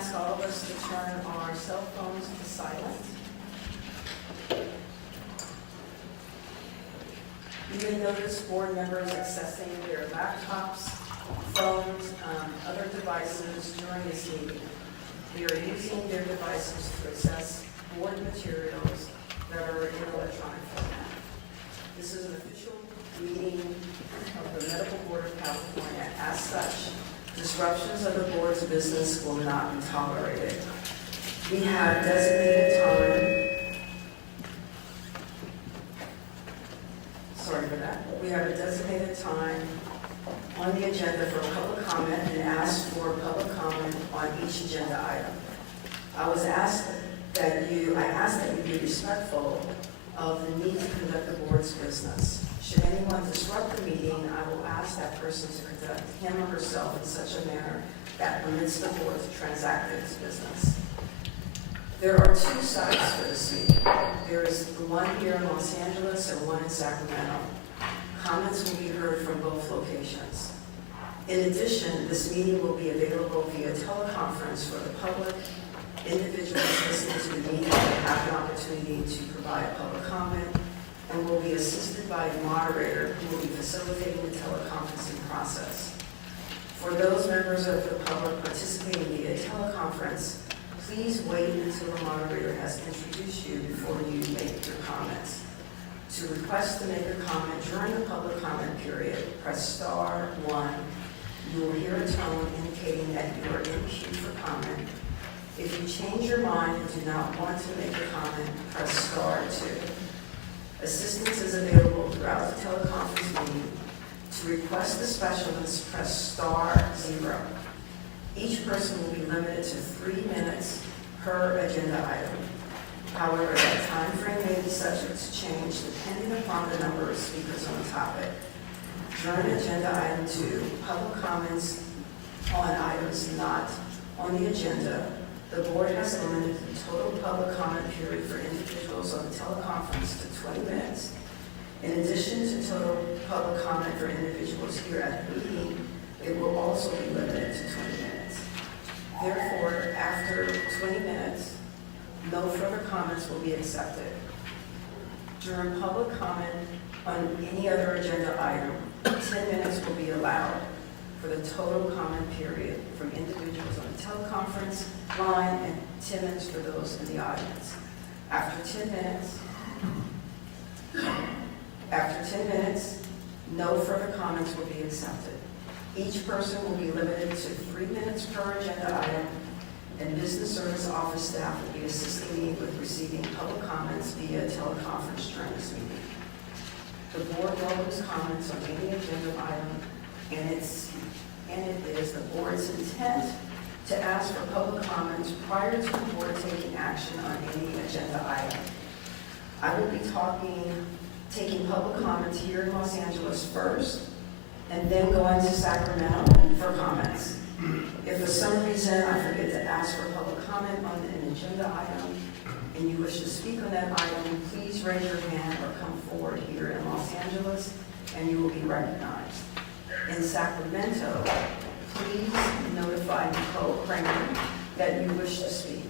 ask all of us to turn our cell phones to silent. You may notice board members accessing their laptops, phones, other devices during this meeting. They are using their devices to access board materials that are in electronic format. This is an official meeting of the Medical Board of California. As such, disruptions of the board's business will not be tolerated. We have designated time. Sorry for that. We have a designated time on the agenda for public comment and ask for public comment on each agenda item. I ask that you be respectful of the need to conduct the board's business. Should anyone disrupt the meeting, I will ask that person to conduct him or herself in such a manner that permits the board to transact its business. There are two sites for this meeting. There is the one here in Los Angeles and one in Sacramento. Comments will be heard from both locations. In addition, this meeting will be available via teleconference for the public. Individuals listening to the meeting will have an opportunity to provide public comment and will be assisted by a moderator who will be facilitating the teleconferencing process. For those members of the public participating via teleconference, please wait until the moderator has introduced you before you make your comments. To request to make a comment during the public comment period, press star 1. You will hear a tone indicating that you are in queue for comment. If you change your mind and do not want to make a comment, press star 2. Assistance is available throughout the teleconference meeting. To request a specialist, press star 0. Each person will be limited to 3 minutes per agenda item. However, that time frame may be subject to change depending upon the number of speakers on the topic. During agenda item 2, public comments on items not on the agenda, the board has limited the total public comment period for individuals on the teleconference to 20 minutes. In addition to total public comment for individuals here at the meeting, it will also be limited to 20 minutes. Therefore, after 20 minutes, no further comments will be accepted. During public comment on any other agenda item, 10 minutes will be allowed for the total comment period from individuals on the teleconference line and 10 minutes for those in the audience. After 10 minutes, no further comments will be accepted. Each person will be limited to 3 minutes per agenda item, and business service office staff will be assisting me with receiving public comments via teleconference during this meeting. The board welcomes comments on any agenda item, and it is the board's intent to ask for public comments prior to the board taking action on any agenda item. I will be taking public comments here in Los Angeles first, and then going to Sacramento for comments. If for some reason I forget to ask for public comment on an agenda item and you wish to speak on that item, please raise your hand or come forward here in Los Angeles and you will be recognized. In Sacramento, please notify Nicole Kramer that you wish to speak.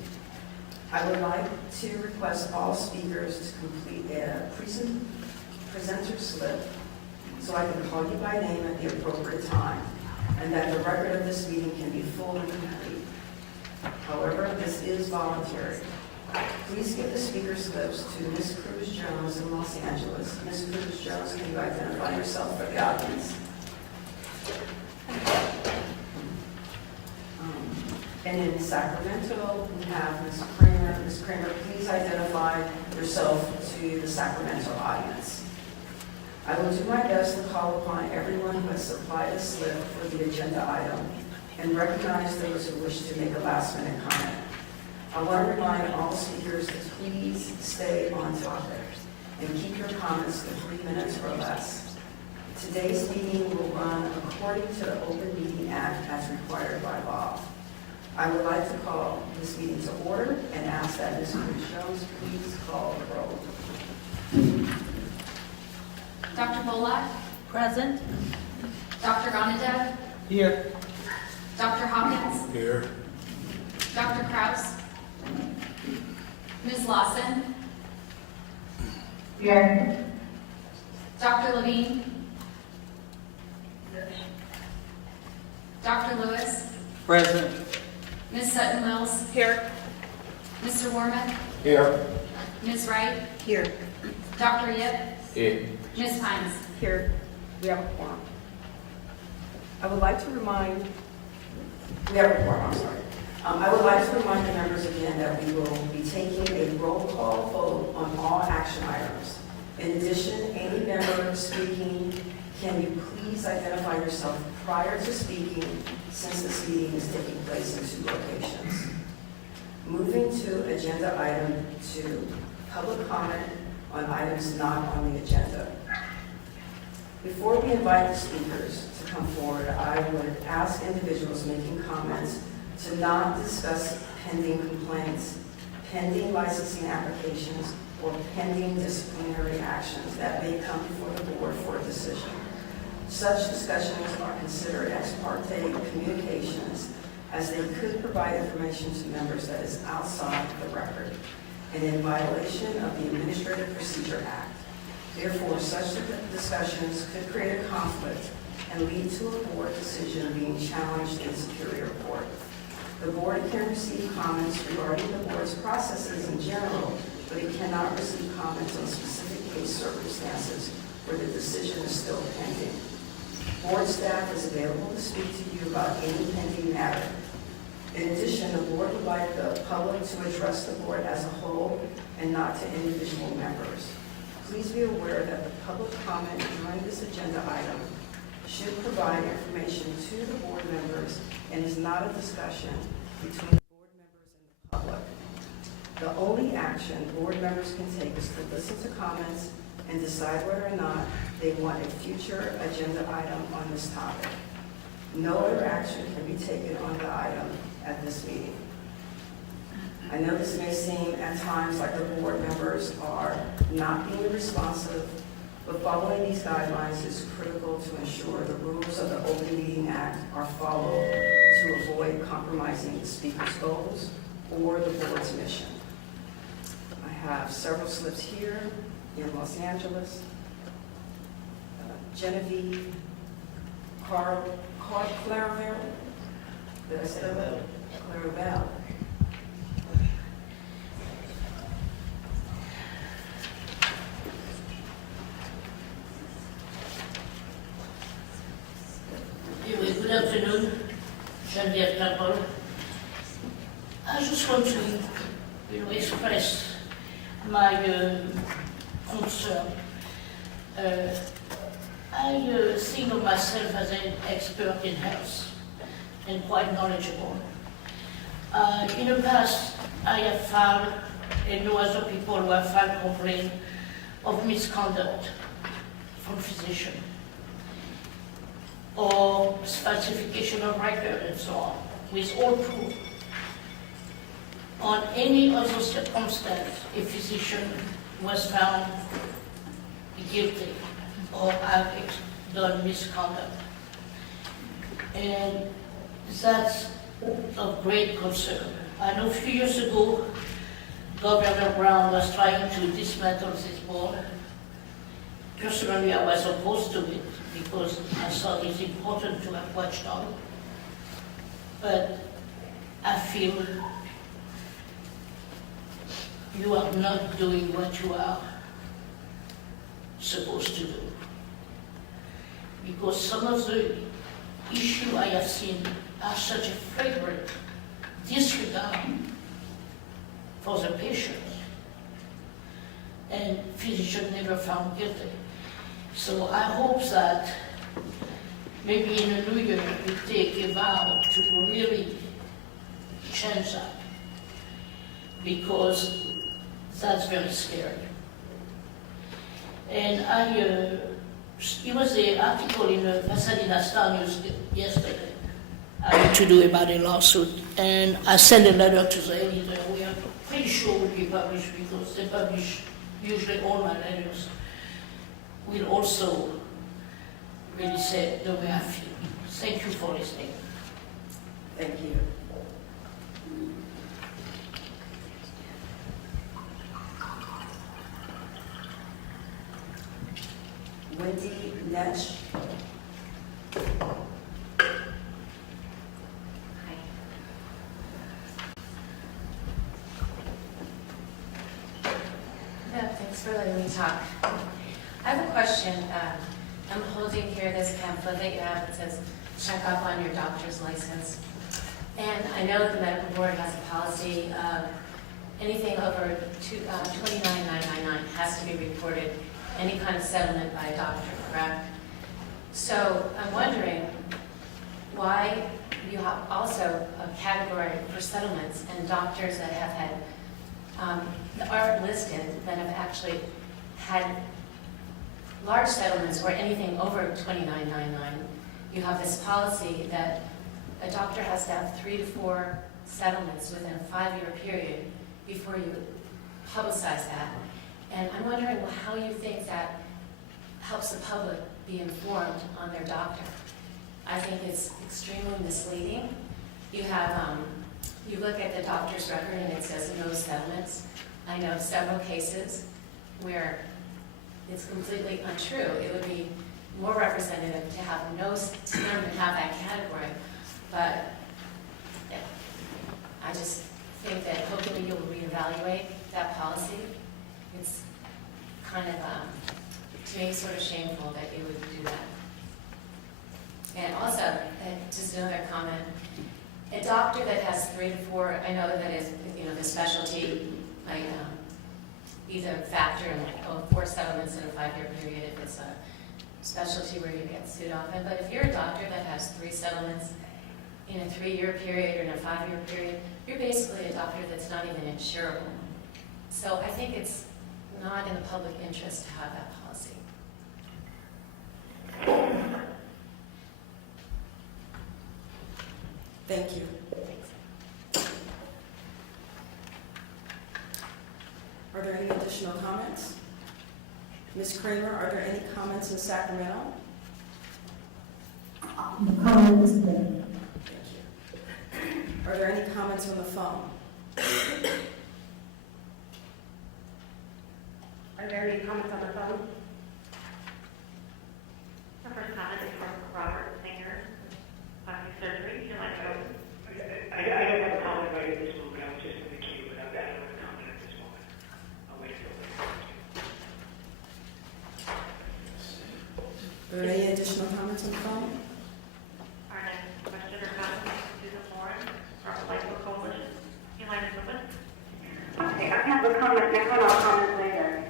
I would like to request all speakers to complete a presenter slip so I can call you by name at the appropriate time, and that the record of this meeting can be full and complete. However, this is voluntary. Please give the speaker slips to Ms. Cruz-Jones in Los Angeles. Ms. Cruz-Jones, can you identify yourself for the audience? And in Sacramento, we have Ms. Kramer. Ms. Kramer, please identify yourself to the Sacramento audience. I will do my best to call upon everyone who has supplied a slip for the agenda item and recognize those who wish to make a last-minute comment. I want to remind all speakers to please stay on topic and keep your comments to 3 minutes or less. Today's meeting will run according to the Open Meeting Act as required by law. I would like to call this meeting to order and ask that Ms. Cruz-Jones please call the roll. Dr. Bolak? Present. Dr. Gonadev? Here. Dr. Hawkins? Here. Dr. Kraus? Ms. Lawson? Here. Dr. Levine? Dr. Lewis? Present. Ms. Sutton Mills? Here. Mr. Wormuth? Here. Ms. Wright? Here. Dr. Yip? Here. Ms. Pines? Here. We have a quorum. I would like to remind, We have a quorum, I'm sorry. I would like to remind the members again that we will be taking a roll call vote on all action items. In addition, any member speaking, can you please identify yourself prior to speaking, since this meeting is taking place in 2 locations. Moving to agenda item 2, public comment on items not on the agenda. Before we invite the speakers to come forward, I would ask individuals making comments to not discuss pending complaints, pending licensing applications, or pending disciplinary actions that may come before the board for a decision. Such discussions are considered ex parte communications, as they could provide information to members that is outside the record and in violation of the Administrative Procedure Act. Therefore, such discussions could create a conflict and lead to a board decision being challenged in Superior Court. The board can receive comments regarding the board's processes in general, but it cannot receive comments on specific case circumstances where the decision is still pending. Board staff is available to speak to you about any pending matter. In addition, the board would like the public to address the board as a whole and not to individual members. Please be aware that the public comment during this agenda item should provide information to the board members and is not a discussion between the board members and the public. The only action board members can take is to listen to comments and decide whether or not they want a future agenda item on this topic. No other action can be taken on the item at this meeting. I know this may seem at times like the board members are not being responsive, but following these guidelines is critical to ensure the rules of the Open Meeting Act are followed to avoid compromising the speaker's goals or the board's mission. I have several slips here in Los Angeles. Genevieve Claravel. Did I say that? Claravel. Anyway, good afternoon, Genevieve Claravel. I just want to express my concern. I think of myself as an expert in health and quite knowledgeable. In the past, I have filed, and know other people who have filed complaints of misconduct from physicians, or falsification of record and so on, with all proof. On any other circumstance, a physician was found guilty or have done misconduct. And that's of great concern. I know a few years ago, Governor Brown was trying to dismantle this board. Personally, I was opposed to it because I thought it's important to have watchdog. But I feel you are not doing what you are supposed to do. Because some of the issues I have seen are such a flagrant disregard for the patient, and physician never found guilty. So I hope that maybe in the new year we take a vow to really change that, because that's very scary. And it was an article in the Pasadena Star News yesterday I had to do about a lawsuit, and I sent a letter to the editor. We are pretty sure will be published because they publish usually all my letters. Will also really say the way I feel. Thank you for listening. Thank you. Wendy Netsch. Yeah, thanks for letting me talk. I have a question. I'm holding here this pamphlet that you have that says, check up on your doctor's license. And I know the medical board has a policy of anything over $29,999 has to be reported, any kind of settlement by a doctor, correct? So I'm wondering why you have also a category for settlements and doctors that have had that aren't listed that have actually had large settlements or anything over $29,999. You have this policy that a doctor has to have 3 to 4 settlements within a 5-year period before you publicize that. And I'm wondering how you think that helps the public be informed on their doctor. I think it's extremely misleading. You have, you look at the doctor's record and it says no settlements. I know several cases where it's completely untrue. It would be more representative to have no, to them to have that category. But yeah, I just think that hopefully you'll reevaluate that policy. It's kind of, to me, sort of shameful that you would do that. And also, just another comment, a doctor that has 3 to 4, I know that is, you know, the specialty, like either factor in like 4 settlements in a 5-year period if it's a specialty where you get sued often. But if you're a doctor that has 3 settlements in a 3-year period or in a 5-year period, you're basically a doctor that's not even insurable. So I think it's not in the public interest to have that policy. Thank you. Are there any additional comments? Ms. Kramer, are there any comments in Sacramento? The comments there. Thank you. Are there any comments on the phone? Are there any comments on the phone? The first comment is from Robert Singer, plastic surgery. Your line is open. I don't have a comment right at this moment. I was just in the queue, but I don't have a comment at this moment. I'll wait till later. Are there any additional comments on the phone? Our next question or comment is from Susan Warren from the Lakeville Coalition. Your line is open. Okay, I have a comment now and I'll comment later.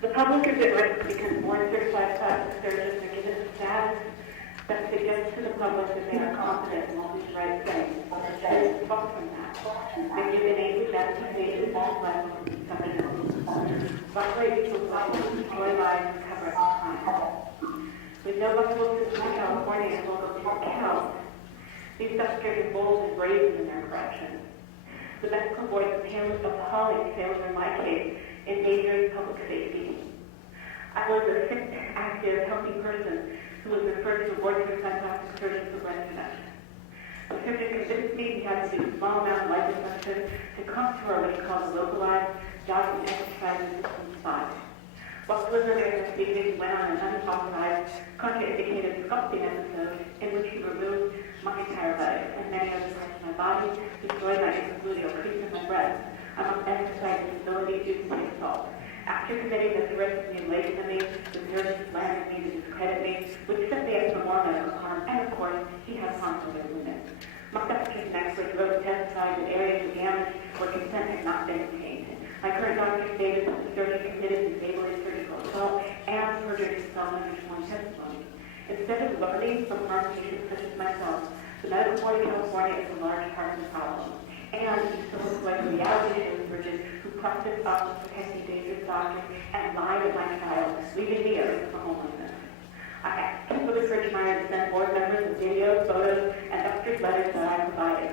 The public is at risk because board certified plastic surgeons are given a status that suggests to the public that they are confident in all these right things. That is far from that. They've given age adaptation and all levels of somebody else. Violate to destroy lives and cover all time. With no buckle system in California and local public health, these doctors are bold and brave in their corrections. The medical board's appalling failure in my case endangering public safety. I was a sick, active, healthy person who was referred to a board-certified plastic surgeon for breast reduction. The surgeon convinced me he had to do a small amount of liposuction to come to what he called a localized jogging exercise resistance spot. While he was under anesthesia, he went on an unauthorized, contraindicated sculpting episode in which he removed my entire leg and many other parts of my body, destroyed my intergluteal crease in my breast. I must exercise disability due to the assault. After committing this horrific mutilation of me, the surgeon slandered me to discredit me, which simply adds for more medical harm, and of course, he has harm for their limits. My doctors and experts wrote testified that areas of damage where consent had not been obtained. My current doctor stated that the surgeon committed disabling surgical assault and perjured himself under sworn testimony. Instead of learning from harm patients such as myself, the medical board of California is a large part of the problem. And he still looks like a reality show surgeon who propped up for hefty dangerous doctors and lied at my trial, leaving me at risk for homelessness. I asked Kimberly Fridgemeyer to send board members the videos, photos, and doctor's letters that I provided.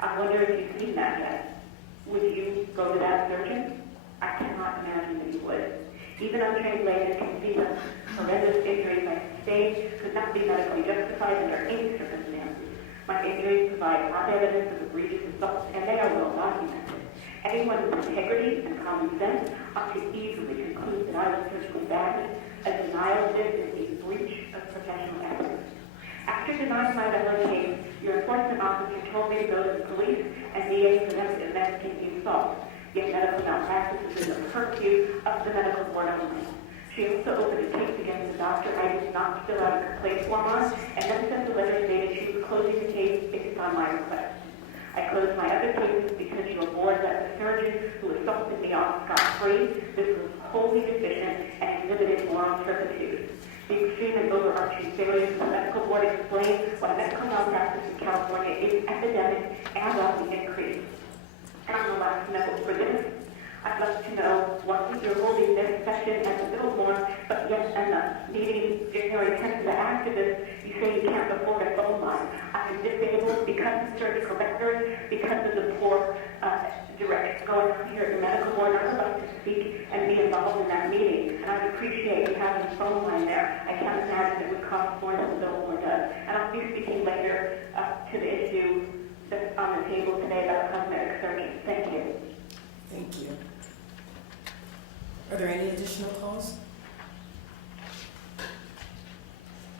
I wonder if you've seen that yet. Would you go to that surgeon? I cannot imagine that you would. Even untrained laymen can see the horrendous injuries I sustained could not be medically justified under any circumstances. My injuries provide hard evidence of egregious assault, and they are well documented. Anyone with integrity and common sense ought to easily conclude that denial of surgical damage. A denial of this is a breach of professional ethics. After denying my medical case, your enforcement officer told me to go to the police and VA for them to investigate the assault. Yet medical malpractice is in the purview of the medical board only. She also opened a case against the doctor I did not fill out a complaint form on, and then sent a letter stating she was closing the case based on my request. I closed my other cases because you awarded that the surgeon who assaulted me off scot-free. This was wholly deficient and exhibited moral turpitude. The extreme and overarching failures of the medical board explain why medical malpractice in California is epidemic and on the increase. And on the last note for this, I'd love to know why you're holding this session at the Billboard, but yet in the meeting January 10th of the activists, you say you can't afford a phone line. I'm disabled because of surgical records, because of the poor direct going on here at the medical board. I would like to speak and be involved in that meeting, and I'd appreciate you having a phone line there. I can't imagine it would cost more than the Billboard does. And I'll be speaking later to the issue that's on the table today about cosmetic surgery. Thank you. Thank you. Are there any additional calls?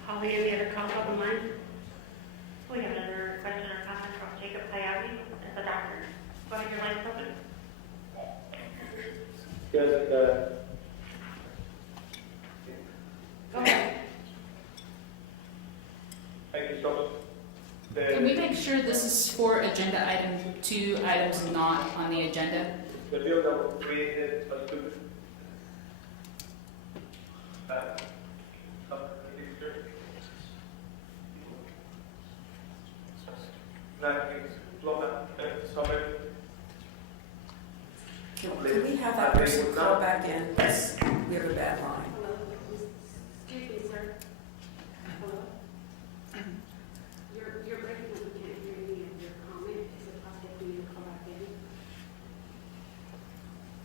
Holly, any other comments on the line? We have another question or comment from Jacob Hayabi, the doctor. Go ahead, your line is open. Yes, Go ahead. thank you so much. Can we make sure this is for agenda item 2, items not on the agenda? The bill that was created was to Can we have that person call back in? Because we have a bad line. Excuse me, sir. Hello? You're breaking up. We can't hear any of your comment. Is it possible for you to call back in?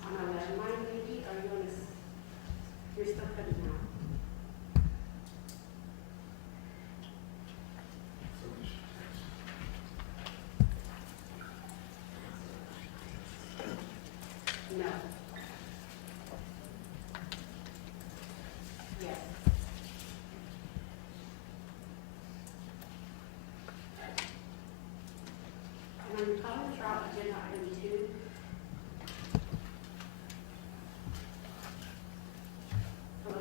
On a landline, maybe? Are you on this? You're still cutting out. No. Yes. And I'm calling for agenda item 2. Hello?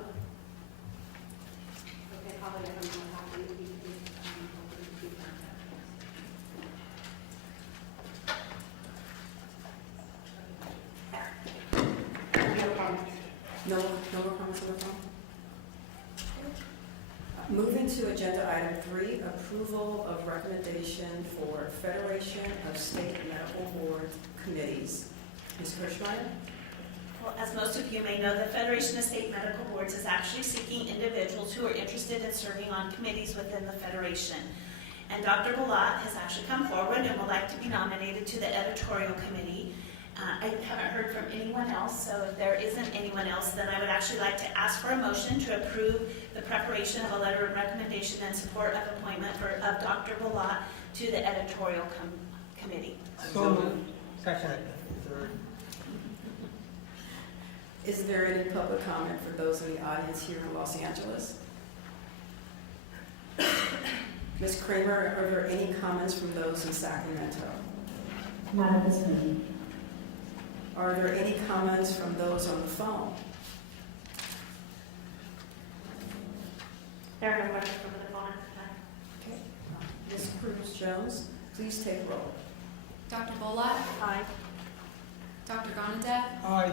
Okay, Holly, I don't know what happened. If you could just, open the computer. No comments. No more comments on the phone? Moving to agenda item 3, approval of recommendation for Federation of State Medical Board Committees. Ms. Kirschmeyer? Well, as most of you may know, the Federation of State Medical Boards is actually seeking individuals who are interested in serving on committees within the Federation. And Dr. Balat has actually come forward and would like to be nominated to the editorial committee. I haven't heard from anyone else, so if there isn't anyone else, then I would actually like to ask for a motion to approve the preparation of a letter of recommendation and support of appointment of Dr. Balat to the editorial committee. So moved. Second. Third. Is there any public comment for those in the audience here in Los Angeles? Ms. Kramer, are there any comments from those in Sacramento? Not at this meeting. Are there any comments from those on the phone? There are no questions over the phone at this time. Okay. Ms. Cruz-Jones, please take roll. Dr. Bolat? Aye. Dr. Gonadep? Aye.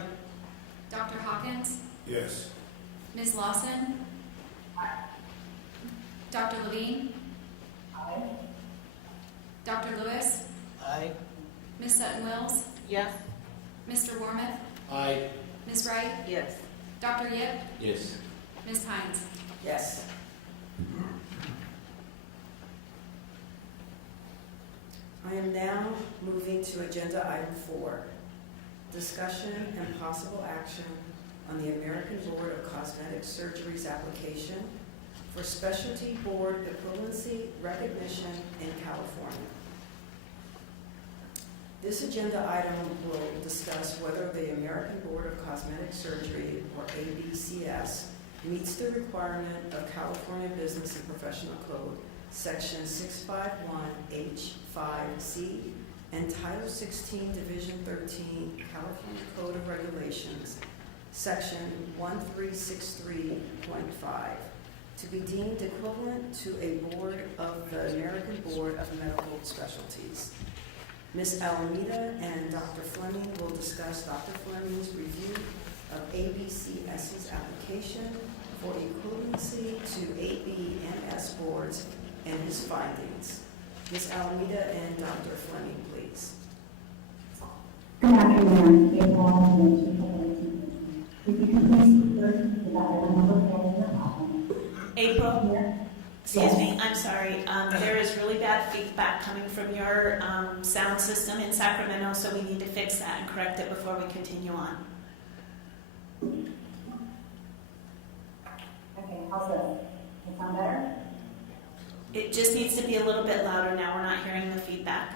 Dr. Hawkins? Yes. Ms. Lawson? Dr. Levine? Dr. Lewis? Aye. Ms. Sutton-Wills? Yes. Mr. Wormuth? Aye. Ms. Wright? Yes. Dr. Yip? Yes. Ms. Hines? Yes. I am now moving to agenda item 4, discussion and possible action on the American Board of Cosmetic Surgery's application for specialty board equivalency recognition in California. This agenda item will discuss whether the American Board of Cosmetic Surgery, or ABCS, meets the requirement of California Business and Professional Code, Section 651H5C, and Title 16, Division 13, California Code of Regulations, Section 1363.5, to be deemed equivalent to a board of the American Board of Medical Specialties. Ms. Alameda and Dr. Fleming will discuss Dr. Fleming's review of ABCS's application for equivalency to ABMS boards and his findings. Ms. Alameda and Dr. Fleming, please. Good afternoon. April, if you can please refer to the item number 4 in your file. April, excuse me, I'm sorry. There is really bad feedback coming from your sound system in Sacramento, so we need to fix that and correct it before we continue on. Okay, how's this? Does it sound better? It just needs to be a little bit louder now. We're not hearing the feedback.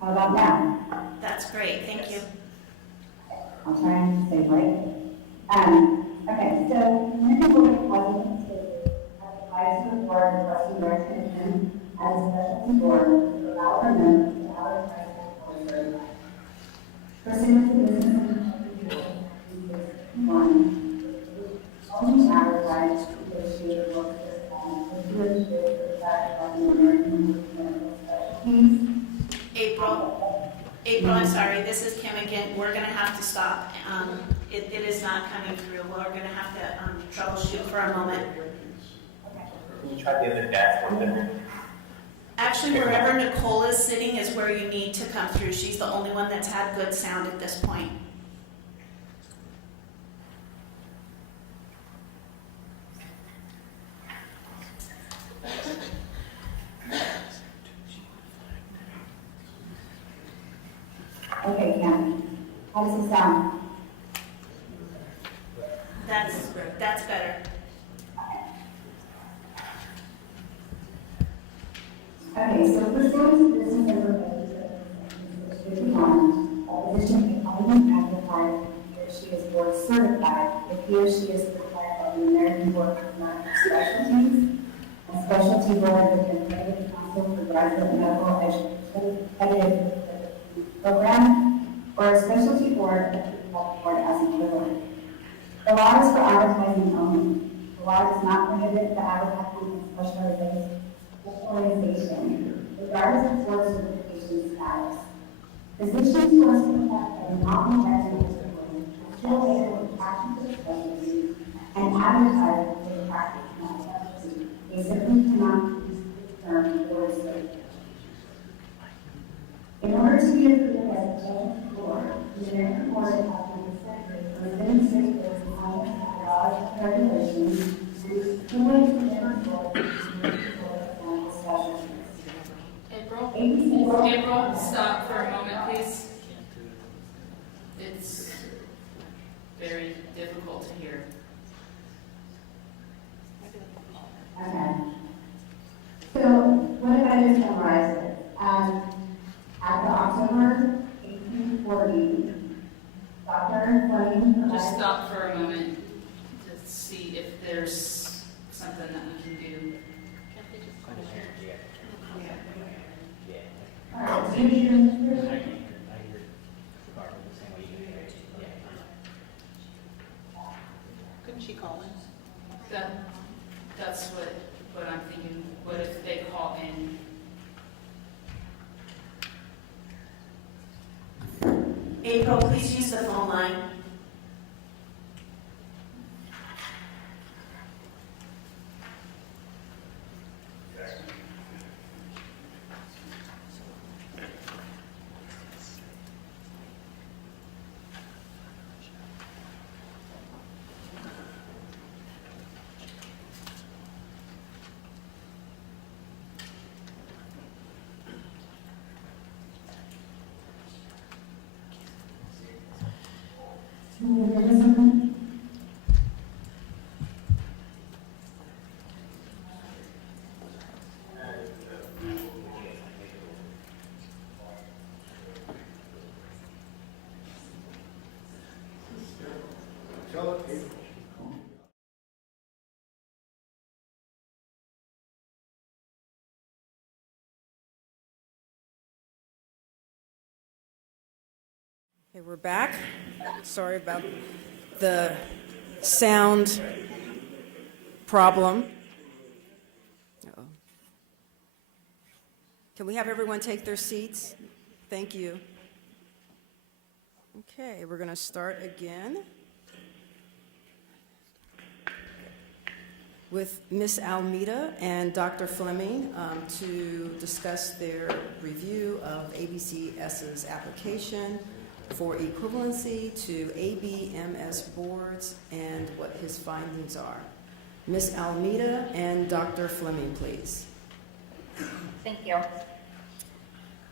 How about now? That's great, thank you. I'll try and stay right. Okay, so American Board of Cosmetic Surgery has applied to the board requesting recognition as a specialty board to allow our members to advertise for certified. Pursuant to business and only advertise to negotiate work with the certified by the American Board of Medical Specialties. April, I'm sorry, this is Kim again. We're going to have to stop. It is not coming through. We're going to have to troubleshoot for a moment. Can you try the other dashboard there? Actually, wherever Nicole is sitting is where you need to come through. She's the only one that's had good sound at this point. Okay, Kim. How does it sound? That's better. Okay, so pursuant to business and regulations, 51, a physician can only advertise if she is board certified if he or she is required by the American Board of Medical Specialties, a specialty board with an accredited council for graduate medical education program, or a specialty board of the health board as equivalent. The law is for advertising only. The law does not prohibit the advertising of specialization organization, regardless of board certification status. Physicians who are certified and not rejected as a board are still able to practice their specialty and advertise for the practice of that specialty. They simply cannot use the term board certified. In order to be approved as a specialty board, the American Board of Cosmetic Surgery residency is compliant with laws and regulations and is fully prepared for April, stop for a moment, please. It's very difficult to hear. Okay. So, what if I just summarize it? At the October 1840, Dr. Fleming Just stop for a moment to see if there's something that we can do. Couldn't she call in? That's what I'm thinking. What if they call in? April, please use the phone line. Okay, we're back. Sorry about the sound problem. Uh-oh. Can we have everyone take their seats? Thank you. Okay, we're going to start again with Ms. Almeida and Dr. Fleming to discuss their review of ABCS's application for equivalency to ABMS boards and what his findings are. Ms. Almeida and Dr. Fleming, please. Thank you.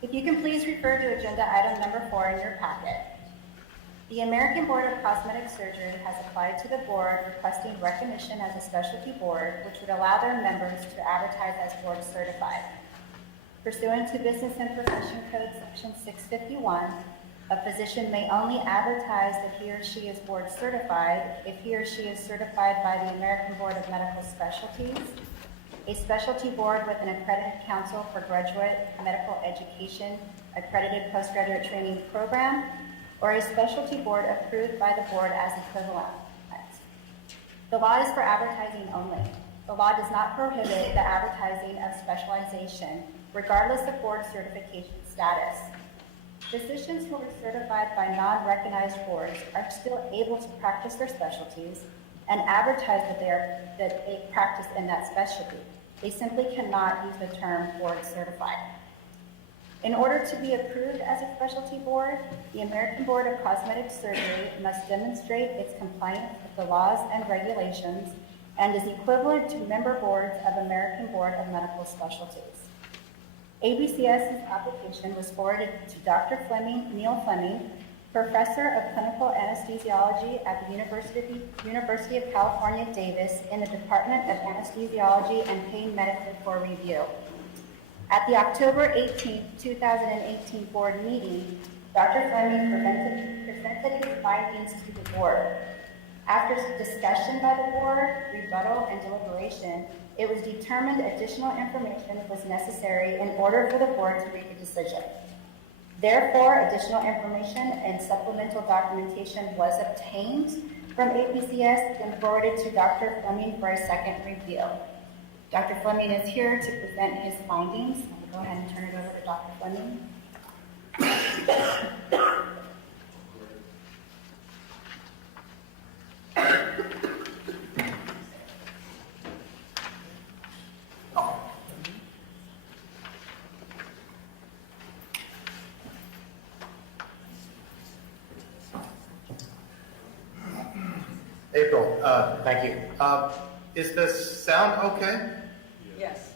If you can please refer to agenda item number 4 in your packet. The American Board of Cosmetic Surgery has applied to the board requesting recognition as a specialty board, which would allow their members to advertise as board certified. Pursuant to Business and Profession Code Section 651, a physician may only advertise that he or she is board certified if he or she is certified by the American Board of Medical Specialties, a specialty board with an accredited council for graduate medical education, accredited postgraduate training program, or a specialty board approved by the board as equivalent. The law is for advertising only. The law does not prohibit the advertising of specialization, regardless of board certification status. Physicians who are certified by non-recognized boards are still able to practice their specialties and advertise that they practice in that specialty. They simply cannot use the term board certified. In order to be approved as a specialty board, the American Board of Cosmetic Surgery must demonstrate its compliance with the laws and regulations and is equivalent to member boards of American Board of Medical Specialties. ABCS's application was forwarded to Dr. Neil Fleming, Professor of Clinical Anesthesiology at the University of California, Davis, in the Department of Anesthesiology and Pain Medicine for review. At the October 18, 2018 board meeting, Dr. Fleming presented his findings to the board. After discussion by the board, rebuttal, and deliberation, it was determined additional information was necessary in order for the board to make a decision. Therefore, additional information and supplemental documentation was obtained from APCS and forwarded to Dr. Fleming for a second review. Dr. Fleming is here to present his findings. I'll go ahead and turn it over to Dr. Fleming. April, thank you. Is the sound okay? Yes.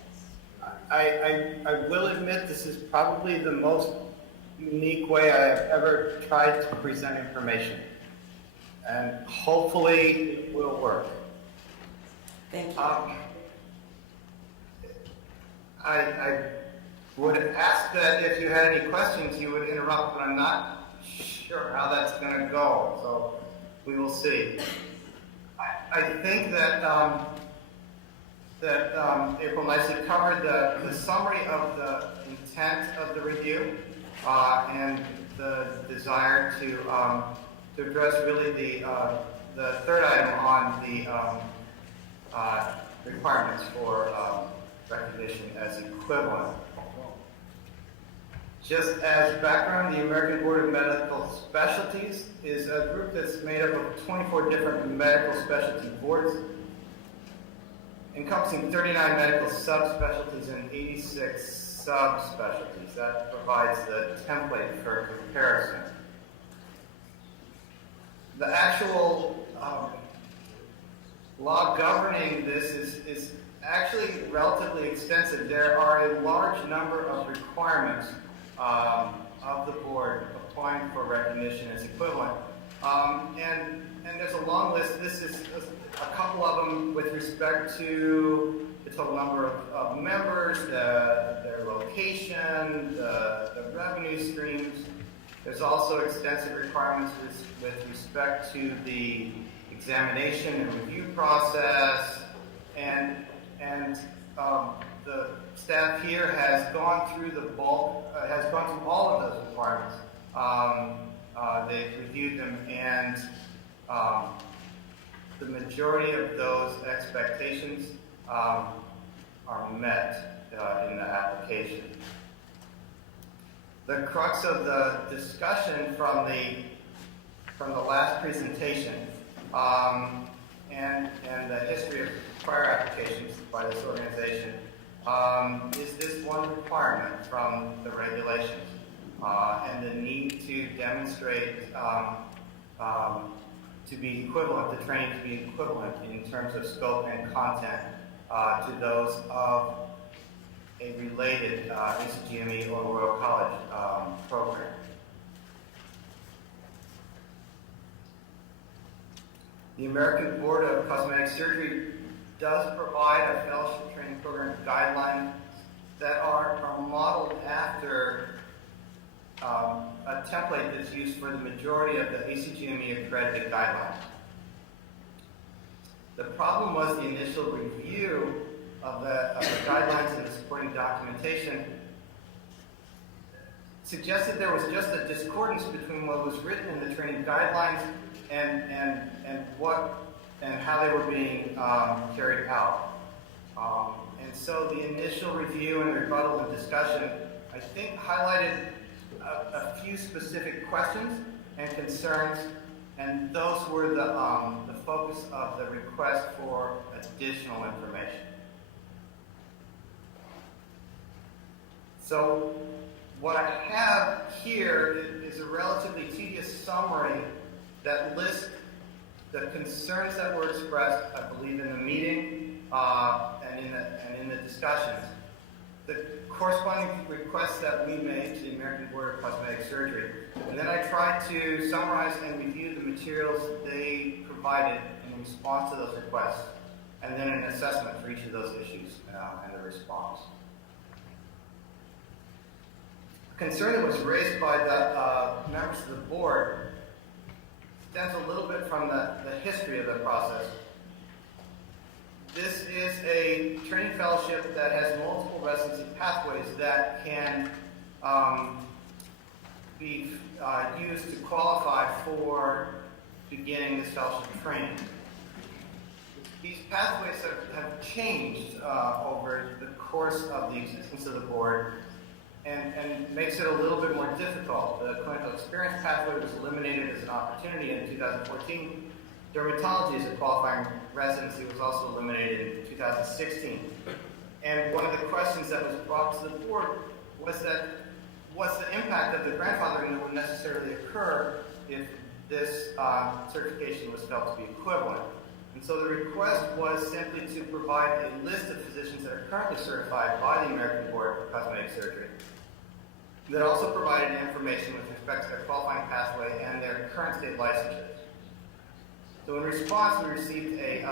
I will admit this is probably the most unique way I have ever tried to present information. And hopefully it will work. Thank you. I would ask that if you had any questions, you would interrupt, but I'm not sure how that's going to go, so we will see. I think that April nicely covered the summary of the intent of the review and the desire to address really the third item on the requirements for recognition as equivalent. Just as background, the American Board of Medical Specialties is a group that's made up of 24 different medical specialty boards, encompassing 39 medical subspecialties and 86 subspecialties. That provides the template for comparison. The actual law governing this is actually relatively extensive. There are a large number of requirements of the board applying for recognition as equivalent. And there's a long list. This is a couple of them with respect to the total number of members, their location, the revenue streams. There's also extensive requirements with respect to the examination and review process, and the staff here has gone through all of those requirements they've reviewed them, and the majority of those expectations are met in the application. The crux of the discussion from the last presentation and the history of prior applications by this organization is this one requirement from the regulations and the need to demonstrate to be equivalent, the training to be equivalent in terms of scope and content to those of a related ACGME or Royal College program. The American Board of Cosmetic Surgery does provide a fellowship training program guidelines that are modeled after a template that's used for the majority of the ACGME accredited guidelines. The problem was the initial review of the guidelines and the supporting documentation suggested there was just a discordance between what was written in the training guidelines and what and how they were being carried out. And so the initial review and rebuttal and discussion, I think, highlighted a few specific questions and concerns, and those were the focus of the request for additional information. So what I have here is a relatively tedious summary that lists the concerns that were expressed, I believe, in the meeting and in the discussions. The corresponding requests that we made to the American Board of Cosmetic Surgery, and then I tried to summarize and review the materials they provided in response to those requests, and then an assessment for each of those issues and the response. A concern that was raised by the members of the board stems a little bit from the history of the process. This is a training fellowship that has multiple residency pathways that can be used to qualify for beginning this fellowship training. These pathways have changed over the course of the existence of the board and makes it a little bit more difficult. The clinical experience pathway was eliminated as an opportunity in 2014. Dermatology as a qualifying residency was also eliminated in 2016. And one of the questions that was brought to the board was that what's the impact of the grandfathering that would necessarily occur if this certification was felt to be equivalent? And so the request was simply to provide a list of physicians that are currently certified by the American Board of Cosmetic Surgery that also provided information with respect to their qualifying pathway and their current state licensures. So in response, we received a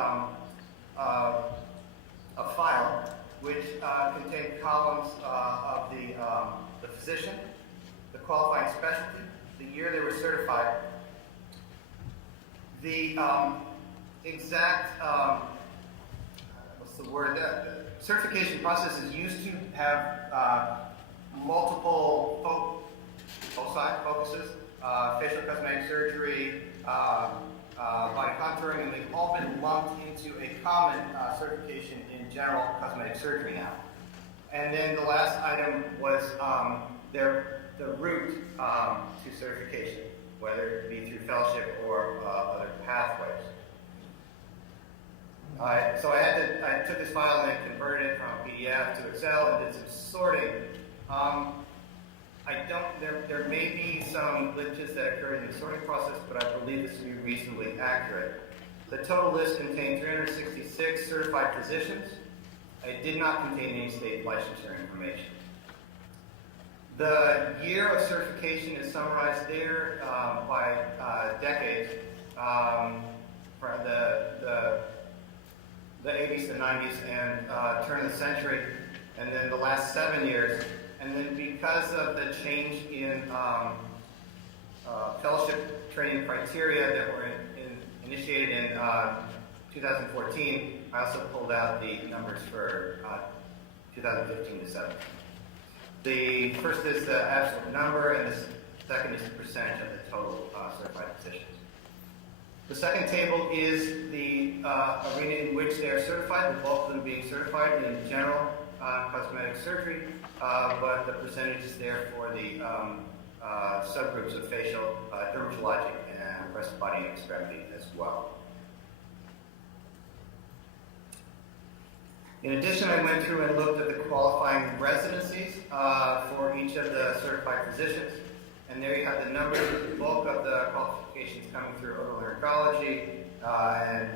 file which contained columns of the physician, the qualifying specialty, the year they were certified, the exact, the certification process is used to have multiple focuses, facial cosmetic surgery, body contouring, and they've all been lumped into a common certification in general cosmetic surgery now. And then the last item was the route to certification, whether it be through fellowship or other pathways. So I took this file and then converted it from a PDF to Excel and did some sorting. There may be some glitches that occurred in the sorting process, but I believe this to be reasonably accurate. The total list contained 366 certified physicians. It did not contain any state licensure information. The year of certification is summarized there by decades, from the 80s, the 90s, and turn of the century, and then the last 7 years. And then because of the change in fellowship training criteria that were initiated in 2014, I also pulled out the numbers for 2015 to 17. The first is the absolute number, and the second is the percentage of the total The second table is the arena in which they are certified, the bulk of them being certified in general cosmetic surgery, but the percentage is there for the subgroups of facial, dermatologic, and breast, body, and extremity as well. In addition, I went through and looked at the qualifying residencies for each of the certified physicians. And there you have the numbers, the bulk of the qualifications coming through otolaryngology and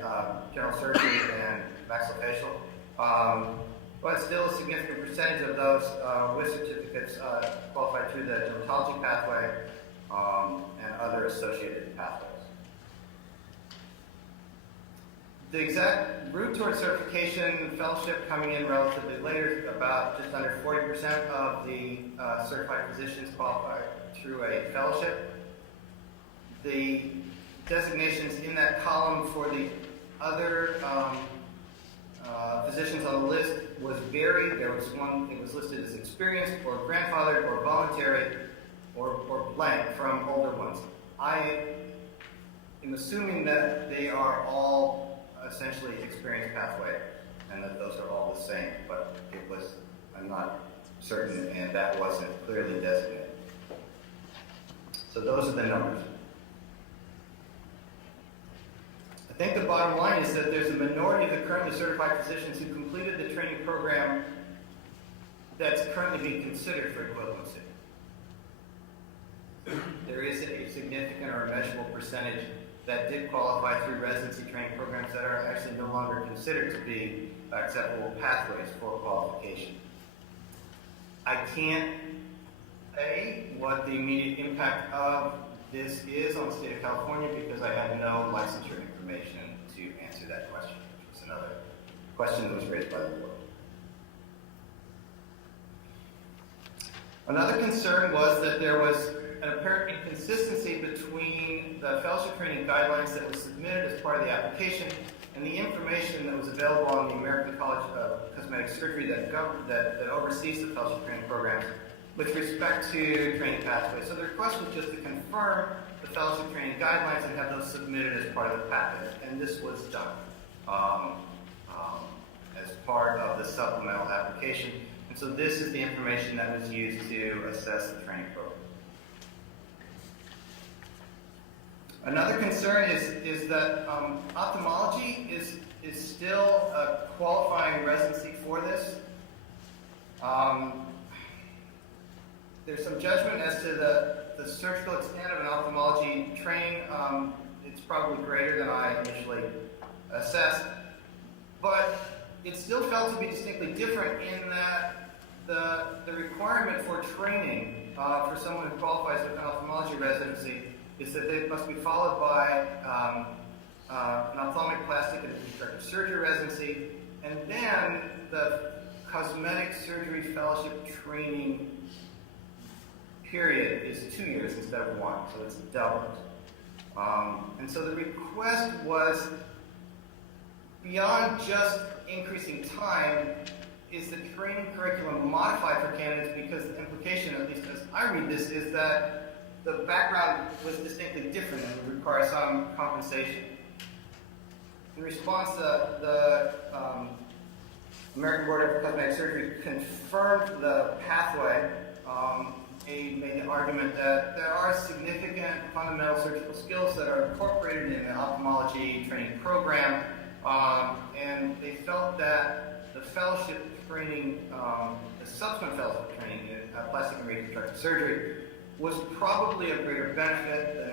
general surgery and maxillofacial. But still a significant percentage of those with certificates qualified through the dermatology pathway and other associated pathways. The exact route towards certification, fellowship coming in relatively later, about just under 40% of the certified physicians qualify through a fellowship. The designations in that column for the other physicians on the list was varied. There was one, it was listed as experienced or grandfathered or voluntary or blank from older ones. I am assuming that they are all essentially experienced pathway and that those are all the same, but it was, I'm not certain, and that wasn't clearly designated. So those are the numbers. I think the bottom line is that there's a minority of the currently certified physicians who completed the training program that's currently being considered for equivalency. There is a significant or measurable percentage that did qualify through residency training programs that are actually no longer considered to be acceptable pathways for qualification. I can't say what the immediate impact of this is on the state of California because I have no licensure information to answer that question, which was another question that was raised by the board. Another concern was that there was an apparent inconsistency between the fellowship training guidelines that was submitted as part of the application and the information that was available on the American College of Cosmetic Surgery that oversees the fellowship training programs with respect to training pathways. So the request was just to confirm the fellowship training guidelines and have those submitted as part of the package, and this was done as part of the supplemental application. And so this is the information that was used to assess the training program. Another concern is that ophthalmology is still a qualifying residency for this. There's some judgment as to the surgical extent of an ophthalmology training. It's probably greater than I initially assessed, but it's still felt to be distinctly different in that the requirement for training for someone who qualifies for an ophthalmology residency is that it must be followed by an ophthalmic plastic and reconstructive surgery residency, and then the cosmetic surgery fellowship training period is 2 years instead of 1, so it's doubled. And so the request was beyond just increasing time, is the training curriculum modified for candidates because the implication, at least as I read this, is that the background was distinctly different and would require some compensation. In response, the American Board of Cosmetic Surgery confirmed the pathway. Made the argument that there are significant fundamental surgical skills that are incorporated in the ophthalmology training program, and they felt that the fellowship training, the subsequent fellowship training in plastic and reconstructive surgery was probably of greater benefit than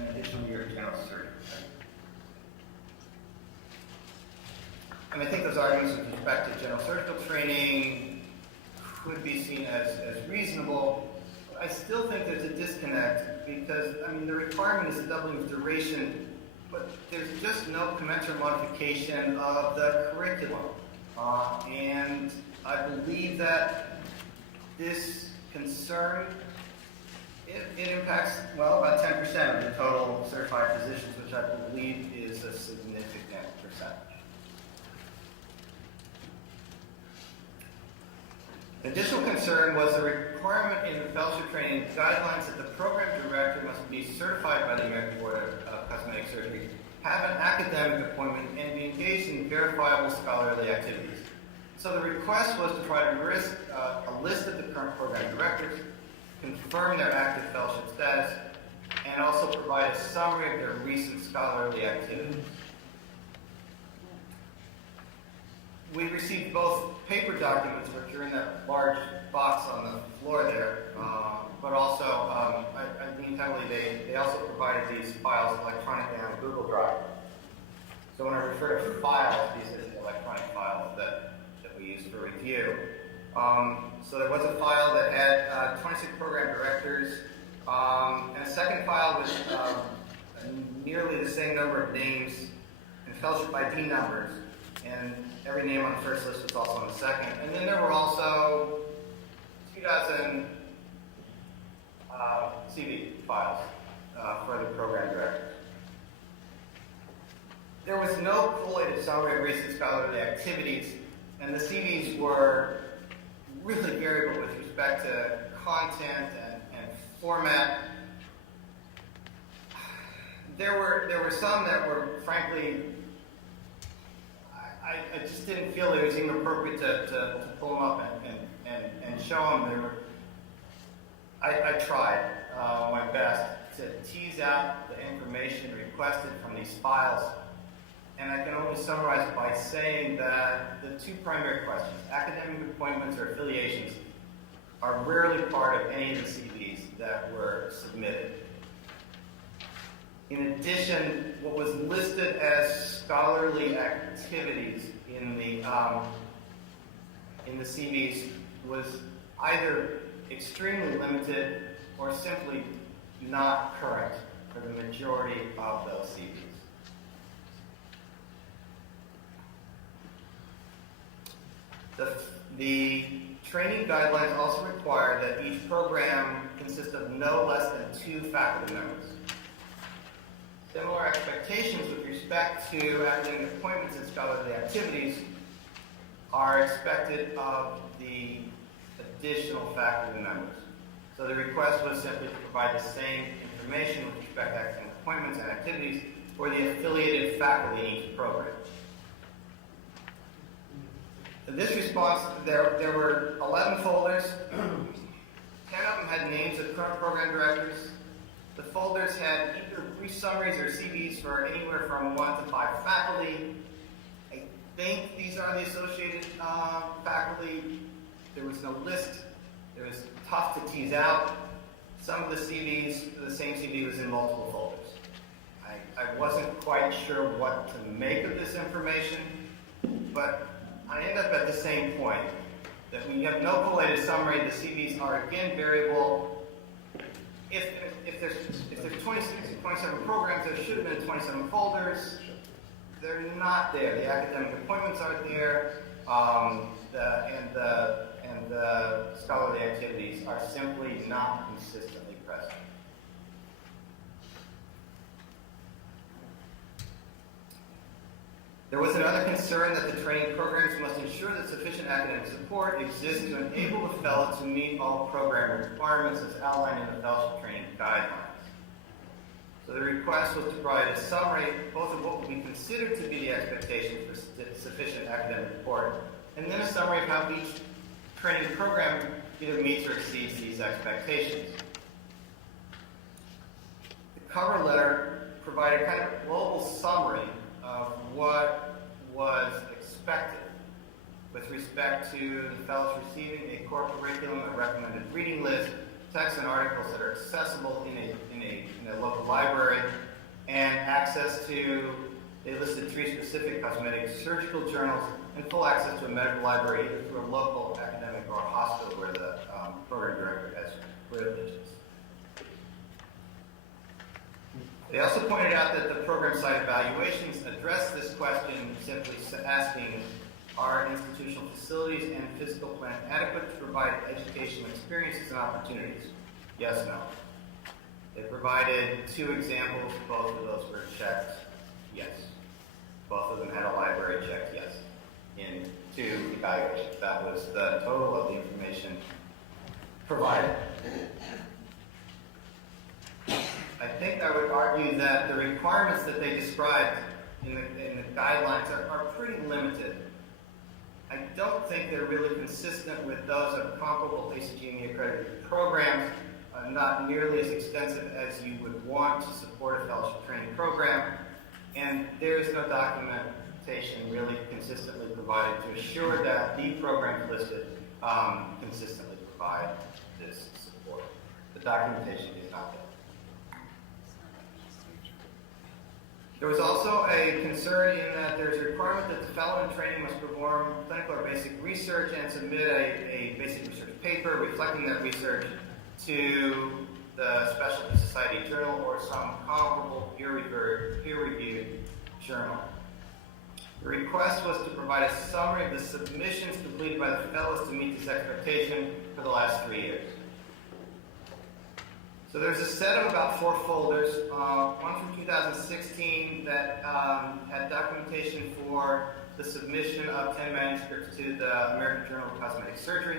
an additional year of general surgery. And I think those arguments with respect to general surgical training could be seen as reasonable. I still think there's a disconnect because, I mean, the requirement is a doubling of duration, but there's just no commensurate modification of the curriculum. And I believe that this concern, it impacts, well, about 10% of the total certified physicians, which I believe is a significant percentage. An additional concern was the requirement in the fellowship training guidelines that the program director must be certified by the American Board of Cosmetic Surgery have an academic appointment, and be engaged in verifiable scholarly activities. So the request was to provide a list of the current program directors, confirm their active fellowship status, and also provide a summary of their recent scholarly activities. We received both paper documents, which are in that large box on the floor there, but also, I lean heavily, they also provided these files electronically on Google Drive. So when I refer to files, these are the electronic files that we use for review. So there was a file that had 26 program directors, and a second file with nearly the same number of names and fellowship ID numbers. And every name on the first list was also on the second. And then there were also 2 dozen CV files for the program directors. There was no collated summary of recent scholarly activities, and the CVs were really variable with respect to content and format. There were some that were, frankly, I just didn't feel it was even appropriate to pull them up and show them. I tried my best to tease out the information requested from these files, and I can only summarize it by saying that the 2 primary questions, academic appointments or affiliations, are rarely part of any of the CVs that were submitted. In addition, what was listed as scholarly activities in the CVs was either extremely limited or simply not current for the majority of those CVs. The training guidelines also require that each program consist of no less than 2 faculty members. Similar expectations with respect to academic appointments and scholarly activities are expected of the additional faculty members. So the request was simply to provide the same information with respect to academic appointments and activities for the affiliated faculty in each program. In this response, there were 11 folders. 10 of them had names of current program directors. The folders had either brief summaries or CVs for anywhere from 1 to 5 faculty. I think these are the associated faculty. There was no list. It was tough to tease out. Some of the CVs, the same CV was in multiple folders. I wasn't quite sure what to make of this information, but I end up at the same point, that we have no collated summary. The CVs are again variable. If there's 26, 27 programs, there should have been 27 folders. They're not there. The academic appointments aren't there, and the scholarly activities are simply not consistently present. There was another concern that the training programs must ensure that sufficient academic support exists to enable the fellow to meet all program requirements as outlined in the fellowship training guidelines. So the request was to provide a summary both of what would be considered to be the expectations for sufficient academic support, and then a summary of how each training program either meets or exceeds these expectations. The cover letter provided kind of a global summary of what was expected with respect to the fellows receiving a core curriculum, a recommended reading list, texts and articles that are accessible in a local library, and access to, they listed 3 specific cosmetic surgical journals, and full access to a medical library either through a local academic or a hospital where the program director has privileges. They also pointed out that the program site evaluations address this question, simply asking, are institutional facilities and physical plan adequate to provide educational experiences and opportunities? Yes, no. They provided 2 examples. Both of those were checked, yes. Both of them had a library checked, yes, in 2 evaluations. That was the total of the information provided. I think I would argue that the requirements that they described in the guidelines are pretty limited. I don't think they're really consistent with those of comparable ACGME accredited programs, not nearly as extensive as you would want to support a fellowship training program, and there is no documentation really consistently provided to assure that the programs listed consistently provide this support. The documentation is not there. There was also a concern in that there's a requirement that the fellow in training must perform clinical or basic research and submit a basic research paper reflecting that research to the Specialty Society Journal or some comparable peer-reviewed journal. The request was to provide a summary of the submissions completed by the fellows to meet this expectation for the last 3 years. So there's a set of about 4 folders, one from 2016 that had documentation for the submission of 10 manuscripts to the American Journal of Cosmetic Surgery,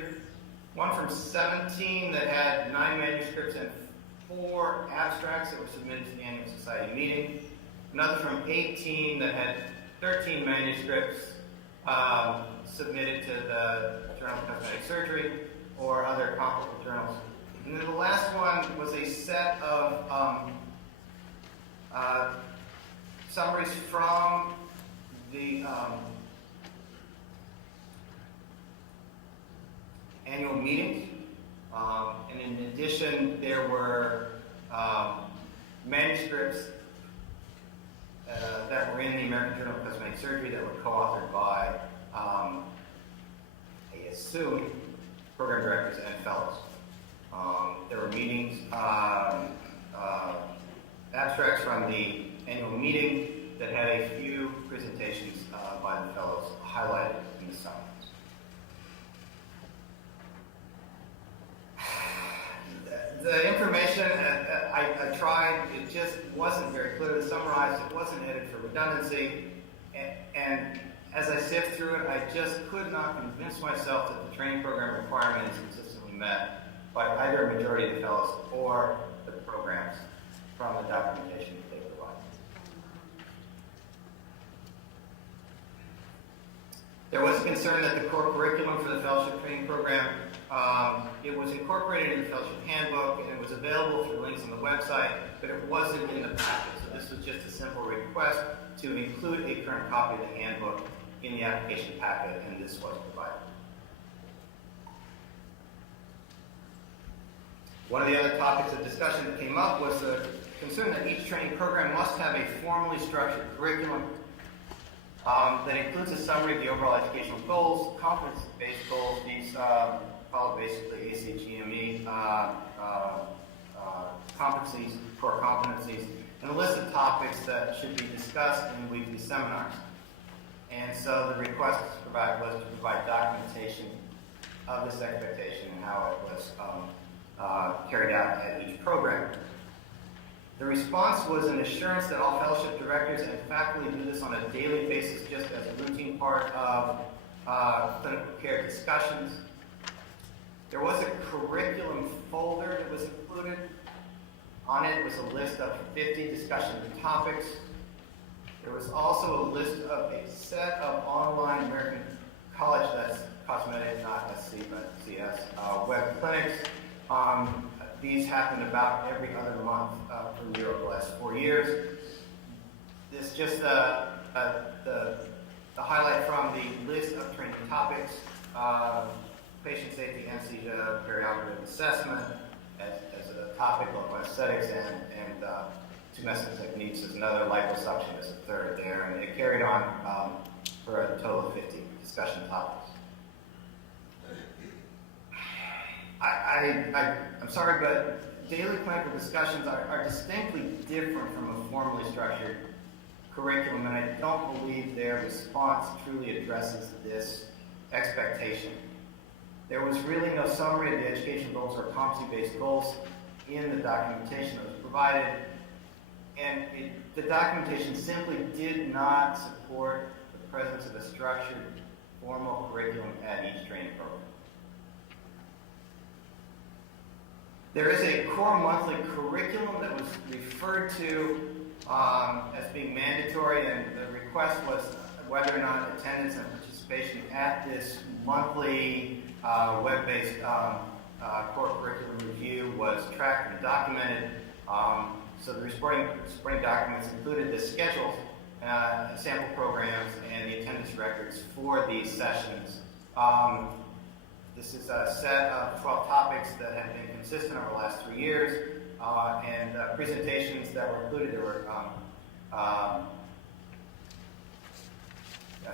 one from 17 that had 9 manuscripts and 4 abstracts that were submitted to the annual society meeting, another from 18 that had 13 manuscripts submitted to the Journal of Cosmetic Surgery or other comparable journals. And then the last one was a set of summaries from the annual meetings. And in addition, there were manuscripts that were in the American Journal of Cosmetic Surgery that were co-authored by, I assume, program directors and fellows. There were meetings, abstracts from the annual meeting that had a few presentations by the fellows highlighted in the summaries. The information I tried, it just wasn't very clearly summarized. It wasn't headed for redundancy. And as I sift through it, I just could not convince myself that the training program requirement is consistently met by either a majority of the fellows or the programs from the documentation that they provide. There was a concern that the core curriculum for the fellowship training program, it was incorporated in the Fellowship Handbook and it was available through links on the website, but it wasn't in the packet. So this was just a simple request to include a current copy of the handbook in the application packet, and this was provided. One of the other topics of discussion that came up was the concern that each training program must have a formally structured curriculum that includes a summary of the overall educational goals, competence-based goals. These follow basically ACGME competencies, core competencies, and a list of topics that should be discussed in weekly seminars. And so the request was to provide documentation of this expectation and how it was carried out at each program. The response was an assurance that all fellowship directors and faculty do this on a daily basis just as a routine part of clinical care discussions. There was a curriculum folder that was included. On it was a list of 50 discussion topics. There was also a list of a set of online American College, that's cosmetic, not SC, but CS, web clinics. These happened about every other month for the last 4 years. This just the highlight from the list of training topics, patient safety, anesthesia, perioperative assessment as a topic, local anesthetics, and tumescent techniques is another, liposuction is a third there, and it carried on for a total of 50 discussion topics. I'm sorry, but daily clinical discussions are distinctly different from a formally structured curriculum, and I don't believe their response truly addresses this expectation. There was really no summary of the education goals or competency-based goals in the documentation that was provided, and the documentation simply did not support the presence of a structured, formal curriculum at each training program. There is a core monthly curriculum that was referred to as being mandatory, and the request was whether or not attendance and participation at this monthly web-based core curriculum review was tracked and documented. So the supporting documents included the schedules, sample programs, and the attendance records for these sessions. This is a set of 12 topics that have been consistent over the last 3 years, and presentations that were included. There were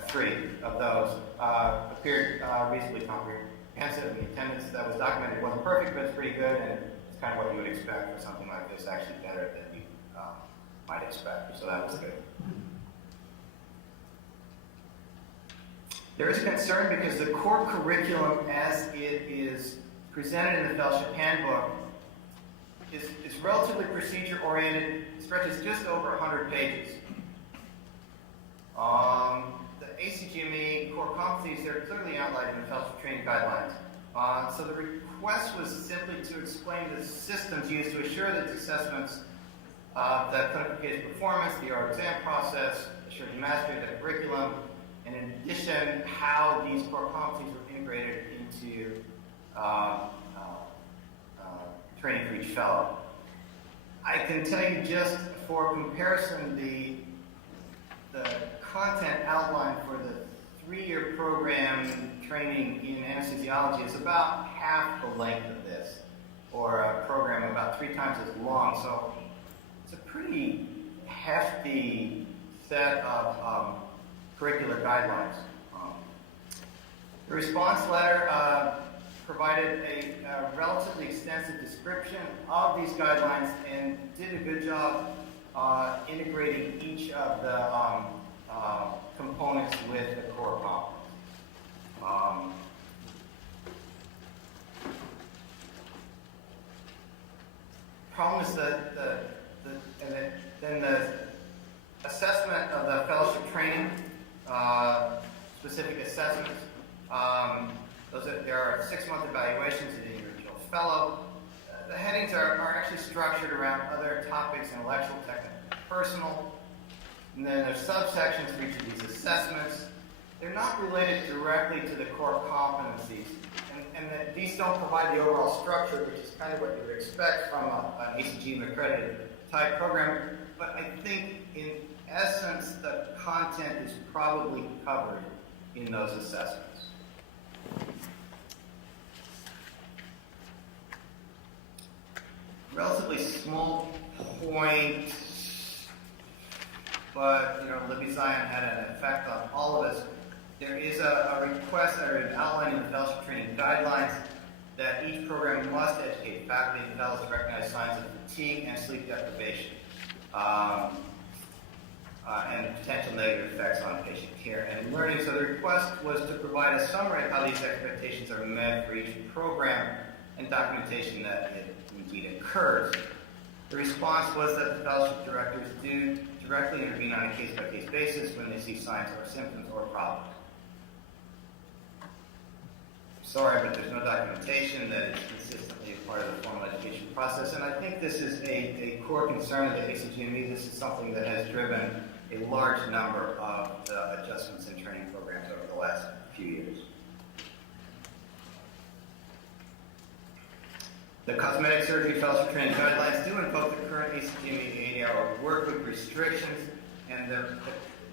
3 of those appeared reasonably comprehensive, and the attendance that was documented wasn't perfect, but it's pretty good, and it's kind of what you would expect for something like this, actually better than you might expect, so that was good. There is a concern because the core curriculum as it is presented in the Fellowship Handbook is relatively procedure-oriented, stretches just over 100 pages. The ACGME core competencies are clearly outlined in the Fellowship Training Guidelines. So the request was simply to explain the systems used to assure that the assessments of the clinical case performance, the oral exam process, assuring mastery of the curriculum, and in addition, how these core competencies were integrated into training for each fellow. I can tell you just for comparison, the content outline for the 3-year program training in anesthesiology is about half the length of this, or a program about 3 times as long. So it's a pretty hefty set of curricular guidelines. The response letter provided a relatively extensive description of these guidelines and did a good job integrating each of the components with the core competence. Problem is that the assessment of the fellowship training, specific assessments. There are 6-month evaluations of the individual fellow. The headings are actually structured around other topics, intellectual, technical, personal. And then there's subsections for each of these assessments. They're not related directly to the core competencies. And that these don't provide the overall structure, which is kind of what you would expect from an ACGME accredited type program. But I think in essence, the content is probably covered in those assessments. Relatively small point, but Libby Zion had an effect on all of us. There is a request that are outlined in the fellowship training guidelines that each program must educate faculty and fellows to recognize signs of fatigue and sleep deprivation, and potential negative effects on patient care and learning. So the request was to provide a summary of how these expectations are met for each program and documentation that it indeed occurs. The response was that the fellowship directors do directly intervene on a case-by-case basis when they see signs or symptoms or problems. Sorry, but there's no documentation that is consistently a part of the formal education process, and I think this is a core concern of the ACGME. This is something that has driven a large number of the adjustments in training programs over the last few years. The cosmetic surgery fellowship training guidelines do invoke the current ACGME 8-hour workweek restrictions, and the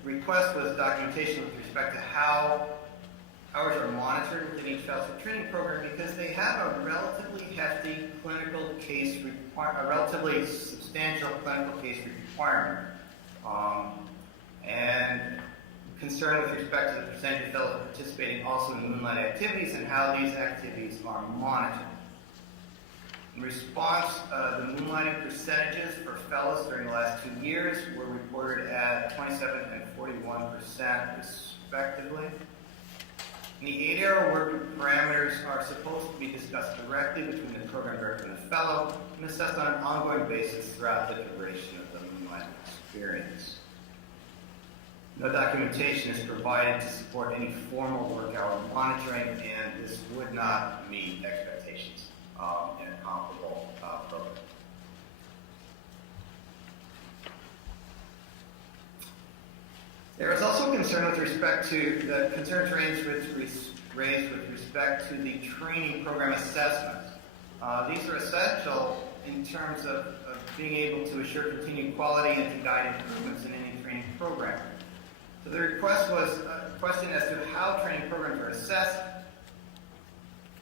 request was documentation with respect to how hours are monitored within each fellowship training program, because they have a relatively hefty clinical case a relatively substantial clinical case requirement, and concern with respect to the percentage of fellows participating also in moonlight activities and how these activities are monitored. In response, the moonlighting percentages for fellows during the last 2 years were reported at 27 and 41% respectively. And the 8-hour work parameters are supposed to be discussed directly between the program director and the fellow and assessed on an ongoing basis throughout the duration of the moonlighting experience. No documentation is provided to support any formal work hour monitoring, and this would not meet expectations in a comparable program. There is also concern with respect to the concerns raised with respect to the training program assessments. These are essential in terms of being able to assure continued quality and to guide improvements in any training program. So the request was a question as to how training programs are assessed.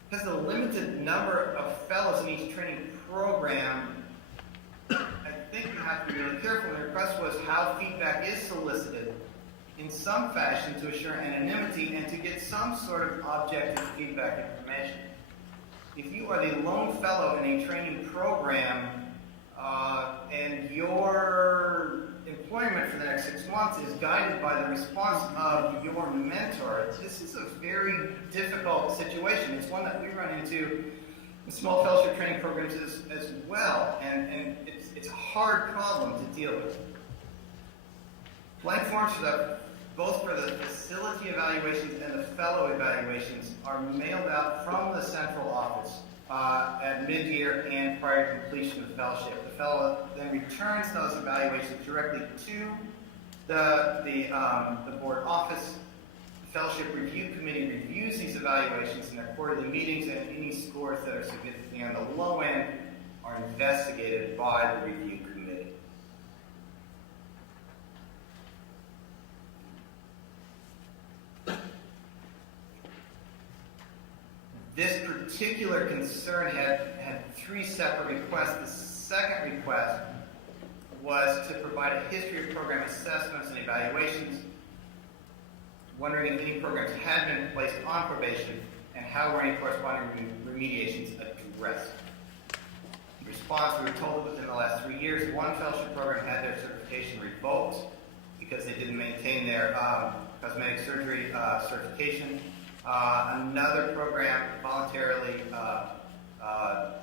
Because of the limited number of fellows in each training program, I think you have to be really careful. The request was how feedback is solicited in some fashion to assure anonymity and to get some sort of objective feedback information. If you are the lone fellow in a training program and your employment for the next 6 months is guided by the response of your mentor, this is a very difficult situation. It's one that we run into in small fellowship training programs as well, and it's a hard problem to deal with. Blank forms both for the facility evaluations and the fellow evaluations are mailed out from the central office at mid-year and prior to completion of the fellowship. The fellow then returns those evaluations directly to the board office. The fellowship review committee reviews these evaluations in their quarterly meetings, and any scores that are significantly on the low end are investigated by the review committee. This particular concern had 3 separate requests. The second request was to provide a history of program assessments and evaluations, wondering if any programs had been placed on probation and how were any corresponding remediations addressed. In response, we were told that within the last 3 years, one fellowship program had their certification revoked because they didn't maintain their cosmetic surgery certification. Another program voluntarily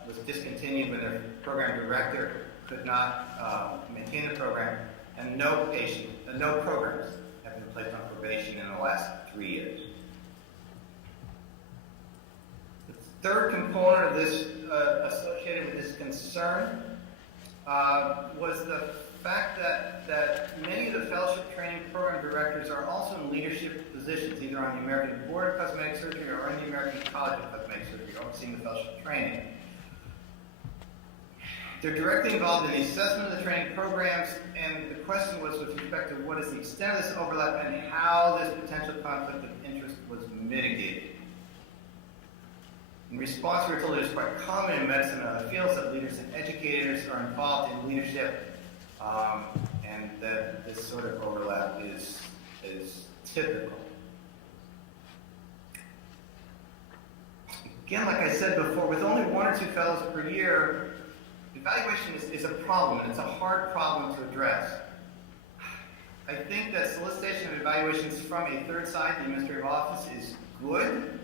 was discontinued when their program director could not maintain the program, and no programs have been placed on probation in the last 3 years. The third component of this associated with this concern was the fact that many of the fellowship training program directors are also in leadership positions, either on the American Board of Cosmetic Surgery or in the American College of Cosmetic Surgery, overseeing the fellowship training. They're directly involved in the assessment of the training programs, and the question was with respect to what is the extent of this overlap and how this potential conflict of interest was mitigated. In response, we were told it is quite common in medicine and other fields that leaders and educators are involved in leadership, and that this sort of overlap is typical. Again, like I said before, with only 1 or 2 fellows per year, evaluation is a problem, and it's a hard problem to address. I think that solicitation of evaluations from a third side, the administrative office, is good,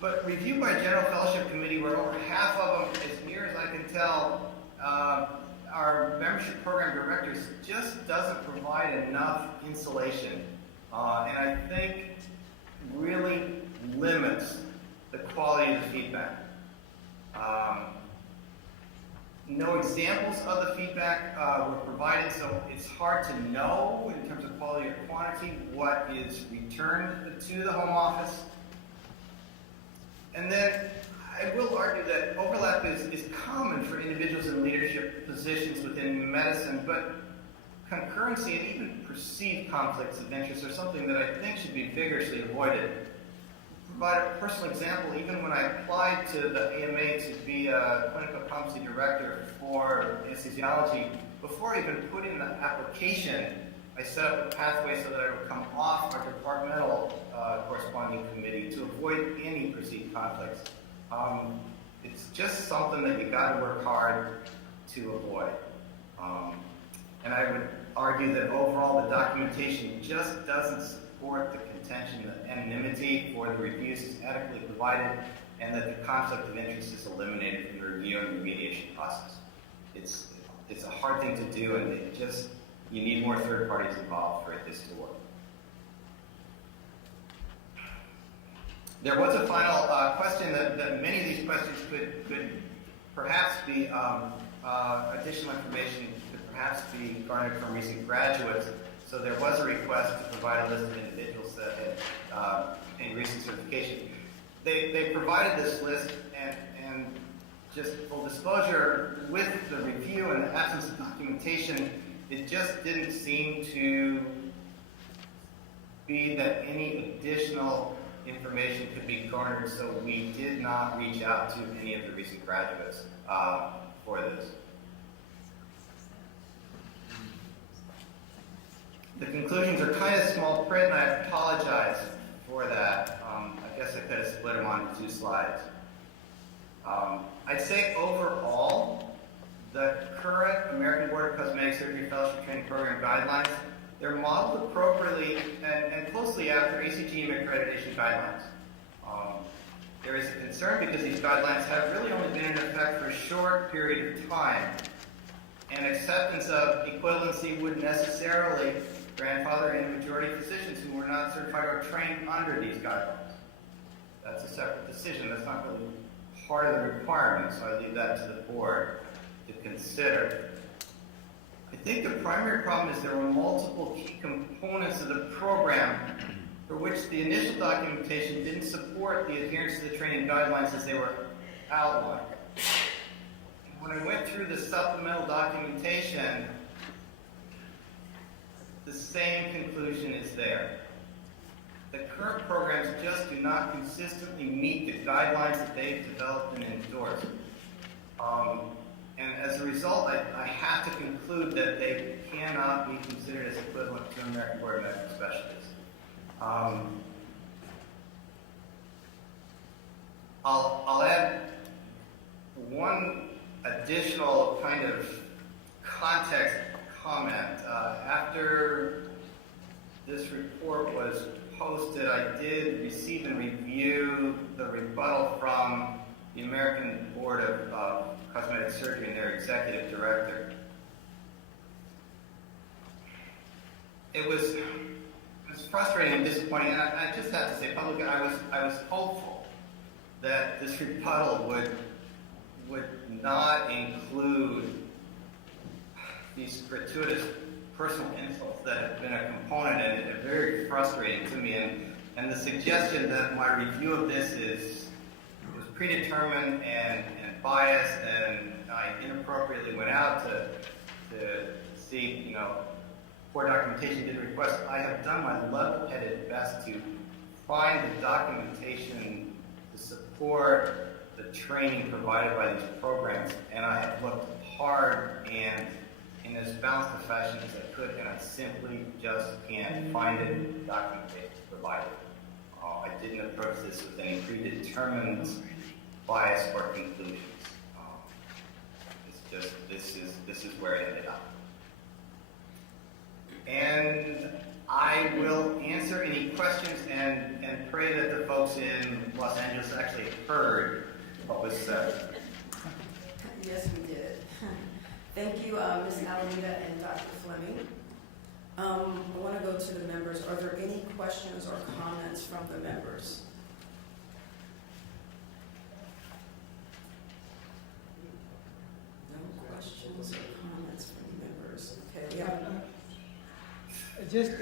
but review by a general fellowship committee where over half of them, as near as I can tell, our membership program directors just doesn't provide enough insulation, and I think really limits the quality of the feedback. No examples of the feedback were provided, so it's hard to know in terms of quality or quantity what is returned to the home office. And then I will argue that overlap is common for individuals in leadership positions within medicine, but concurrency and even perceived conflicts of interest are something that I think should be vigorously avoided. To provide a personal example, even when I applied to the AMA to be a clinical competency director for anesthesiology, before I even put in the application, I set up a pathway so that I would come off our departmental corresponding committee to avoid any perceived conflicts. It's just something that you got to work hard to avoid. And I would argue that overall the documentation just doesn't support the contention that anonymity for the reviews is adequately provided and that the conflict of interest is eliminated from the review and remediation process. It's a hard thing to do, and you need more third parties involved for this to work. There was a final question that many of these questions could perhaps be additional information could perhaps be garnered from recent graduates. So there was a request to provide a list of individuals that had obtained recent certification. They provided this list, and just full disclosure, with the review and the absence of documentation, it just didn't seem to be that any additional information could be garnered, so we did not reach out to any of the recent graduates for this. The conclusions are kind of small print, and I apologize for that. I guess I could have split them onto 2 slides. I'd say overall, the current American Board of Cosmetic Surgery Fellowship Training Program guidelines, they're modeled appropriately and closely after ACGME accreditation guidelines. There is a concern because these guidelines have really only been in effect for a short period of time, and acceptance of equivalency would necessarily grandfather in majority physicians who were not certified or trained under these guidelines. That's a separate decision. That's not really part of the requirement, so I leave that to the board to consider. I think the primary problem is there were multiple key components of the program for which the initial documentation didn't support the adherence to the training guidelines as they were outlined. When I went through the supplemental documentation, the same conclusion is there. The current programs just do not consistently meet the guidelines that they've developed and endorsed. And as a result, I have to conclude that they cannot be considered as equivalent to American Board of Medical Specialists. I'll add one additional kind of context comment. After this report was posted, I did receive and review the rebuttal from the American Board of Cosmetic Surgery and their executive director. It was frustrating and disappointing, and I just have to say publicly, I was hopeful that this rebuttal would not include these gratuitous personal insults that have been a component, and it's very frustrating to me. And the suggestion that my review of this was predetermined and biased, and I inappropriately went out to see, poor documentation did request. I have done my level-headed best to find the documentation to support the training provided by these programs, and I have looked hard and in as balanced a fashion as I could, and I simply just can't find it documented, provided. I didn't approach this with any predetermined bias or conclusions. It's just, this is where it ended up. And I will answer any questions and pray that the folks in Los Angeles actually heard what was said. Yes, we did. Thank you, Ms. Alameda and Dr. Fleming. I want to go to the members. Are there any questions or comments from the members? No questions or comments from members. Okay, we have. Just,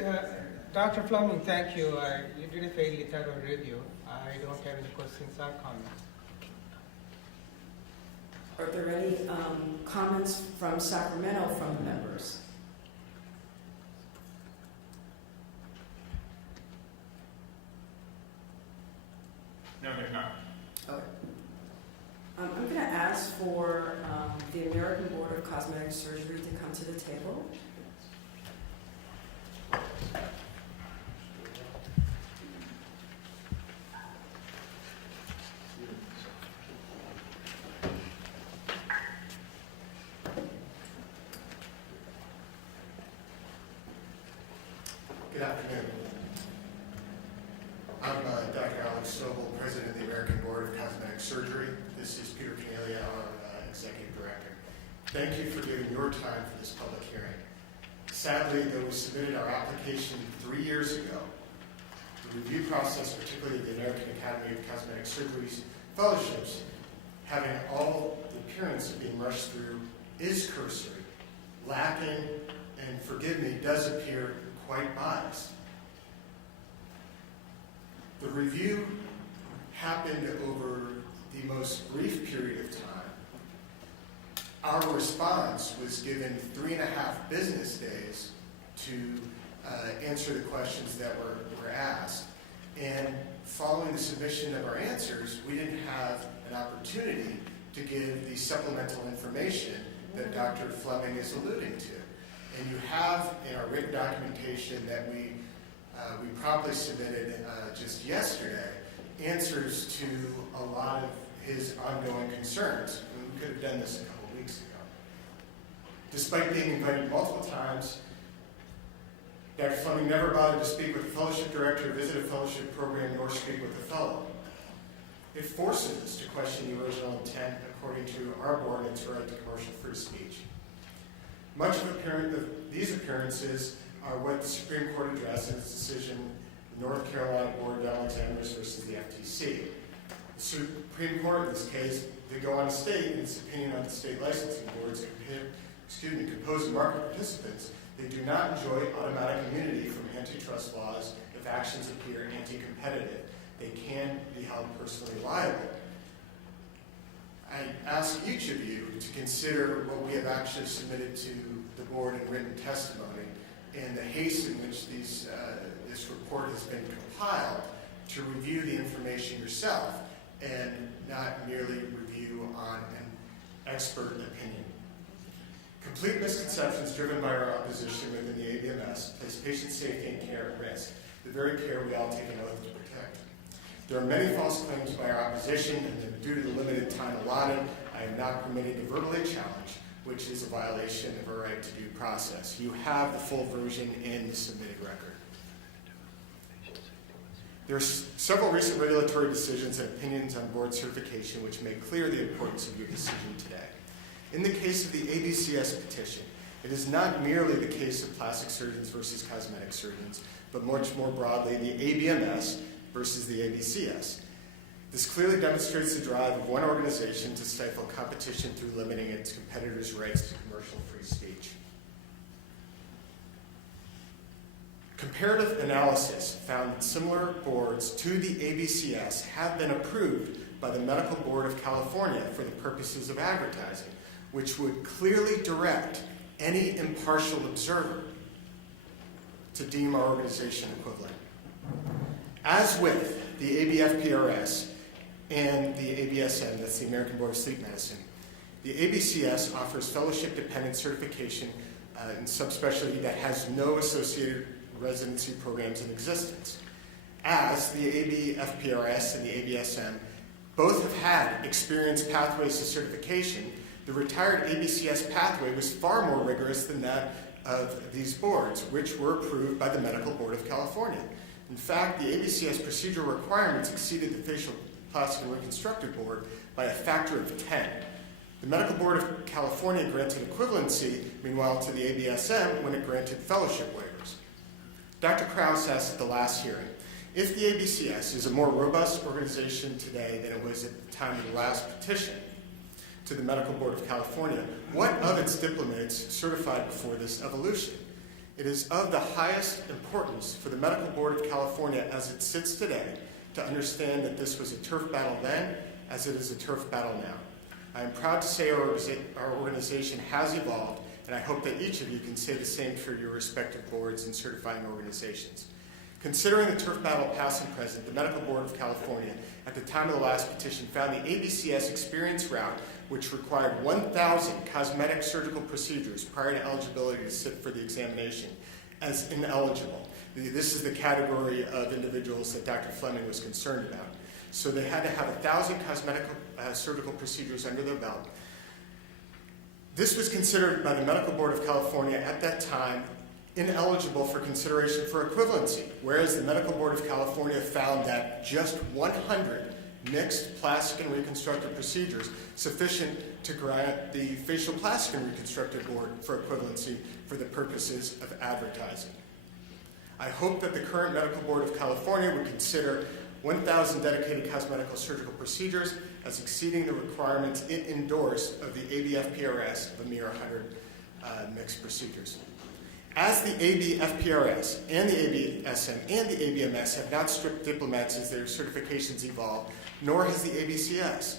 Dr. Fleming, thank you. You did a fairly thorough review. I don't have any questions or comments. Are there any comments from Sacramento from the members? No, there's not. Okay. I'm going to ask for the American Board of Cosmetic Surgery to come to the table. Good afternoon. I'm Dr. Alex Sobel, President of the American Board of Cosmetic Surgery. This is Peter Canelia, our Executive Director. Thank you for giving your time for this public hearing. Sadly, though we submitted our application 3 years ago, the review process, particularly the American Academy of Cosmetic Surgery's fellowships, having all the appearance of being rushed through, is cursory, lacking, and forgive me, does appear quite biased. The review happened over the most brief period of time. Our response was given 3.5 business days to answer the questions that were asked. And following the submission of our answers, we didn't have an opportunity to give the supplemental information that Dr. Fleming is alluding to. And you have in our written documentation that we promptly submitted just yesterday answers to a lot of his ongoing concerns. We could have done this a couple weeks ago. Despite being invited multiple times, Dr. Fleming never bothered to speak with the fellowship director, visit a fellowship program, nor speak with a fellow. It forces us to question the original intent according to our board and its right to commercial free speech. Much of these appearances are what the Supreme Court addressed in its decision, the North Carolina Board of Dental Examiners versus the FTC. The Supreme Court in this case did go on to state in its opinion on the state licensing boards composed of market participants, they do not enjoy automatic immunity from antitrust laws if actions appear anti-competitive. They can be held personally liable. I ask each of you to consider what we have actually submitted to the board in written testimony and the haste in which this report has been compiled to review the information yourself and not merely review on an expert opinion. Complete misconceptions driven by our opposition within the ABMS place patient safety and care at risk, the very care we all take an oath to protect. There are many false claims by our opposition, and then due to the limited time allotted, I am not permitted to verbally challenge, which is a violation of our right to due process. You have the full version in the submitted record. There are several recent regulatory decisions and opinions on board certification which make clear the importance of your decision today. In the case of the AACS petition, it is not merely the case of plastic surgeons versus cosmetic surgeons, but much more broadly the ABMS versus the AACS. This clearly demonstrates the drive of one organization to stifle competition through limiting its competitors' rights to commercial free speech. Comparative analysis found that similar boards to the ABCS have been approved by the Medical Board of California for the purposes of advertising, which would clearly direct any impartial observer to deem our organization equivalent. As with the ABFPRS and the ABSM, that's the American Board of Sleep Medicine, the ABCS offers fellowship-dependent certification in subspecialty that has no associated residency programs in existence. As the ABFPRS and the ABSM both have had experienced pathways to certification, the retired ABCS pathway was far more rigorous than that of these boards, which were approved by the Medical Board of California. In fact, the ABCS procedural requirements exceeded the Facial Plastic and Reconstructive Board by a factor of 10. The Medical Board of California granted equivalency, meanwhile, to the ABSM when it granted fellowship waivers. Dr. Krause asked at the last hearing, if the ABCS is a more robust organization today than it was at the time of the last petition to the Medical Board of California, what of its diplomates certified before this evolution? It is of the highest importance for the Medical Board of California as it sits today to understand that this was a turf battle then as it is a turf battle now. I am proud to say our organization has evolved, and I hope that each of you can say the same for your respective boards and certifying organizations. Considering the turf battle past and present, the Medical Board of California, at the time of the last petition, found the ABCS experience route, which required 1,000 cosmetic surgical procedures prior to eligibility to sit for the examination, as ineligible. This is the category of individuals that Dr. Fleming was concerned about. So they had to have 1,000 cosmetic surgical procedures under their belt. This was considered by the Medical Board of California at that time ineligible for consideration for equivalency, whereas the Medical Board of California found that just 100 mixed plastic and reconstructive procedures sufficient to grant the Facial Plastic and Reconstructive Board for equivalency for the purposes of advertising. I hope that the current Medical Board of California would consider 1,000 dedicated cosmetic surgical procedures as exceeding the requirements it endorsed of the ABFPRS of a mere 100 mixed procedures. As the ABFPRS and the ABSM and the ABMS have not stripped diplomats as their certifications evolve, nor has the ABCS.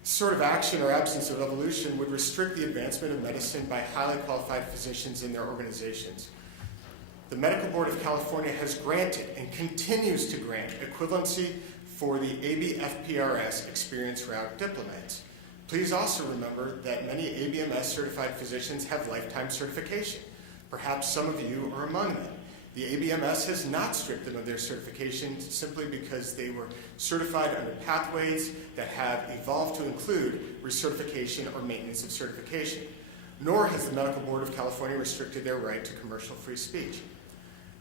This sort of action or absence of evolution would restrict the advancement of medicine by highly qualified physicians in their organizations. The Medical Board of California has granted and continues to grant equivalency for the ABFPRS experienced route diplomats. Please also remember that many ABMS certified physicians have lifetime certification. Perhaps some of you are among them. The ABMS has not stripped them of their certification simply because they were certified under pathways that have evolved to include recertification or maintenance of certification. Nor has the Medical Board of California restricted their right to commercial free speech.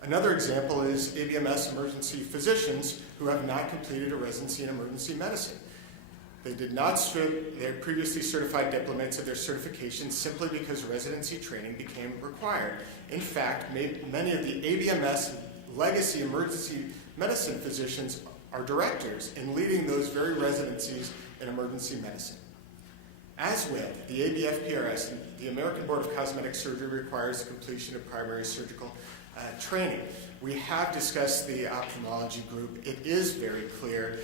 Another example is ABMS emergency physicians who have not completed a residency in emergency medicine. They did not strip their previously certified diplomats of their certification simply because residency training became required. In fact, many of the ABMS legacy emergency medicine physicians are directors in leading those very residencies in emergency medicine. As with the ABFPRS, the American Board of Cosmetic Surgery requires the completion of primary surgical training. We have discussed the ophthalmology group. It is very clear.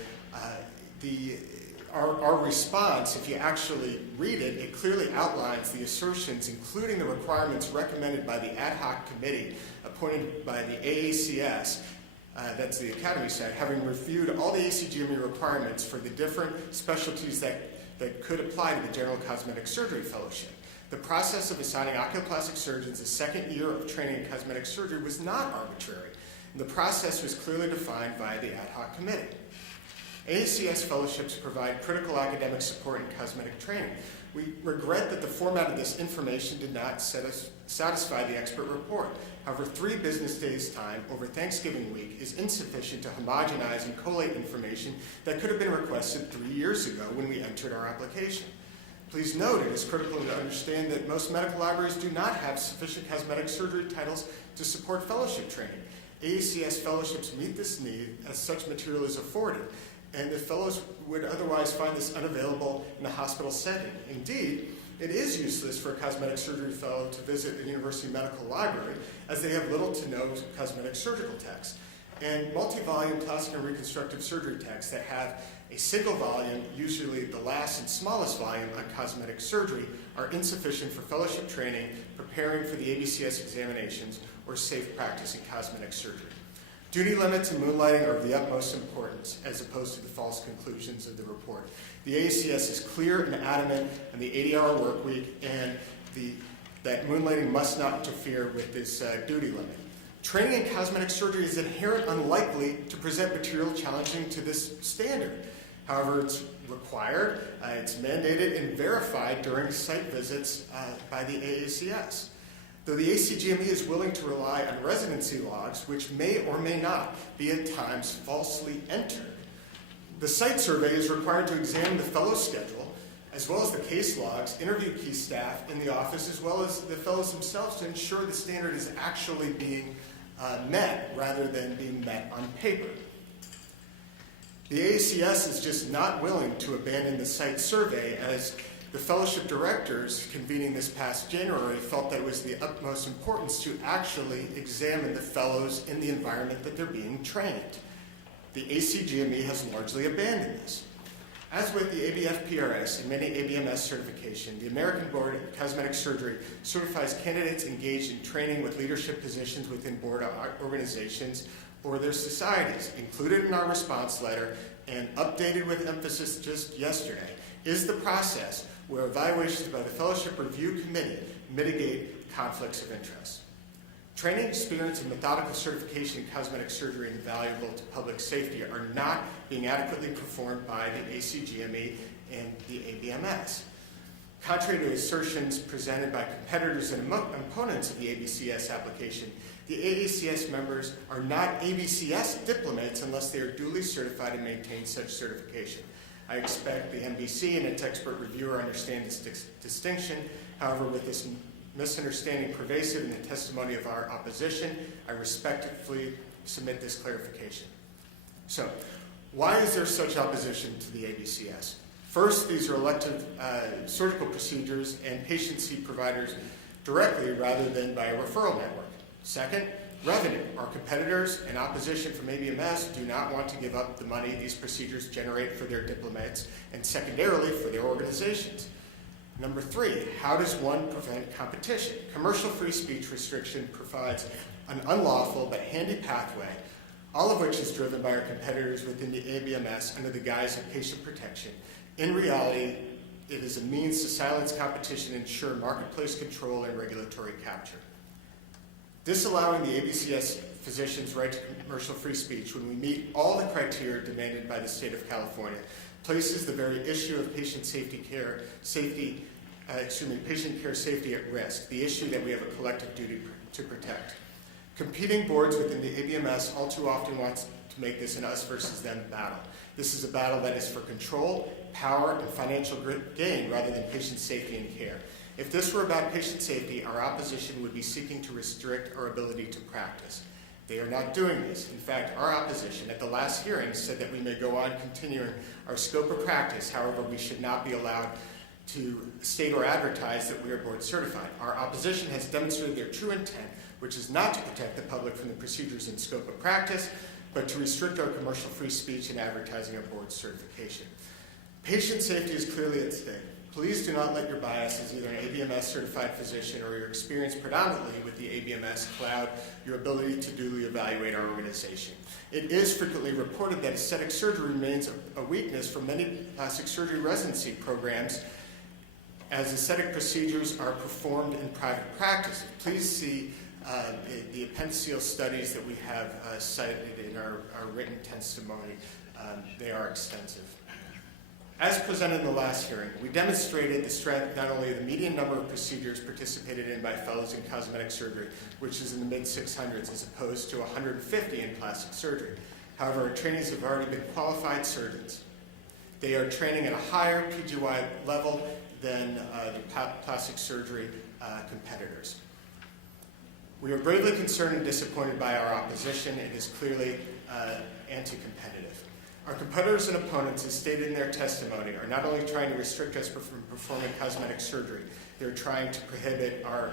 Our response, if you actually read it, it clearly outlines the assertions, including the requirements recommended by the ad hoc committee appointed by the AACS, that's the academy side, having reviewed all the ACGME requirements for the different specialties that could apply to the General Cosmetic Surgery Fellowship. The process of assigning oculoplastic surgeons a second year of training in cosmetic surgery was not arbitrary. The process was clearly defined by the ad hoc committee. AACS fellowships provide critical academic support in cosmetic training. We regret that the format of this information did not satisfy the expert report. However, 3 business days' time over Thanksgiving week is insufficient to homogenize and collate information that could have been requested 3 years ago when we entered our application. Please note it is critical to understand that most medical libraries do not have sufficient cosmetic surgery titles to support fellowship training. AACS fellowships meet this need as such material is afforded, and the fellows would otherwise find this unavailable in a hospital setting. Indeed, it is useless for a cosmetic surgery fellow to visit a university medical library, as they have little to no cosmetic surgical texts. And multi-volume plastic and reconstructive surgery texts that have a single volume, usually the last and smallest volume on cosmetic surgery, are insufficient for fellowship training, preparing for the ABCS examinations, or safe practice in cosmetic surgery. Duty limits and moonlighting are of the utmost importance, as opposed to the false conclusions of the report. The AACS is clear and adamant on the 80-hour work week and that moonlighting must not interfere with this duty limit. Training in cosmetic surgery is inherently unlikely to present material challenging to this standard. However, it's required, it's mandated, and verified during site visits by the AACS. Though the ACGME is willing to rely on residency logs, which may or may not be at times falsely entered, the site survey is required to examine the fellow schedule, as well as the case logs, interview key staff in the office, as well as the fellows themselves to ensure the standard is actually being met rather than being met on paper. The AACS is just not willing to abandon the site survey, as the fellowship directors convening this past January felt that it was the utmost importance to actually examine the fellows in the environment that they're being trained. The ACGME has largely abandoned this. As with the ABFPRS and many ABMS certification, the American Board of Cosmetic Surgery certifies candidates engaged in training with leadership positions within board organizations or their societies. Included in our response letter and updated with emphasis just yesterday is the process where evaluations by the Fellowship Review Committee mitigate conflicts of interest. Training experience and methodical certification in cosmetic surgery invaluable to public safety are not being adequately performed by the ACGME and the ABMS. Contrary to assertions presented by competitors and opponents of the ABCS application, the AACS members are not ABCS diplomats unless they are duly certified and maintain such certification. I expect the MBC and its expert reviewer understand this distinction. However, with this misunderstanding pervasive in the testimony of our opposition, I respectfully submit this clarification. So, why is there such opposition to the ABCS? First, these are elective surgical procedures, and patient seat providers directly rather than by a referral network. Second, revenue. Our competitors and opposition from ABMS do not want to give up the money these procedures generate for their diplomats and secondarily for their organizations. Number three, how does one prevent competition? Commercial free speech restriction provides an unlawful but handy pathway, all of which is driven by our competitors within the ABMS under the guise of patient protection. In reality, it is a means to silence competition and ensure marketplace control and regulatory capture. Disallowing the ABCS physicians' right to commercial free speech when we meet all the criteria demanded by the state of California places the very issue of patient care safety at risk, the issue that we have a collective duty to protect. Competing boards within the ABMS all too often want to make this an us versus them battle. This is a battle that is for control, power, and financial gain rather than patient safety and care. If this were about patient safety, our opposition would be seeking to restrict our ability to practice. They are not doing this. In fact, our opposition at the last hearing said that we may go on continuing our scope of practice. However, we should not be allowed to state or advertise that we are board certified. Our opposition has demonstrated their true intent, which is not to protect the public from the procedures and scope of practice, but to restrict our commercial free speech and advertising our board certification. Patient safety is clearly at stake. Please do not let your bias as either an ABMS certified physician or your experience predominantly with the ABMS cloud your ability to duly evaluate our organization. It is frequently reported that aesthetic surgery remains a weakness for many plastic surgery residency programs as aesthetic procedures are performed in private practice. Please see the appendiceal studies that we have cited in our written testimony. They are extensive. As presented in the last hearing, we demonstrated the strength not only of the median number of procedures participated in by fellows in cosmetic surgery, which is in the mid-600s as opposed to 150 in plastic surgery. However, our trainees have already been qualified surgeons. They are training at a higher PGY level than the plastic surgery competitors. We are gravely concerned and disappointed by our opposition. It is clearly anti-competitive. Our competitors and opponents, as stated in their testimony, are not only trying to restrict us from performing cosmetic surgery, they're trying to prohibit our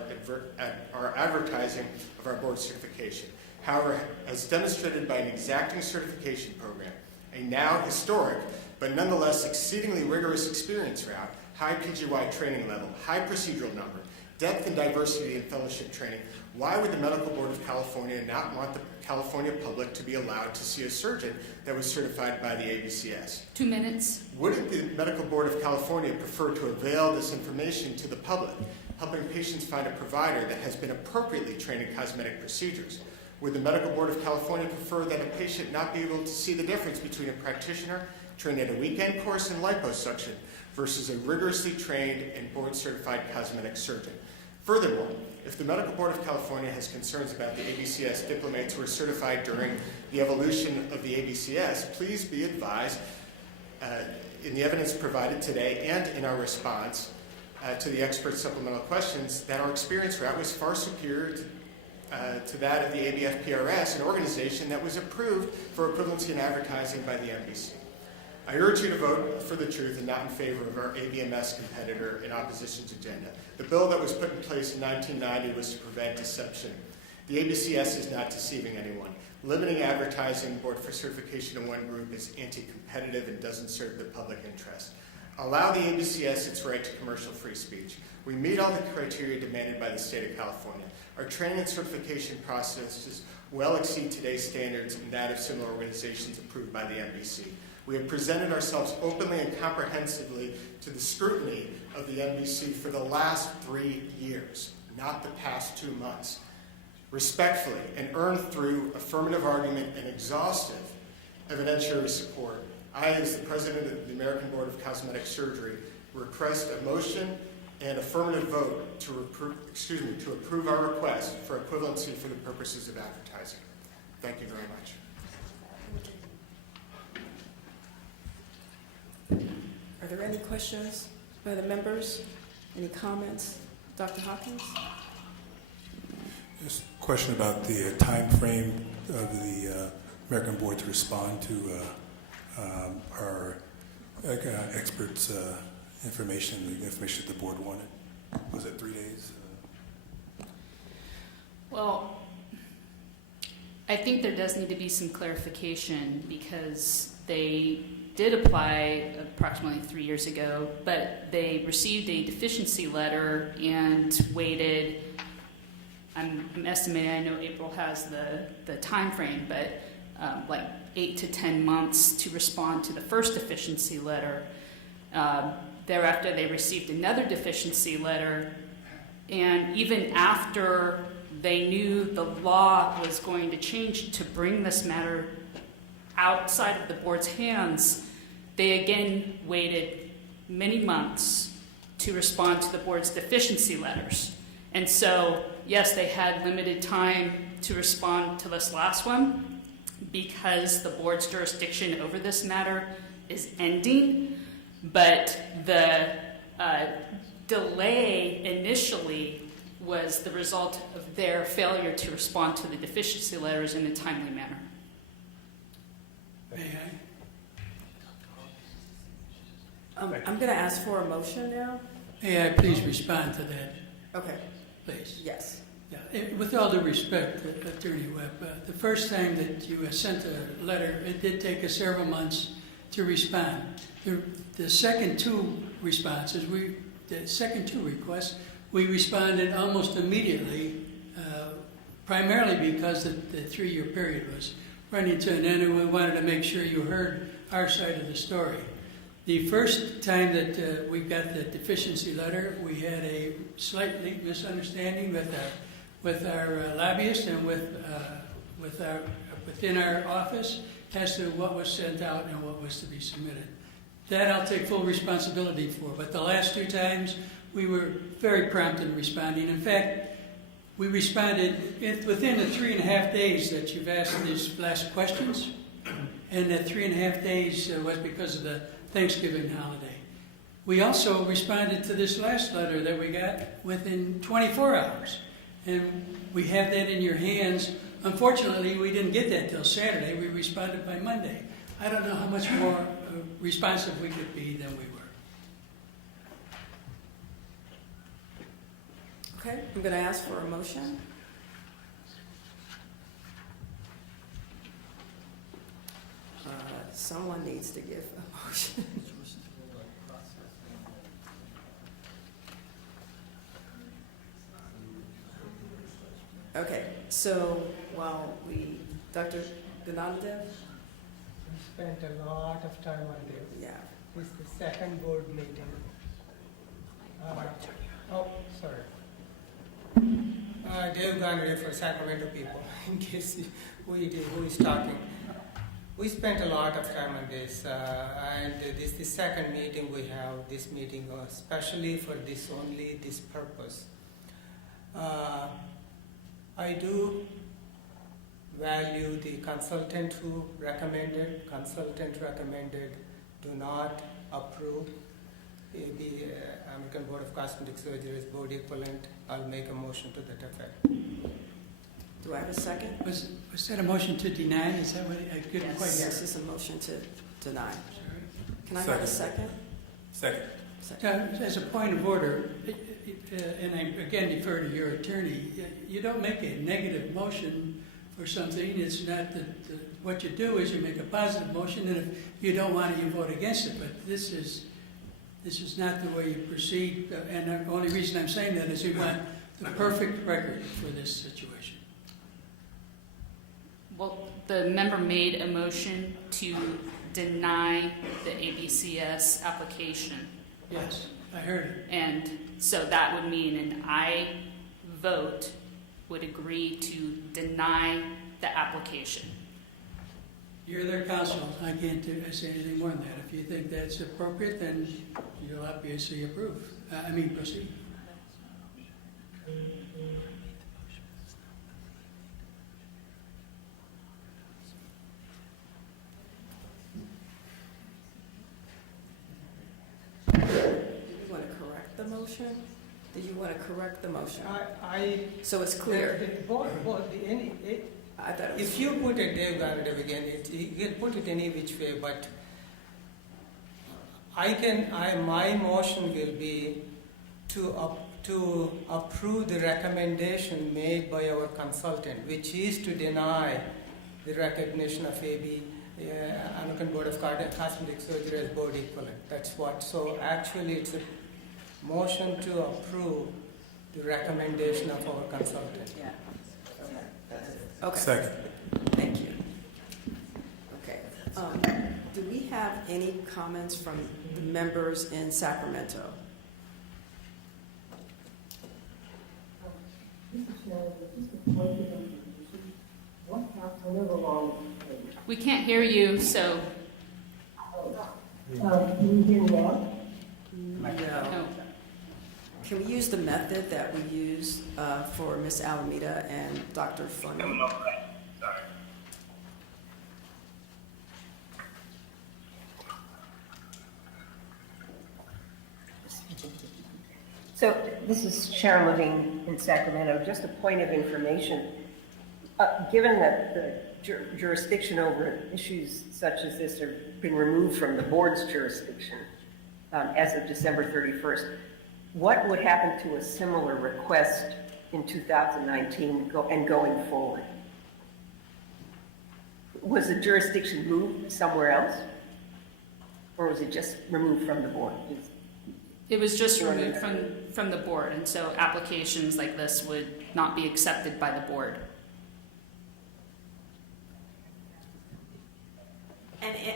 advertising of our board certification. However, as demonstrated by an exacting certification program, a now historic, but nonetheless exceedingly rigorous experience route, high PGY training level, high procedural number, depth and diversity in fellowship training, why would the Medical Board of California not want the California public to be allowed to see a surgeon that was certified by the ABCS? 2 minutes. Wouldn't the Medical Board of California prefer to avail this information to the public, helping patients find a provider that has been appropriately trained in cosmetic procedures? Would the Medical Board of California prefer that a patient not be able to see the difference between a practitioner trained at a weekend course in liposuction versus a rigorously trained and board-certified cosmetic surgeon? Furthermore, if the Medical Board of California has concerns about the ABCS diplomats who were certified during the evolution of the ABCS, please be advised in the evidence provided today and in our response to the expert supplemental questions that our experience route was far superior to that of the ABFPRS, an organization that was approved for equivalency in advertising by the NBC. I urge you to vote for the truth and not in favor of our ABMS competitor in opposition's agenda. The bill that was put in place in 1990 was to prevent deception. The ABCS is not deceiving anyone. Limiting advertising board for certification in one group is anti-competitive and doesn't serve the public interest. Allow the ABCS its right to commercial free speech. We meet all the criteria demanded by the state of California. Our training and certification processes well exceed today's standards and that of similar organizations approved by the NBC. We have presented ourselves openly and comprehensively to the scrutiny of the NBC for the last 3 years, not the past 2 months. Respectfully, and earned through affirmative argument and exhaustive evidentiary support, I, as the president of the American Board of Cosmetic Surgery, request a motion and affirmative vote to approve our request for equivalency for the purposes of advertising. Thank you very much. Are there any questions by the members? Any comments? Dr. Hawkins? Just a question about the time frame of the American Board to respond to our experts' information, the information that the board wanted. Was it 3 days? Well, I think there does need to be some clarification because they did apply approximately 3 years ago, but they received a deficiency letter and waited. I'm estimating, I know April has the time frame, but like 8 to 10 months to respond to the first deficiency letter. Thereafter, they received another deficiency letter, and even after they knew the law was going to change to bring this matter outside of the board's hands, they again waited many months to respond to the board's deficiency letters. And so, yes, they had limited time to respond to this last one because the board's jurisdiction over this matter is ending, but the delay initially was the result of their failure to respond to the deficiency letters in a timely manner. May I? I'm going to ask for a motion now. May I please respond to that, Okay. please? Yes. Yeah. With all due respect, Attorney Webb, the first time that you sent a letter, it did take us several months to respond. The second two responses, the second two requests, we responded almost immediately, primarily because the 3-year period was running to an end, and we wanted to make sure you heard our side of the story. The first time that we got the deficiency letter, we had a slightly misunderstanding with our lobbyist and within our office as to what was sent out and what was to be submitted. That I'll take full responsibility for. But the last 2 times, we were very prompt in responding. In fact, we responded within the 3.5 days that you've asked these last questions, and that 3.5 days was because of the Thanksgiving holiday. We also responded to this last letter that we got within 24 hours, and we have that in your hands. Unfortunately, we didn't get that till Saturday. We responded by Monday. I don't know how much more responsive we could be than we were. Okay, I'm going to ask for a motion. Someone needs to give a motion. Okay, so while Dr. Ganandev? We spent a lot of time on this. Yeah. This is the second board meeting. Dave Gandhi for Sacramento people, in case who is talking. We spent a lot of time on this, and this is the second meeting we have, this meeting especially for this purpose. I do value the consultant who recommended. Consultant recommended do not approve the American Board of Cosmetic Surgery's board equivalent. I'll make a motion to that effect. Do I have a second? Was that a motion to deny? Is that what I couldn't quite hear? Yes, it's a motion to deny. Can I have a second? Second. As a point of order, and I again defer to your attorney, you don't make a negative motion for something. It's not what you do is you make a positive motion, and if you don't want it, you vote against it. But this is not the way you proceed, and the only reason I'm saying that is you want the perfect record for this situation. Well, the member made a motion to deny the ABCS application. Yes, I heard it. And so that would mean an aye vote would agree to deny the application. You're their counsel. I can't say anything more than that. If you think that's appropriate, then you'll obviously approve. Proceed. The motion? Do you want to correct the motion? So it's clear. If you put it Dave Gandhi again, you can put it any which way, but my motion will be to to approve the recommendation made by our consultant, which is to deny the recognition of American Board of Cosmetic Surgery as board equivalent. That's what. So actually, it's a motion to approve the recommendation of our consultant. Yeah. Okay. Second. Thank you. Okay. Do we have any comments from the members in Sacramento? We can't hear you, so Can you hear me now? No. Can we use the method that we use for Ms. Alameda and Dr. Funnell? Sorry. So this is Sharon Levine in Sacramento. Just a point of information. Given that the jurisdiction over issues such as this have been removed from the board's jurisdiction as of December 31st, what would happen to a similar request in 2019 and going forward? Was the jurisdiction moved somewhere else? Or was it just removed from the board? it was just removed from the board, and so applications like this would not be accepted by the board.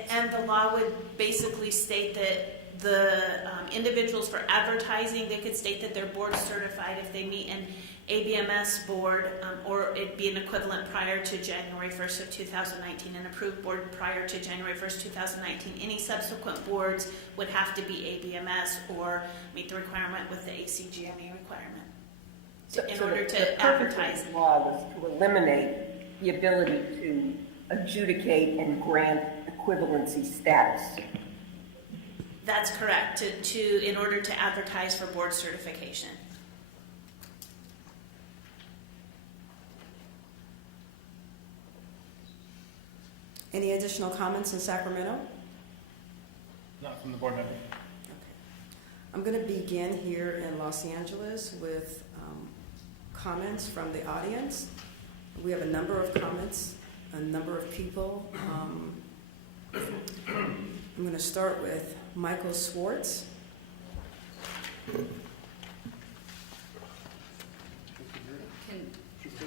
And the law would basically state that the individuals for advertising, they could state that they're board certified if they meet an ABMS board, or it'd be an equivalent prior to January 1st of 2019, an approved board prior to January 1st, 2019. Any subsequent boards would have to be ABMS or meet the requirement with the ACGME requirement in order to advertise. The law was to eliminate the ability to adjudicate and grant equivalency status. That's correct, in order to advertise for board certification. Any additional comments in Sacramento? Not from the board member. I'm going to begin here in Los Angeles with comments from the audience. We have a number of comments, a number of people. I'm going to start with Michael Swartz.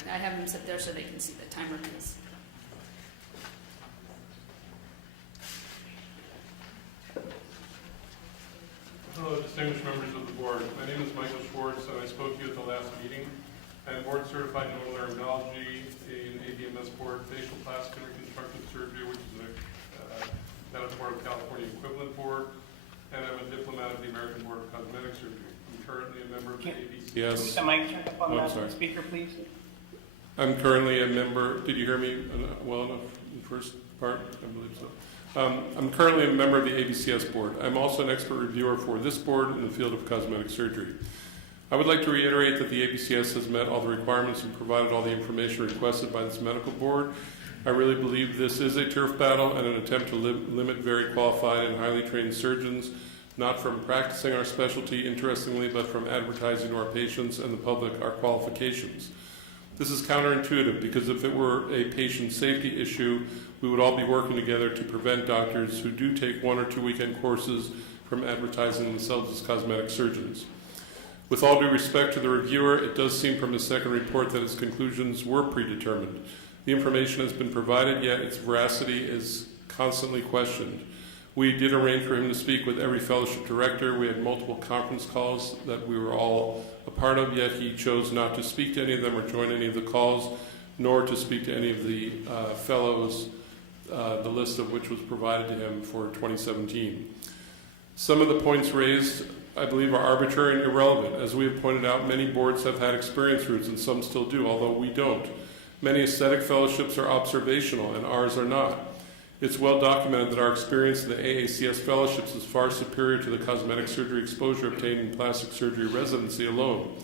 I have them sit there so they can see the timer, please. Hello, distinguished members of the board. My name is Michael Schwartz, and I spoke to you at the last meeting. I am board certified in otolaryngology, an ABMS board, facial plastic and reconstructive surgery, which is a Medical Board of California equivalent board, and I'm a diplomat of the American Board of Cosmetic Surgery. I'm currently a member of the ABCS. Can the mic turn up on the speaker, please? I'm currently a member. Did you hear me well enough in the first part? I believe so. I'm currently a member of the ABCS board. I'm also an expert reviewer for this board in the field of cosmetic surgery. I would like to reiterate that the ABCS has met all the requirements and provided all the information requested by this medical board. I really believe this is a turf battle and an attempt to limit very qualified and highly trained surgeons, not from practicing our specialty, interestingly, but from advertising to our patients and the public our qualifications. This is counterintuitive because if it were a patient safety issue, we would all be working together to prevent doctors who do take 1 or 2 weekend courses from advertising themselves as cosmetic surgeons. With all due respect to the reviewer, it does seem from his second report that his conclusions were predetermined. The information has been provided, yet its veracity is constantly questioned. We did arrange for him to speak with every fellowship director. We had multiple conference calls that we were all a part of, yet he chose not to speak to any of them or join any of the calls, nor to speak to any of the fellows, the list of which was provided to him for 2017. Some of the points raised, I believe, are arbitrary and irrelevant. As we have pointed out, many boards have had experience routes, and some still do, although we don't. Many aesthetic fellowships are observational, and ours are not. It's well documented that our experience in the AACS fellowships is far superior to the cosmetic surgery exposure obtained in plastic surgery residency alone.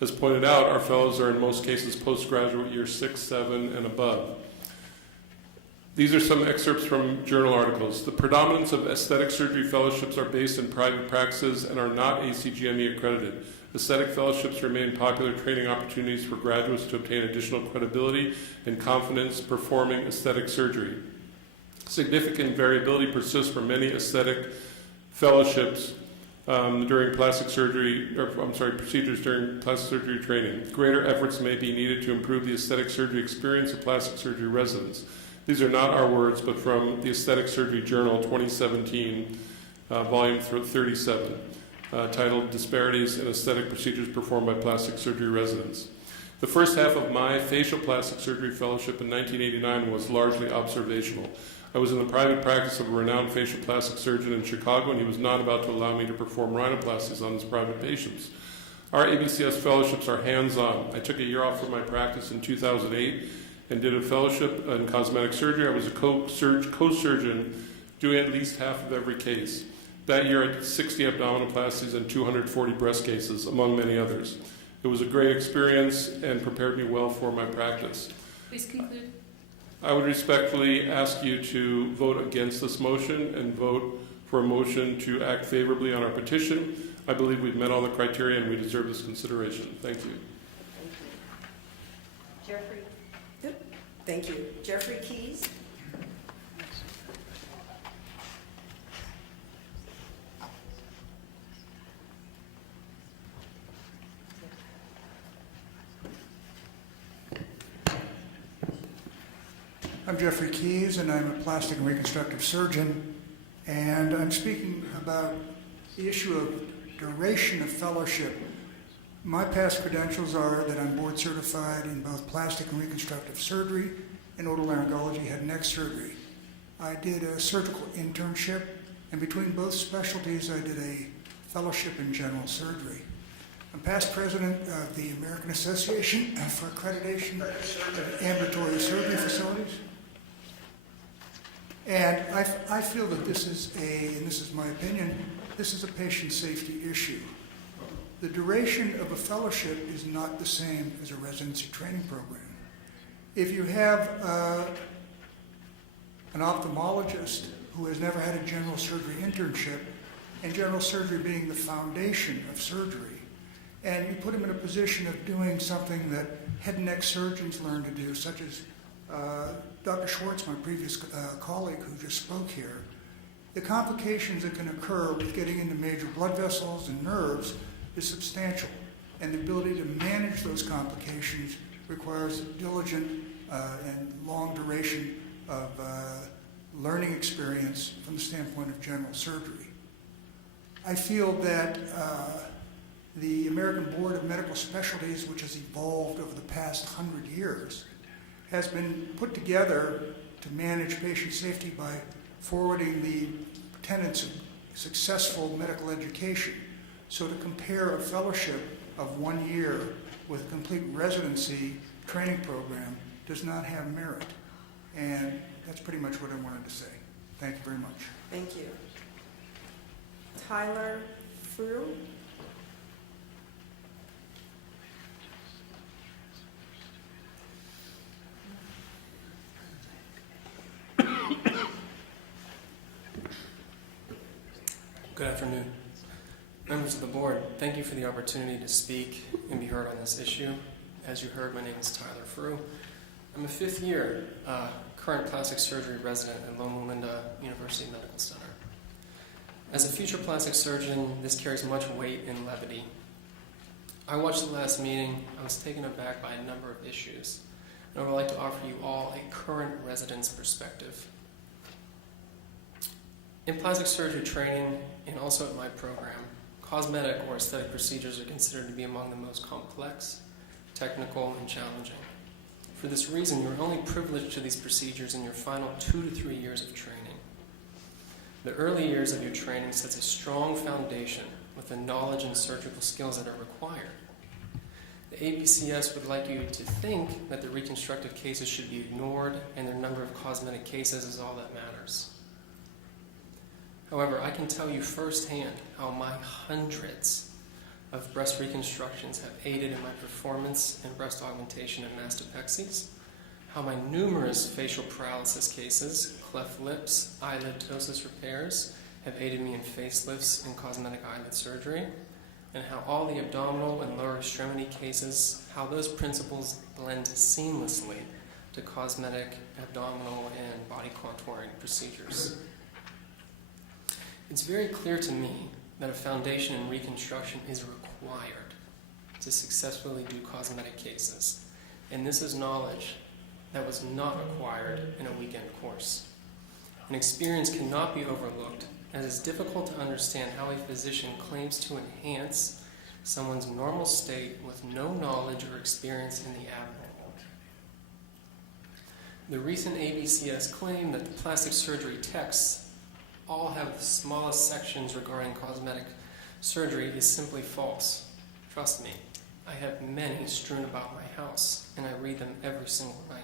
As pointed out, our fellows are in most cases postgraduate year 6, 7, and above. These are some excerpts from journal articles. The predominance of aesthetic surgery fellowships are based in private practices and are not ACGME accredited. Aesthetic fellowships remain popular training opportunities for graduates to obtain additional credibility and confidence performing aesthetic surgery. Significant variability persists for many aesthetic fellowships during procedures during plastic surgery training. Greater efforts may be needed to improve the aesthetic surgery experience of plastic surgery residents. These are not our words, but from the Aesthetic Surgery Journal 2017, volume 37, titled Disparities in Aesthetic Procedures Performed by Plastic Surgery Residents. The first half of my facial plastic surgery fellowship in 1989 was largely observational. I was in the private practice of a renowned facial plastic surgeon in Chicago, and he was not about to allow me to perform rhinoplasties on his private patients. Our ABCS fellowships are hands-on. I took a year off from my practice in 2008 and did a fellowship in cosmetic surgery. I was a co-surgeon doing at least half of every case. That year I did 60 abdominoplasties and 240 breast cases, among many others. It was a great experience and prepared me well for my practice. Please conclude. I would respectfully ask you to vote against this motion and vote for a motion to act favorably on our petition. I believe we've met all the criteria and we deserve this consideration. Thank you. Jeffrey. Good. Thank you. Jeffrey Keys. I'm Jeffrey Keys, and I'm a plastic and reconstructive surgeon, and I'm speaking about the issue of duration of fellowship. My past credentials are that I'm board certified in both plastic and reconstructive surgery and otolaryngology head and neck surgery. I did a surgical internship, and between both specialties, I did a fellowship in general surgery. I'm past president of the American Association for Accreditation of Ambulatory Surgery Facilities. And I feel that this is and this is my opinion, this is a patient safety issue. The duration of a fellowship is not the same as a residency training program. If you have an ophthalmologist who has never had a general surgery internship, and general surgery being the foundation of surgery, and you put him in a position of doing something that head and neck surgeons learn to do, such as Dr. Schwartz, my previous colleague who just spoke here, the complications that can occur with getting into major blood vessels and nerves is substantial. And the ability to manage those complications requires diligent and long duration of learning experience from the standpoint of general surgery. I feel that the American Board of Medical Specialties, which has evolved over the past 100 years, has been put together to manage patient safety by forwarding the tenets of successful medical education. So to compare a fellowship of 1 year with a complete residency training program does not have merit. And that's pretty much what I wanted to say. Thank you very much. Thank you. Tyler Frew. Good afternoon. Members of the board, thank you for the opportunity to speak and be heard on this issue. As you heard, my name is Tyler Frew. I'm a fifth-year current plastic surgery resident at Loma Linda University Medical Center. As a future plastic surgeon, this carries much weight and levity. I watched the last meeting. I was taken aback by a number of issues, and I would like to offer you all a current resident's perspective. In plastic surgery training, and also at my program, cosmetic or aesthetic procedures are considered to be among the most complex, technical, and challenging. For this reason, you're only privileged to these procedures in your final 2 to 3 years of training. The early years of your training sets a strong foundation with the knowledge and surgical skills that are required. The ABCS would like you to think that the reconstructive cases should be ignored and their number of cosmetic cases is all that matters. However, I can tell you firsthand how my hundreds of breast reconstructions have aided in my performance in breast augmentation and mastopexies, how my numerous facial paralysis cases, cleft lips, eyelid ptosis repairs have aided me in facelifts and cosmetic eyelid surgery, and how all the abdominal and lower extremity cases, how those principles blend seamlessly to cosmetic, abdominal, and body contouring procedures. It's very clear to me that a foundation in reconstruction is required to successfully do cosmetic cases, and this is knowledge that was not acquired in a weekend course. An experience cannot be overlooked, as it's difficult to understand how a physician claims to enhance someone's normal state with no knowledge or experience in the abnormal. The recent AACS claim that the plastic surgery texts all have the smallest sections regarding cosmetic surgery is simply false. Trust me, I have many strewn about my house, and I read them every single night.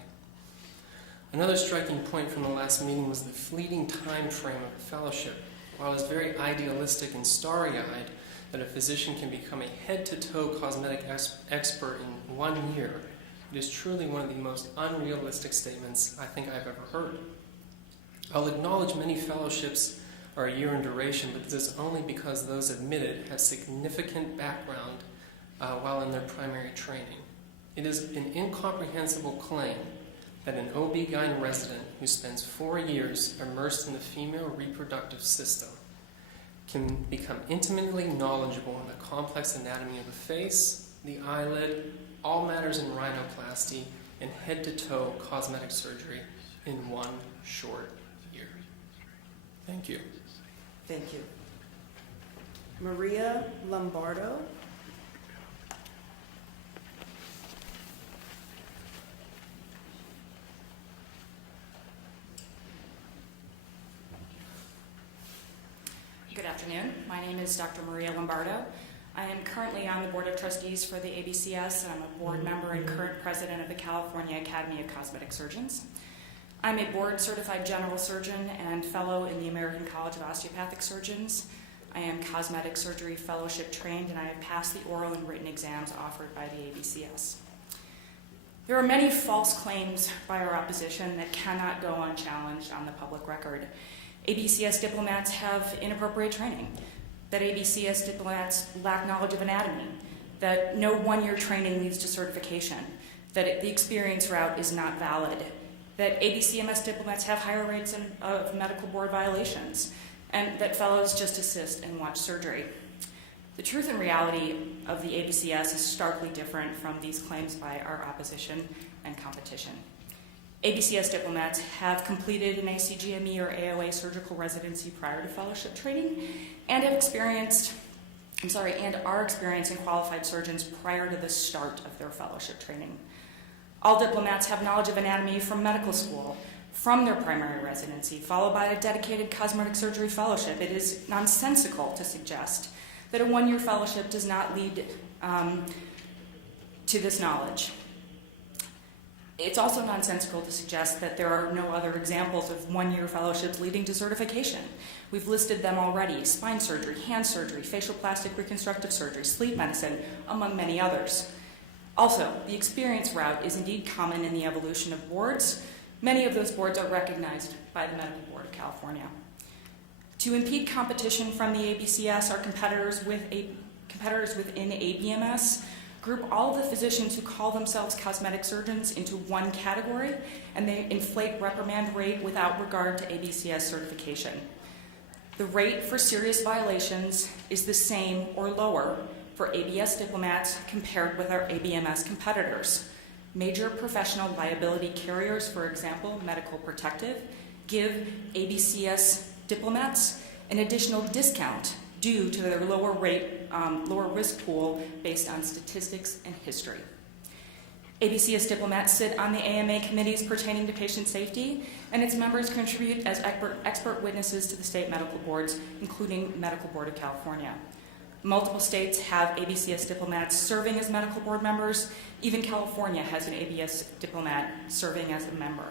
Another striking point from the last meeting was the fleeting time frame of the fellowship. While it's very idealistic and starry-eyed that a physician can become a head-to-toe cosmetic expert in 1 year, it is truly one of the most unrealistic statements I think I've ever heard. I'll acknowledge many fellowships are a year in duration, but this is only because those admitted have significant background while in their primary training. It is an incomprehensible claim that an OB-GYN resident who spends 4 years immersed in the female reproductive system can become intimately knowledgeable in the complex anatomy of the face, the eyelid, all matters in rhinoplasty, and head-to-toe cosmetic surgery in 1 short year. Thank you. Thank you. Maria Lombardo. Good afternoon. My name is Dr. Maria Lombardo. I am currently on the Board of Trustees for the ABCS, and I'm a board member and current president of the California Academy of Cosmetic Surgeons. I'm a board-certified general surgeon and fellow in the American College of Osteopathic Surgeons. I am cosmetic surgery fellowship trained, and I have passed the oral and written exams offered by the ABCS. There are many false claims by our opposition that cannot go unchallenged on the public record. ABCS diplomats have inappropriate training, that ABCS diplomats lack knowledge of anatomy, that no one-year training leads to certification, that the experience route is not valid, that ABCMS diplomats have higher rates of medical board violations, and that fellows just assist and watch surgery. The truth and reality of the ABCS is starkly different from these claims by our opposition and competition. ABCS diplomats have completed an ACGME or AOA surgical residency prior to fellowship training and are experiencing qualified surgeons prior to the start of their fellowship training. All diplomats have knowledge of anatomy from medical school, from their primary residency, followed by a dedicated cosmetic surgery fellowship. It is nonsensical to suggest that a one-year fellowship does not lead to this knowledge. It's also nonsensical to suggest that there are no other examples of one-year fellowships leading to certification. We've listed them already: spine surgery, hand surgery, facial plastic reconstructive surgery, sleep medicine, among many others. Also, the experience route is indeed common in the evolution of boards. Many of those boards are recognized by the Medical Board of California. To impede competition from the ABCS, our competitors within ABMS group all of the physicians who call themselves cosmetic surgeons into one category, and they inflate reprimand rate without regard to ABCS certification. The rate for serious violations is the same or lower for ABS diplomats compared with our ABMS competitors. Major professional liability carriers, for example, Medical Protective, give ABCS diplomats an additional discount due to their lower risk pool based on statistics and history. ABCS diplomats sit on the AMA committees pertaining to patient safety, and its members contribute as expert witnesses to the state medical boards, including Medical Board of California. Multiple states have ABCS diplomats serving as medical board members. Even California has an ABS diplomat serving as a member.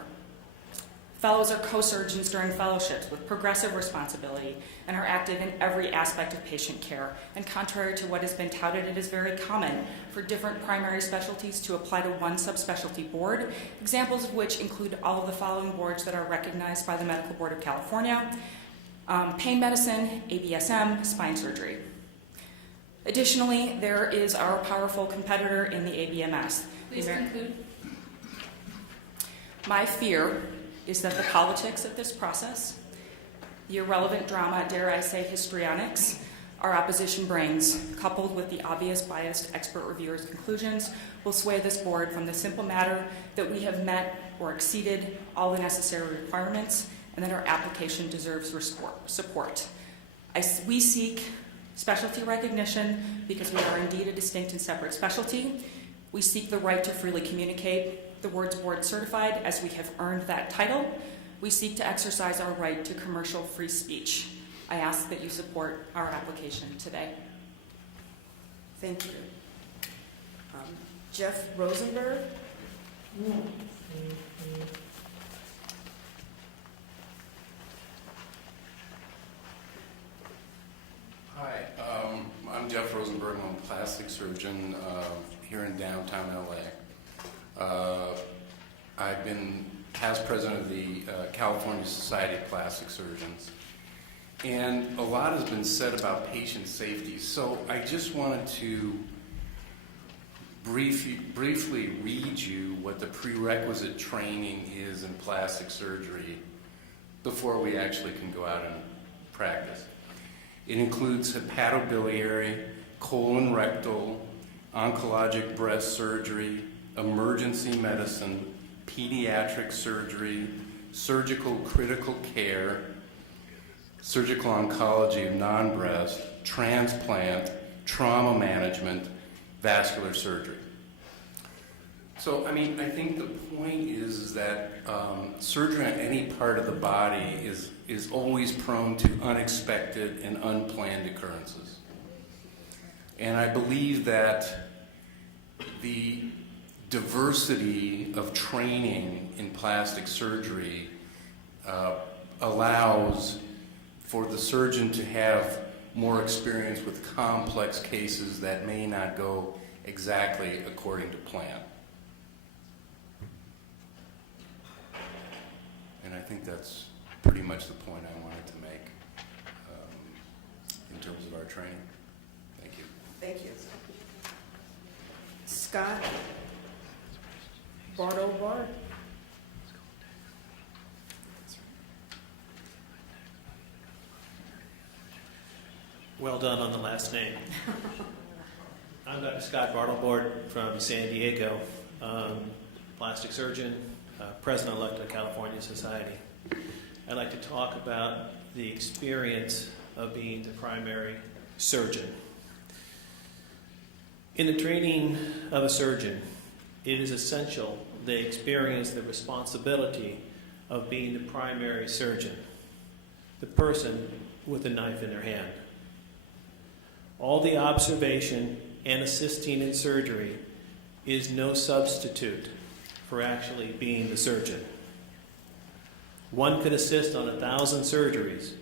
Fellows are co-surgeons during fellowships with progressive responsibility and are active in every aspect of patient care. And contrary to what has been touted, it is very common for different primary specialties to apply to one subspecialty board, examples of which include all of the following boards that are recognized by the Medical Board of California: pain medicine, ABSM, spine surgery. Additionally, there is our powerful competitor in the ABMS. Please conclude. My fear is that the politics of this process, the irrelevant drama, dare I say histrionics, our opposition brings, coupled with the obvious biased expert reviewers' conclusions, will sway this board from the simple matter that we have met or exceeded all the necessary requirements and that our application deserves support. We seek specialty recognition because we are indeed a distinct and separate specialty. We seek the right to freely communicate the words board certified as we have earned that title. We seek to exercise our right to commercial free speech. I ask that you support our application today. Thank you. Jeff Rosenberg. Hi, I'm Jeff Rosenberg. I'm a plastic surgeon here in downtown LA. I've been past president of the California Society of Plastic Surgeons. And a lot has been said about patient safety. So I just wanted to briefly read you what the prerequisite training is in plastic surgery before we actually can go out and practice. It includes hepatobiliary, colon rectal, oncologic breast surgery, emergency medicine, pediatric surgery, surgical critical care, surgical oncology of non-breast, transplant, trauma management, vascular surgery. So, I mean, I think the point is that surgery on any part of the body is always prone to unexpected and unplanned occurrences. And I believe that the diversity of training in plastic surgery allows for the surgeon to have more experience with complex cases that may not go exactly according to plan. And I think that's pretty much the point I wanted to make in terms of our training. Thank you. Thank you. Scott Bartle-Bard. Well done on the last name. I'm Dr. Scott Bartle-Bard from San Diego, plastic surgeon, president-elect of the California Society. I'd like to talk about the experience of being the primary surgeon. In the training of a surgeon, it is essential they experience the responsibility of being the primary surgeon, the person with the knife in their hand. All the observation and assisting in surgery is no substitute for actually being the surgeon. One could assist on 1,000 surgeries,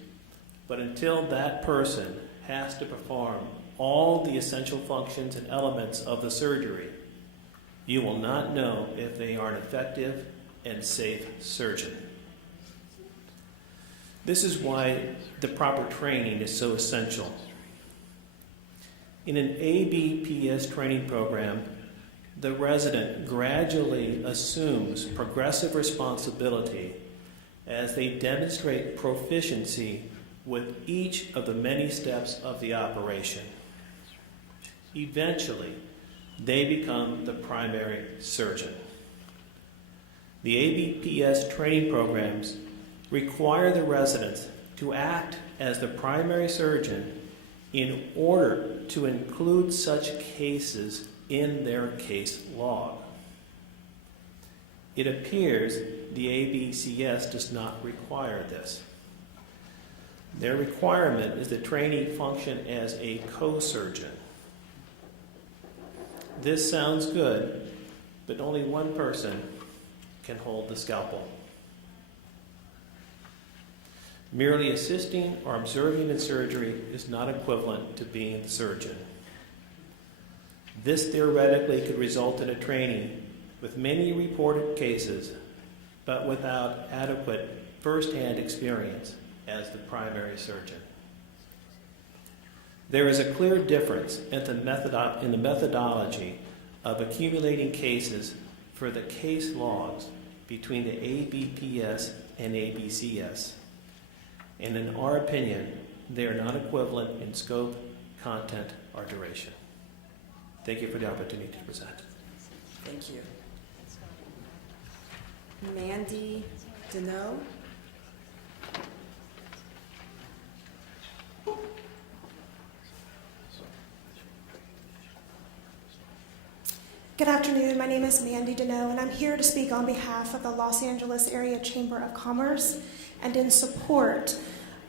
but until that person has to perform all the essential functions and elements of the surgery, you will not know if they are an effective and safe surgeon. This is why the proper training is so essential. In an ABPS training program, the resident gradually assumes progressive responsibility as they demonstrate proficiency with each of the many steps of the operation. Eventually, they become the primary surgeon. The ABPS training programs require the residents to act as the primary surgeon in order to include such cases in their case log. It appears the AACS does not require this. Their requirement is the trainee function as a co-surgeon. This sounds good, but only one person can hold the scalpel. Merely assisting or observing in surgery is not equivalent to being the surgeon. This theoretically could result in a training with many reported cases, but without adequate first-hand experience as the primary surgeon. There is a clear difference in the methodology of accumulating cases for the case logs between the ABPS and ABCS. And in our opinion, they are not equivalent in scope, content, or duration. Thank you for the opportunity to present. Thank you. Mandy Deneau. Good afternoon. My name is Mandy Deneau, and I'm here to speak on behalf of the Los Angeles Area Chamber of Commerce and in support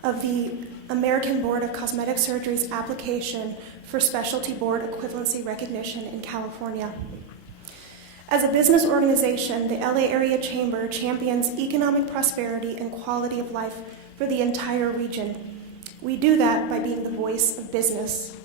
of the American Board of Cosmetic Surgery's application for specialty board equivalency recognition in California. As a business organization, the LA Area Chamber champions economic prosperity and quality of life for the entire region. We do that by being the voice of business.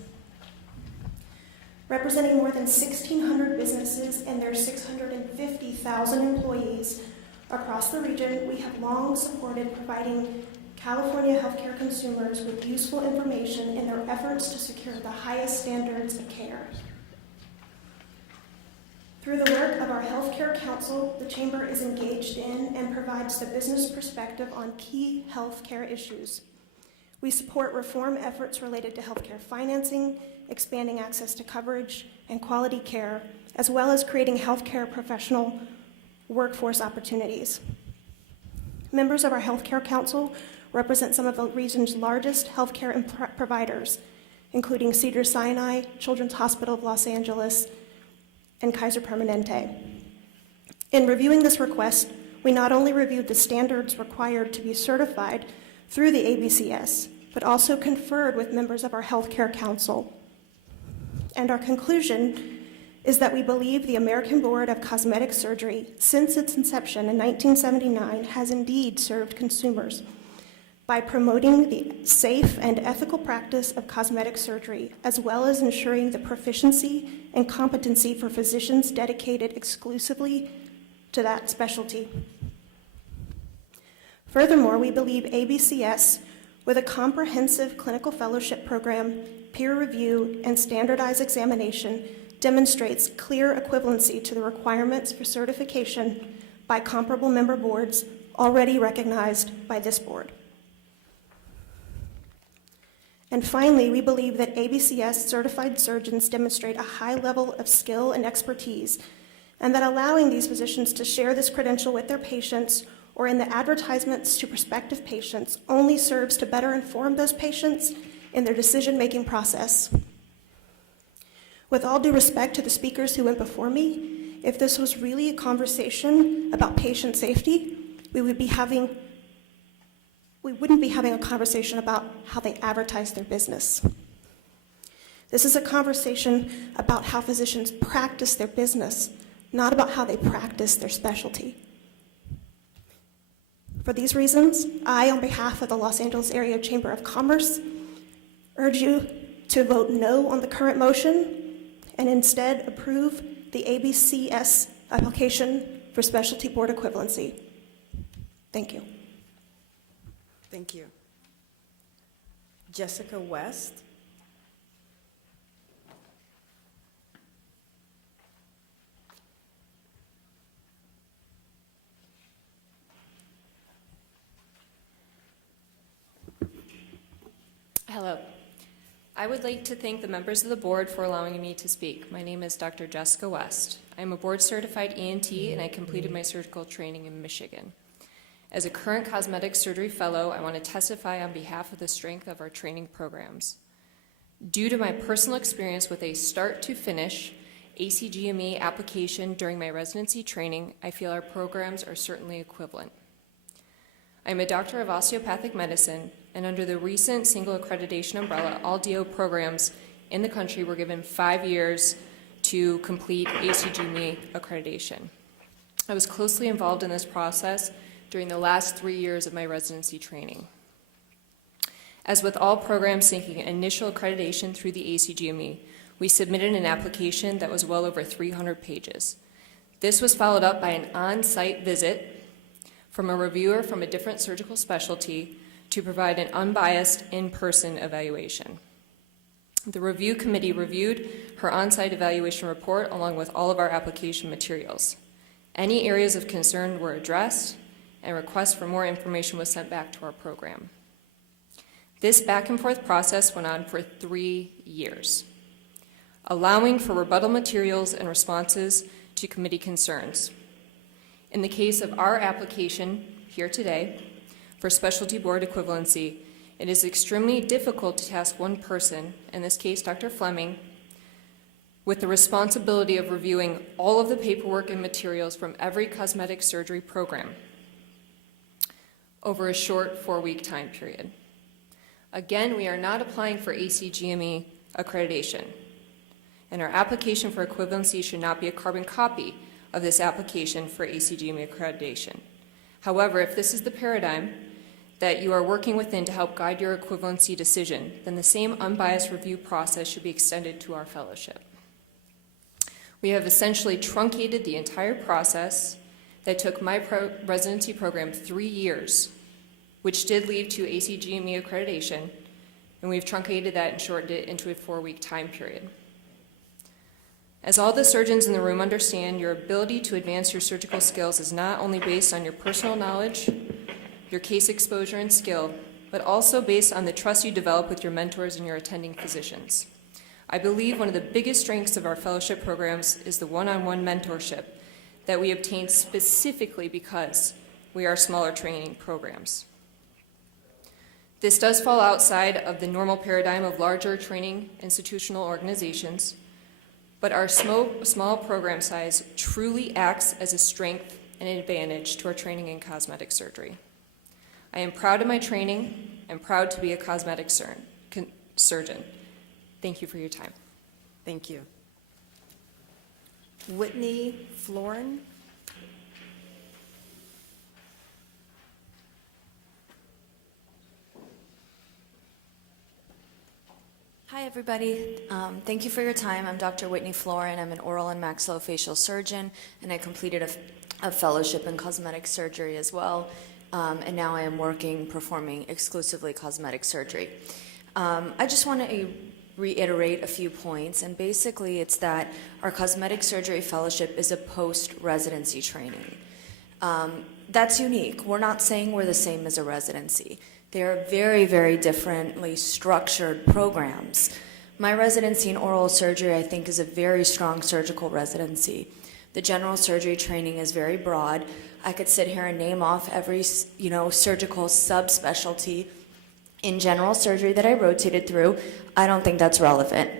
Representing more than 1,600 businesses and their 650,000 employees across the region, we have long supported providing California healthcare consumers with useful information in their efforts to secure the highest standards of care. Through the work of our Healthcare Council, the Chamber is engaged in and provides the business perspective on key healthcare issues. We support reform efforts related to healthcare financing, expanding access to coverage and quality care, as well as creating healthcare professional workforce opportunities. Members of our Healthcare Council represent some of the region's largest healthcare providers, including Cedars-Sinai, Children's Hospital of Los Angeles, and Kaiser Permanente. In reviewing this request, we not only reviewed the standards required to be certified through the ABCS, but also conferred with members of our Healthcare Council. And our conclusion is that we believe the American Board of Cosmetic Surgery, since its inception in 1979, has indeed served consumers by promoting the safe and ethical practice of cosmetic surgery, as well as ensuring the proficiency and competency for physicians dedicated exclusively to that specialty. Furthermore, we believe ABCS, with a comprehensive clinical fellowship program, peer review, and standardized examination, demonstrates clear equivalency to the requirements for certification by comparable member boards already recognized by this board. And finally, we believe that ABCS certified surgeons demonstrate a high level of skill and expertise, and that allowing these physicians to share this credential with their patients or in the advertisements to prospective patients only serves to better inform those patients in their decision-making process. With all due respect to the speakers who went before me, if this was really a conversation about patient safety, we wouldn't be having a conversation about how they advertise their business. This is a conversation about how physicians practice their business, not about how they practice their specialty. For these reasons, I, on behalf of the Los Angeles Area Chamber of Commerce, urge you to vote no on the current motion and instead approve the ABCS application for specialty board equivalency. Thank you. Thank you. Jessica West. Hello. I would like to thank the members of the board for allowing me to speak. My name is Dr. Jessica West. I am a board-certified ENT, and I completed my surgical training in Michigan. As a current cosmetic surgery fellow, I want to testify on behalf of the strength of our training programs. Due to my personal experience with a start-to-finish ACGME application during my residency training, I feel our programs are certainly equivalent. I am a doctor of osteopathic medicine, and under the recent single accreditation umbrella, all DO programs in the country were given 5 years to complete ACGME accreditation. I was closely involved in this process during the last 3 years of my residency training. As with all programs seeking initial accreditation through the ACGME, we submitted an application that was well over 300 pages. This was followed up by an on-site visit from a reviewer from a different surgical specialty to provide an unbiased in-person evaluation. The review committee reviewed her on-site evaluation report along with all of our application materials. Any areas of concern were addressed, and requests for more information was sent back to our program. This back and forth process went on for 3 years, allowing for rebuttal materials and responses to committee concerns. In the case of our application here today for specialty board equivalency, it is extremely difficult to task one person, in this case Dr. Fleming, with the responsibility of reviewing all of the paperwork and materials from every cosmetic surgery program over a short 4-week time period. Again, we are not applying for ACGME accreditation, and our application for equivalency should not be a carbon copy of this application for ACGME accreditation. However, if this is the paradigm that you are working within to help guide your equivalency decision, then the same unbiased review process should be extended to our fellowship. We have essentially truncated the entire process that took my residency program 3 years, which did lead to ACGME accreditation, and we've truncated that and shortened it into a 4-week time period. As all the surgeons in the room understand, your ability to advance your surgical skills is not only based on your personal knowledge, your case exposure and skill, but also based on the trust you develop with your mentors and your attending physicians. I believe one of the biggest strengths of our fellowship programs is the one-on-one mentorship that we obtain specifically because we are smaller training programs. This does fall outside of the normal paradigm of larger training institutional organizations, but our small program size truly acts as a strength and an advantage to our training in cosmetic surgery. I am proud of my training and proud to be a cosmetic surgeon. Thank you for your time. Thank you. Whitney Florin. Hi, everybody. Thank you for your time. I'm Dr. Whitney Florin. I'm an oral and maxillofacial surgeon, and I completed a fellowship in cosmetic surgery as well. And now I am performing exclusively cosmetic surgery. I just want to reiterate a few points, and basically it's that our cosmetic surgery fellowship is a post-residency training. That's unique. We're not saying we're the same as a residency. They are very, very differently structured programs. My residency in oral surgery, I think, is a very strong surgical residency. The general surgery training is very broad. I could sit here and name off every, surgical subspecialty in general surgery that I rotated through. I don't think that's relevant.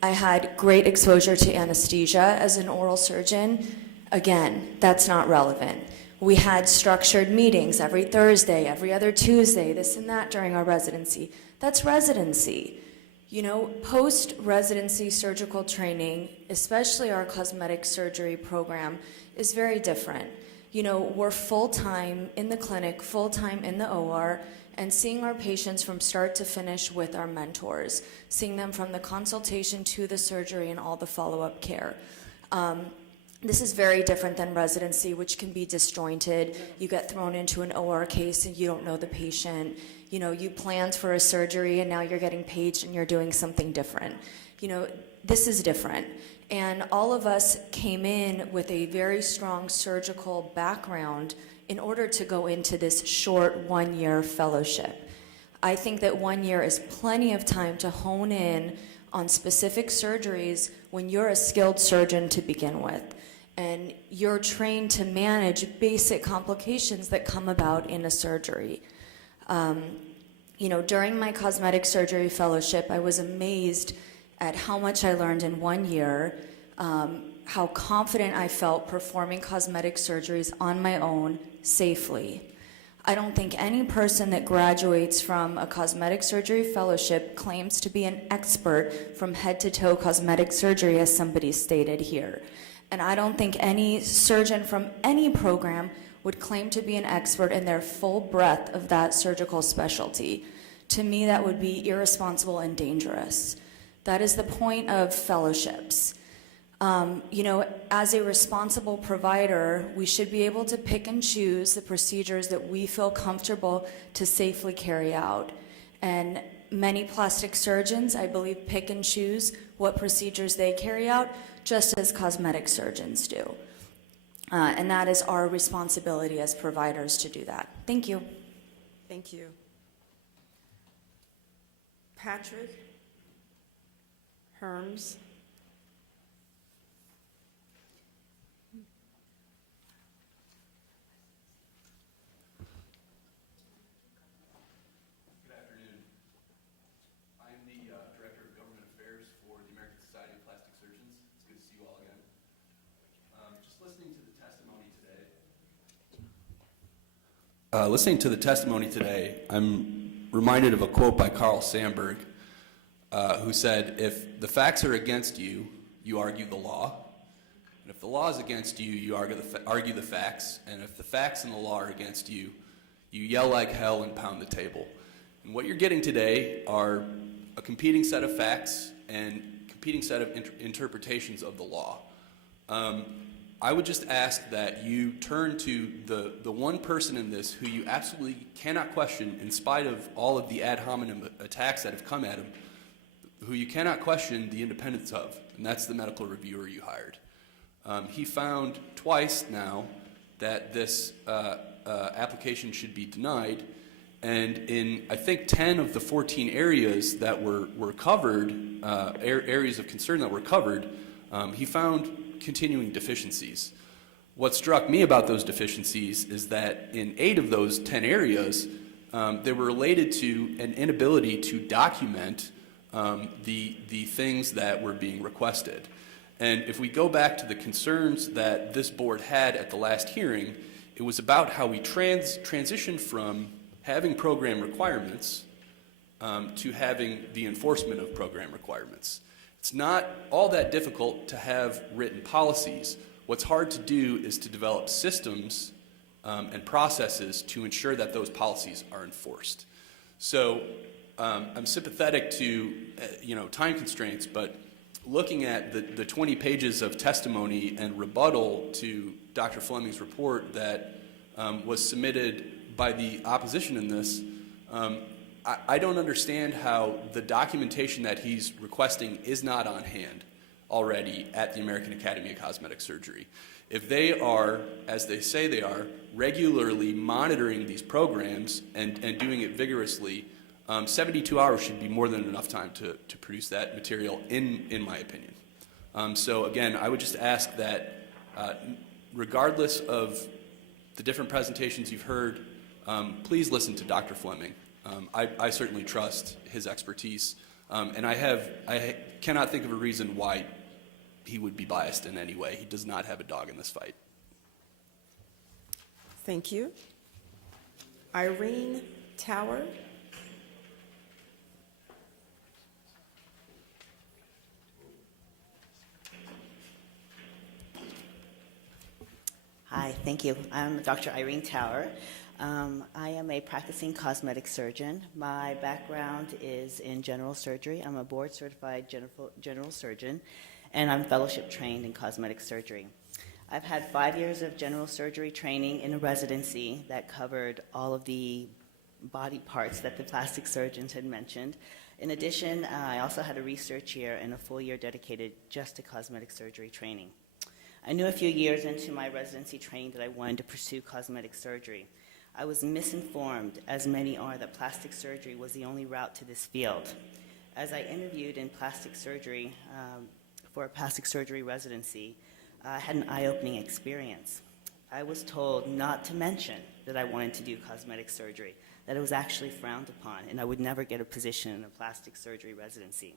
I had great exposure to anesthesia as an oral surgeon. Again, that's not relevant. We had structured meetings every Thursday, every other Tuesday, this and that during our residency. That's residency. Post-residency surgical training, especially our cosmetic surgery program, is very different. We're full-time in the clinic, full-time in the OR, and seeing our patients from start to finish with our mentors, seeing them from the consultation to the surgery and all the follow-up care. This is very different than residency, which can be disjointed. You get thrown into an OR case and you don't know the patient. You planned for a surgery and now you're getting paged and you're doing something different. This is different. And all of us came in with a very strong surgical background in order to go into this short 1-year fellowship. I think that 1 year is plenty of time to hone in on specific surgeries when you're a skilled surgeon to begin with. And you're trained to manage basic complications that come about in a surgery. During my cosmetic surgery fellowship, I was amazed at how much I learned in 1 year, how confident I felt performing cosmetic surgeries on my own safely. I don't think any person that graduates from a cosmetic surgery fellowship claims to be an expert from head to toe cosmetic surgery, as somebody stated here. And I don't think any surgeon from any program would claim to be an expert in their full breadth of that surgical specialty. To me, that would be irresponsible and dangerous. That is the point of fellowships. As a responsible provider, we should be able to pick and choose the procedures that we feel comfortable to safely carry out. And many plastic surgeons, I believe, pick and choose what procedures they carry out, just as cosmetic surgeons do. And that is our responsibility as providers to do that. Thank you. Thank you. Patrick Herms. Good afternoon. I'm the Director of Government Affairs for the American Society of Plastic Surgeons. It's good to see you all again. Just listening to the testimony today, I'm reminded of a quote by Carl Sandburg, who said, "If the facts are against you, you argue the law. And if the law is against you, you argue the facts. And if the facts and the law are against you, you yell like hell and pound the table." And what you're getting today are a competing set of facts and competing set of interpretations of the law. I would just ask that you turn to the one person in this who you absolutely cannot question, in spite of all of the ad hominem attacks that have come at him, who you cannot question the independence of, and that's the medical reviewer you hired. He found twice now that this application should be denied, and in, I think, 10 of the 14 areas that were covered, areas of concern that were covered, he found continuing deficiencies. What struck me about those deficiencies is that in 8 of those 10 areas, they were related to an inability to document the things that were being requested. And if we go back to the concerns that this board had at the last hearing, it was about how we transitioned from having program requirements to having the enforcement of program requirements. It's not all that difficult to have written policies. What's hard to do is to develop systems and processes to ensure that those policies are enforced. So I'm sympathetic to time constraints, but looking at the 20 pages of testimony and rebuttal to Dr. Fleming's report that was submitted by the opposition in this, I don't understand how the documentation that he's requesting is not on hand already at the American Academy of Cosmetic Surgery. If they are, as they say they are, regularly monitoring these programs and doing it vigorously, 72 hours should be more than enough time to produce that material, in my opinion. So again, I would just ask that regardless of the different presentations you've heard, please listen to Dr. Fleming. I certainly trust his expertise, and I cannot think of a reason why he would be biased in any way. He does not have a dog in this fight. Thank you. Irene Tower. Hi, thank you. I'm Dr. Irene Tower. I am a practicing cosmetic surgeon. My background is in general surgery. I'm a board-certified general surgeon, and I'm fellowship trained in cosmetic surgery. I've had 5 years of general surgery training in a residency that covered all of the body parts that the plastic surgeons had mentioned. In addition, I also had a research year and a full year dedicated just to cosmetic surgery training. I knew a few years into my residency training that I wanted to pursue cosmetic surgery. I was misinformed, as many are, that plastic surgery was the only route to this field. As I interviewed in plastic surgery for a plastic surgery residency, I had an eye-opening experience. I was told not to mention that I wanted to do cosmetic surgery, that it was actually frowned upon, and I would never get a position in a plastic surgery residency.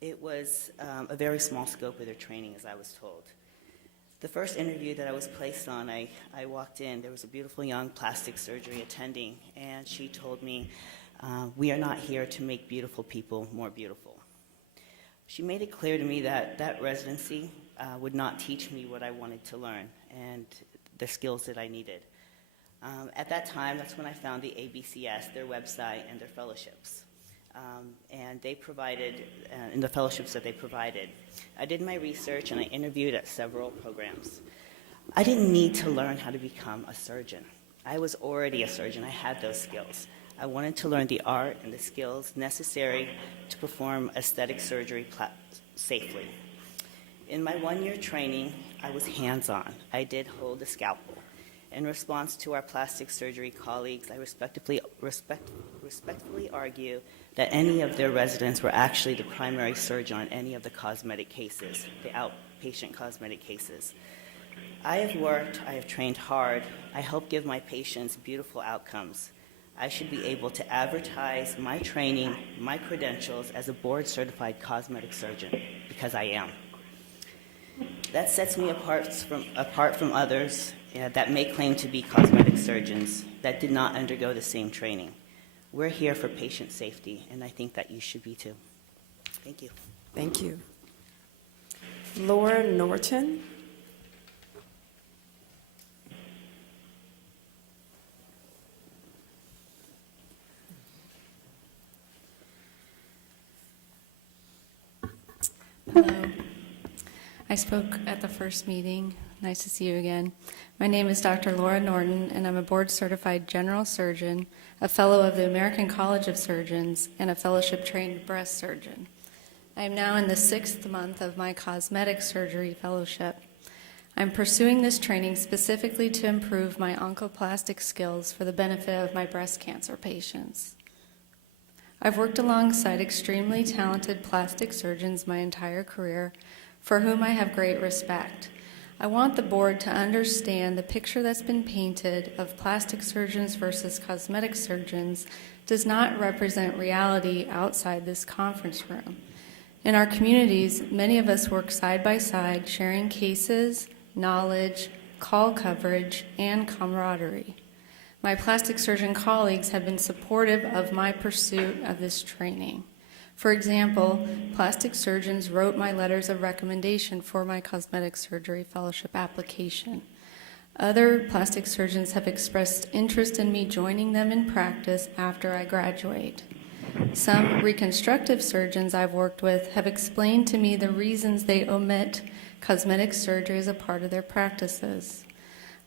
It was a very small scope of their training, as I was told. The first interview that I was placed on, I walked in, there was a beautiful young plastic surgery attending, and she told me, "We are not here to make beautiful people more beautiful." She made it clear to me that that residency would not teach me what I wanted to learn and the skills that I needed. At that time, that's when I found the ABCS, their website, and their fellowships. And they provided, in the fellowships that they provided, I did my research and I interviewed at several programs. I didn't need to learn how to become a surgeon. I was already a surgeon. I had those skills. I wanted to learn the art and the skills necessary to perform aesthetic surgery safely. In my one-year training, I was hands-on. I did hold a scalpel. In response to our plastic surgery colleagues, I respectfully argue that any of their residents were actually the primary surgeon on any of the cosmetic cases, the outpatient cosmetic cases. I have worked, I have trained hard, I help give my patients beautiful outcomes. I should be able to advertise my training, my credentials as a board-certified cosmetic surgeon, because I am. That sets me apart from others that may claim to be cosmetic surgeons that did not undergo the same training. We're here for patient safety, and I think that you should be too. Thank you. Thank you. Laura Norton. Hello. I spoke at the first meeting. Nice to see you again. My name is Dr. Laura Norton, and I'm a board-certified general surgeon, a fellow of the American College of Surgeons, and a fellowship-trained breast surgeon. I am now in the 6th month of my cosmetic surgery fellowship. I'm pursuing this training specifically to improve my oncoplastic skills for the benefit of my breast cancer patients. I've worked alongside extremely talented plastic surgeons my entire career, for whom I have great respect. I want the board to understand the picture that's been painted of plastic surgeons versus cosmetic surgeons does not represent reality outside this conference room. In our communities, many of us work side by side, sharing cases, knowledge, call coverage, and camaraderie. My plastic surgeon colleagues have been supportive of my pursuit of this training. For example, plastic surgeons wrote my letters of recommendation for my cosmetic surgery fellowship application. Other plastic surgeons have expressed interest in me joining them in practice after I graduate. Some reconstructive surgeons I've worked with have explained to me the reasons they omit cosmetic surgery as a part of their practices.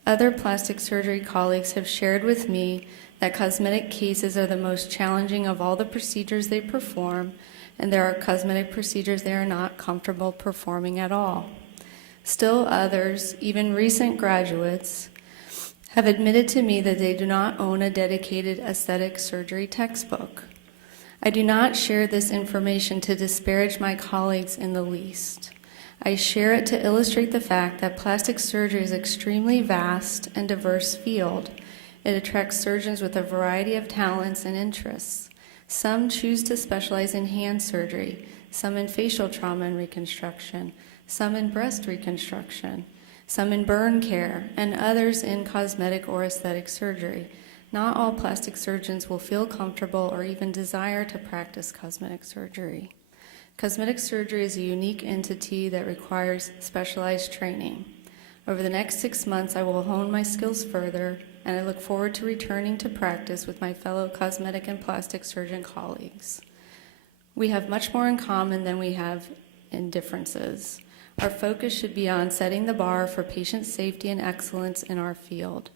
Other plastic surgery colleagues have shared with me that cosmetic cases are the most challenging of all the procedures they perform, and there are cosmetic procedures they are not comfortable performing at all. Still others, even recent graduates, have admitted to me that they do not own a dedicated aesthetic surgery textbook. I do not share this information to disparage my colleagues in the least. I share it to illustrate the fact that plastic surgery is an extremely vast and diverse field. It attracts surgeons with a variety of talents and interests. Some choose to specialize in hand surgery, some in facial trauma and reconstruction, some in breast reconstruction, some in burn care, and others in cosmetic or aesthetic surgery. Not all plastic surgeons will feel comfortable or even desire to practice cosmetic surgery. Cosmetic surgery is a unique entity that requires specialized training. Over the next 6 months, I will hone my skills further, and I look forward to returning to practice with my fellow cosmetic and plastic surgeon colleagues. We have much more in common than we have in differences. Our focus should be on setting the bar for patient safety and excellence in our field.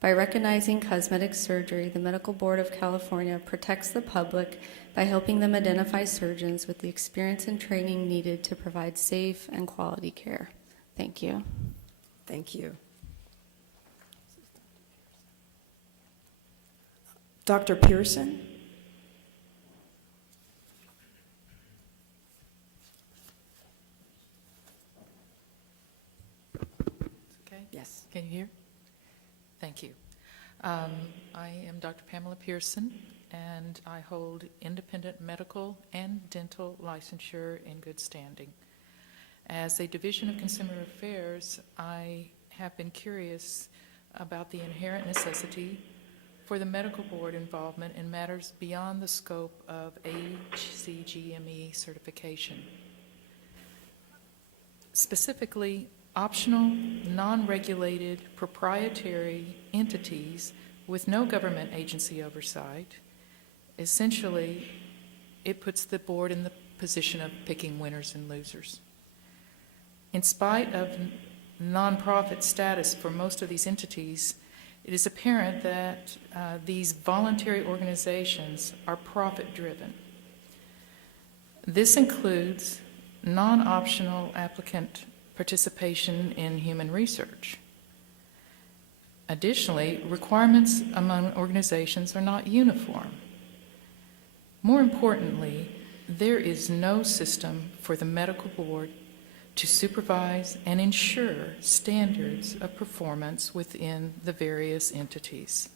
By recognizing cosmetic surgery, the Medical Board of California protects the public by helping them identify surgeons with the experience and training needed to provide safe and quality care. Thank you. Thank you. Dr. Pearson? Okay. Yes. Can you hear? Thank you. I am Dr. Pamela Pearson, and I hold independent medical and dental licensure in good standing. As a Division of Consumer Affairs, I have been curious about the inherent necessity for the medical board involvement in matters beyond the scope of ACGME certification. Specifically, optional, non-regulated, proprietary entities with no government agency oversight, essentially, it puts the board in the position of picking winners and losers. In spite of nonprofit status for most of these entities, it is apparent that these voluntary organizations are profit-driven. This includes non-optional applicant participation in human research. Additionally, requirements among organizations are not uniform. More importantly, there is no system for the medical board to supervise and ensure standards of performance within the various entities.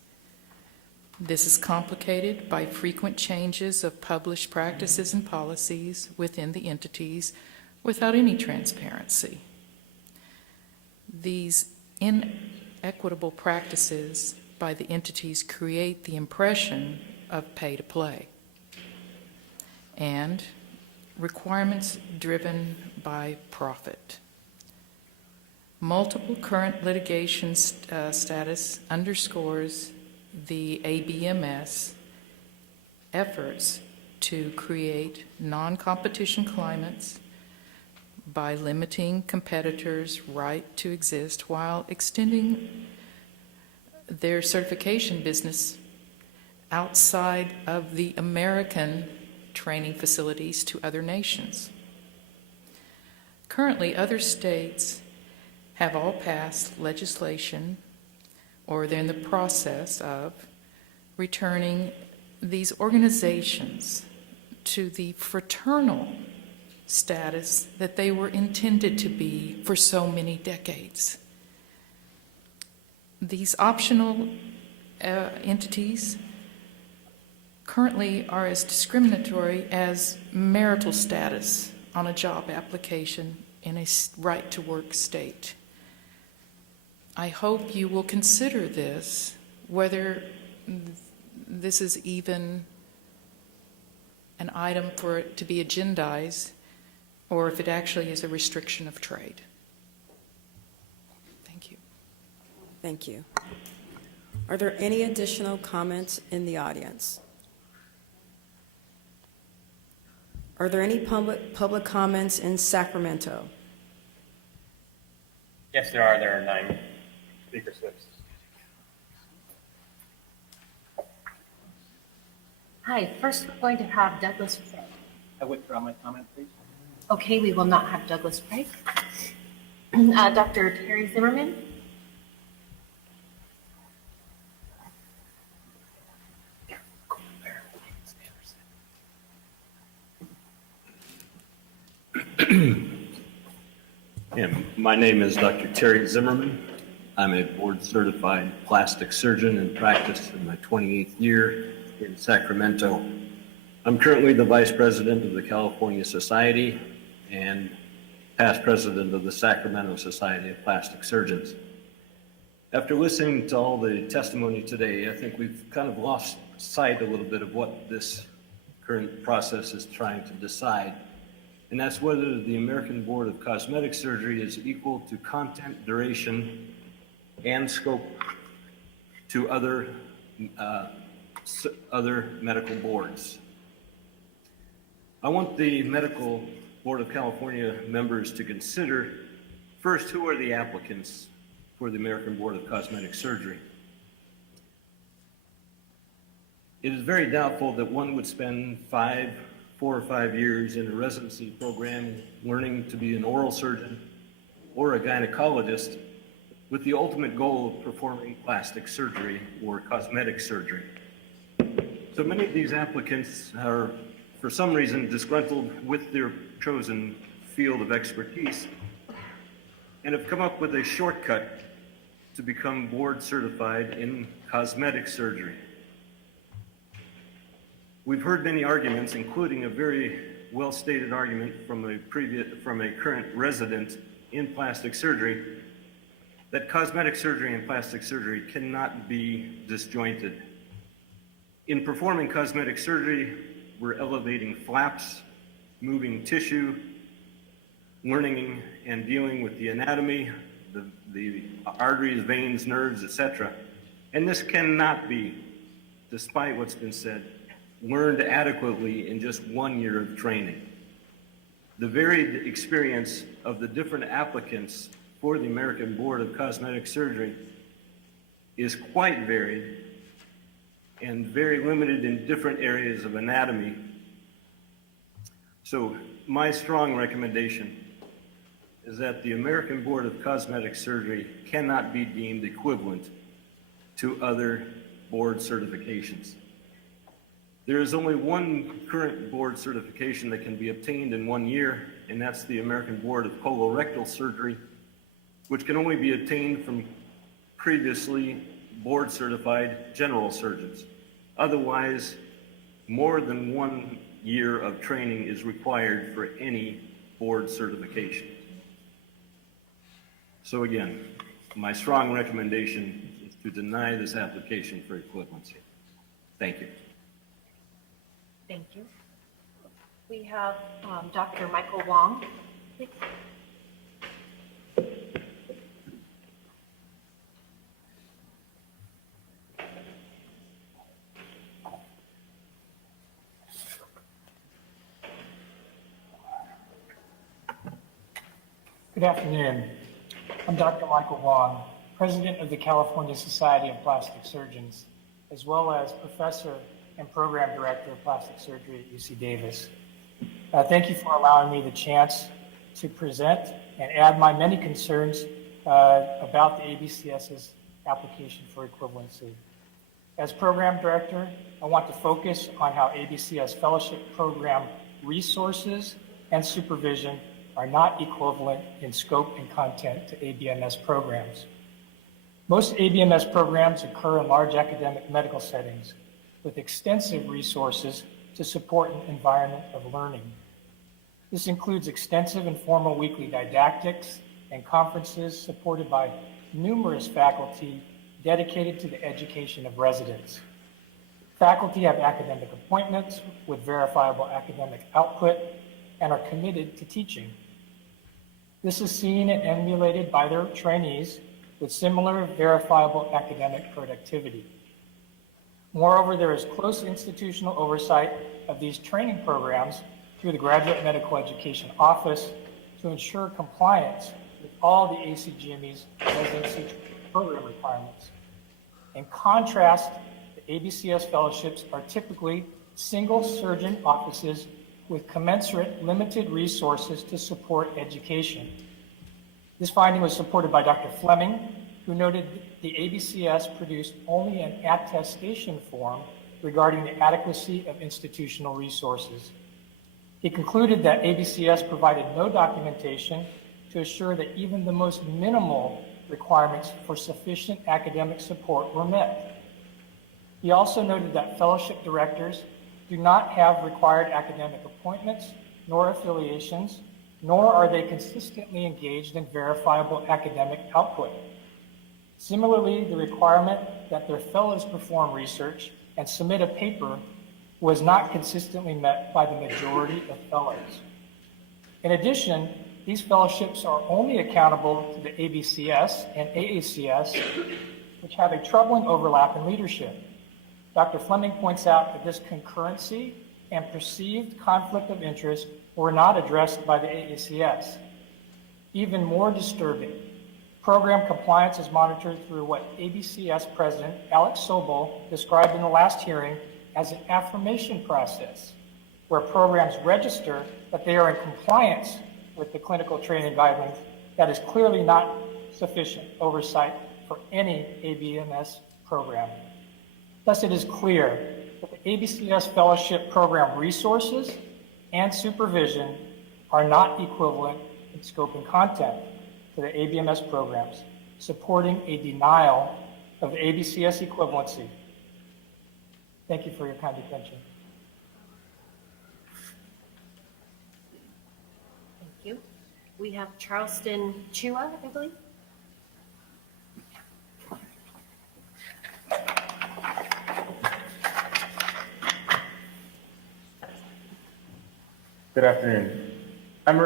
This is complicated by frequent changes of published practices and policies within the entities without any transparency. These inequitable practices by the entities create the impression of pay to play and requirements driven by profit. Multiple current litigation status underscores the ABMS efforts to create non-competition climates by limiting competitors' right to exist while extending their certification business outside of the American training facilities to other nations. Currently, other states have all passed legislation, or they're in the process of returning these organizations to the fraternal status that they were intended to be for so many decades. These optional entities currently are as discriminatory as marital status on a job application in a right-to-work state. I hope you will consider this, whether this is even an item for it to be agendized, or if it actually is a restriction of trade. Thank you. Thank you. Are there any additional comments in the audience? Are there any public comments in Sacramento? Yes, there are. There are 9 speaker slips. Hi, first we're going to have Douglas Frey. I withdraw my comment, please. Okay, we will not have Douglas Frey. Dr. Terry Zimmerman. My name is Dr. Terry Zimmerman. I'm a board-certified plastic surgeon in practice in my 28th year in Sacramento. I'm currently the Vice President of the California Society and past President of the Sacramento Society of Plastic Surgeons. After listening to all the testimony today, I think we've kind of lost sight a little bit of what this current process is trying to decide. And that's whether the American Board of Cosmetic Surgery is equal to content, duration, and scope to other medical boards. I want the Medical Board of California members to consider, first, who are the applicants for the American Board of Cosmetic Surgery. It is very doubtful that one would spend 4 or 5 years in a residency program learning to be an oral surgeon or a gynecologist with the ultimate goal of performing plastic surgery or cosmetic surgery. So many of these applicants are, for some reason, disgruntled with their chosen field of expertise and have come up with a shortcut to become board certified in cosmetic surgery. We've heard many arguments, including a very well-stated argument from a current resident in plastic surgery, that cosmetic surgery and plastic surgery cannot be disjointed. In performing cosmetic surgery, we're elevating flaps, moving tissue, learning and dealing with the anatomy, the arteries, veins, nerves, etc. And this cannot be, despite what's been said, learned adequately in just 1 year of training. The varied experience of the different applicants for the American Board of Cosmetic Surgery is quite varied and very limited in different areas of anatomy. So my strong recommendation is that the American Board of Cosmetic Surgery cannot be deemed equivalent to other board certifications. There is only one current board certification that can be obtained in 1 year, and that's the American Board of Colorectal Surgery, which can only be obtained from previously board certified general surgeons. Otherwise, more than 1 year of training is required for any board certification. So again, my strong recommendation is to deny this application for equivalency. Thank you. Thank you. We have Dr. Michael Wong, please. Good afternoon. I'm Dr. Michael Wong, President of the California Society of Plastic Surgeons, as well as Professor and Program Director of Plastic Surgery at UC Davis. Thank you for allowing me the chance to present and add my many concerns about the ABCS's application for equivalency. As Program Director, I want to focus on how ABCS Fellowship Program resources and supervision are not equivalent in scope and content to ABMS programs. Most ABMS programs occur in large academic medical settings with extensive resources to support an environment of learning. This includes extensive and formal weekly didactics and conferences supported by numerous faculty dedicated to the education of residents. Faculty have academic appointments with verifiable academic output and are committed to teaching. This is seen and emulated by their trainees with similar verifiable academic productivity. Moreover, there is close institutional oversight of these training programs through the Graduate Medical Education Office to ensure compliance with all the ACGME's residency program requirements. In contrast, the ABCS fellowships are typically single surgeon offices with commensurate limited resources to support education. This finding was supported by Dr. Fleming, who noted the ABCS produced only an attestation form regarding the adequacy of institutional resources. He concluded that ABCS provided no documentation to assure that even the most minimal requirements for sufficient academic support were met. He also noted that fellowship directors do not have required academic appointments nor affiliations, nor are they consistently engaged in verifiable academic output. Similarly, the requirement that their fellows perform research and submit a paper was not consistently met by the majority of fellows. In addition, these fellowships are only accountable to the ABCS and AACS, which have a troubling overlap in leadership. Dr. Fleming points out that this concurrency and perceived conflict of interest were not addressed by the AACS. Even more disturbing, program compliance is monitored through what ABCS President Alex Sobel described in the last hearing as an affirmation process, where programs register that they are in compliance with the clinical training guidelines. That is clearly not sufficient oversight for any ABMS program. Thus, it is clear that the ABCS Fellowship Program resources and supervision are not equivalent in scope and content to the ABMS programs, supporting a denial of ABCS equivalency. Thank you for your kind attention. Thank you. We have Charleston Chua, I believe. Good afternoon. I'm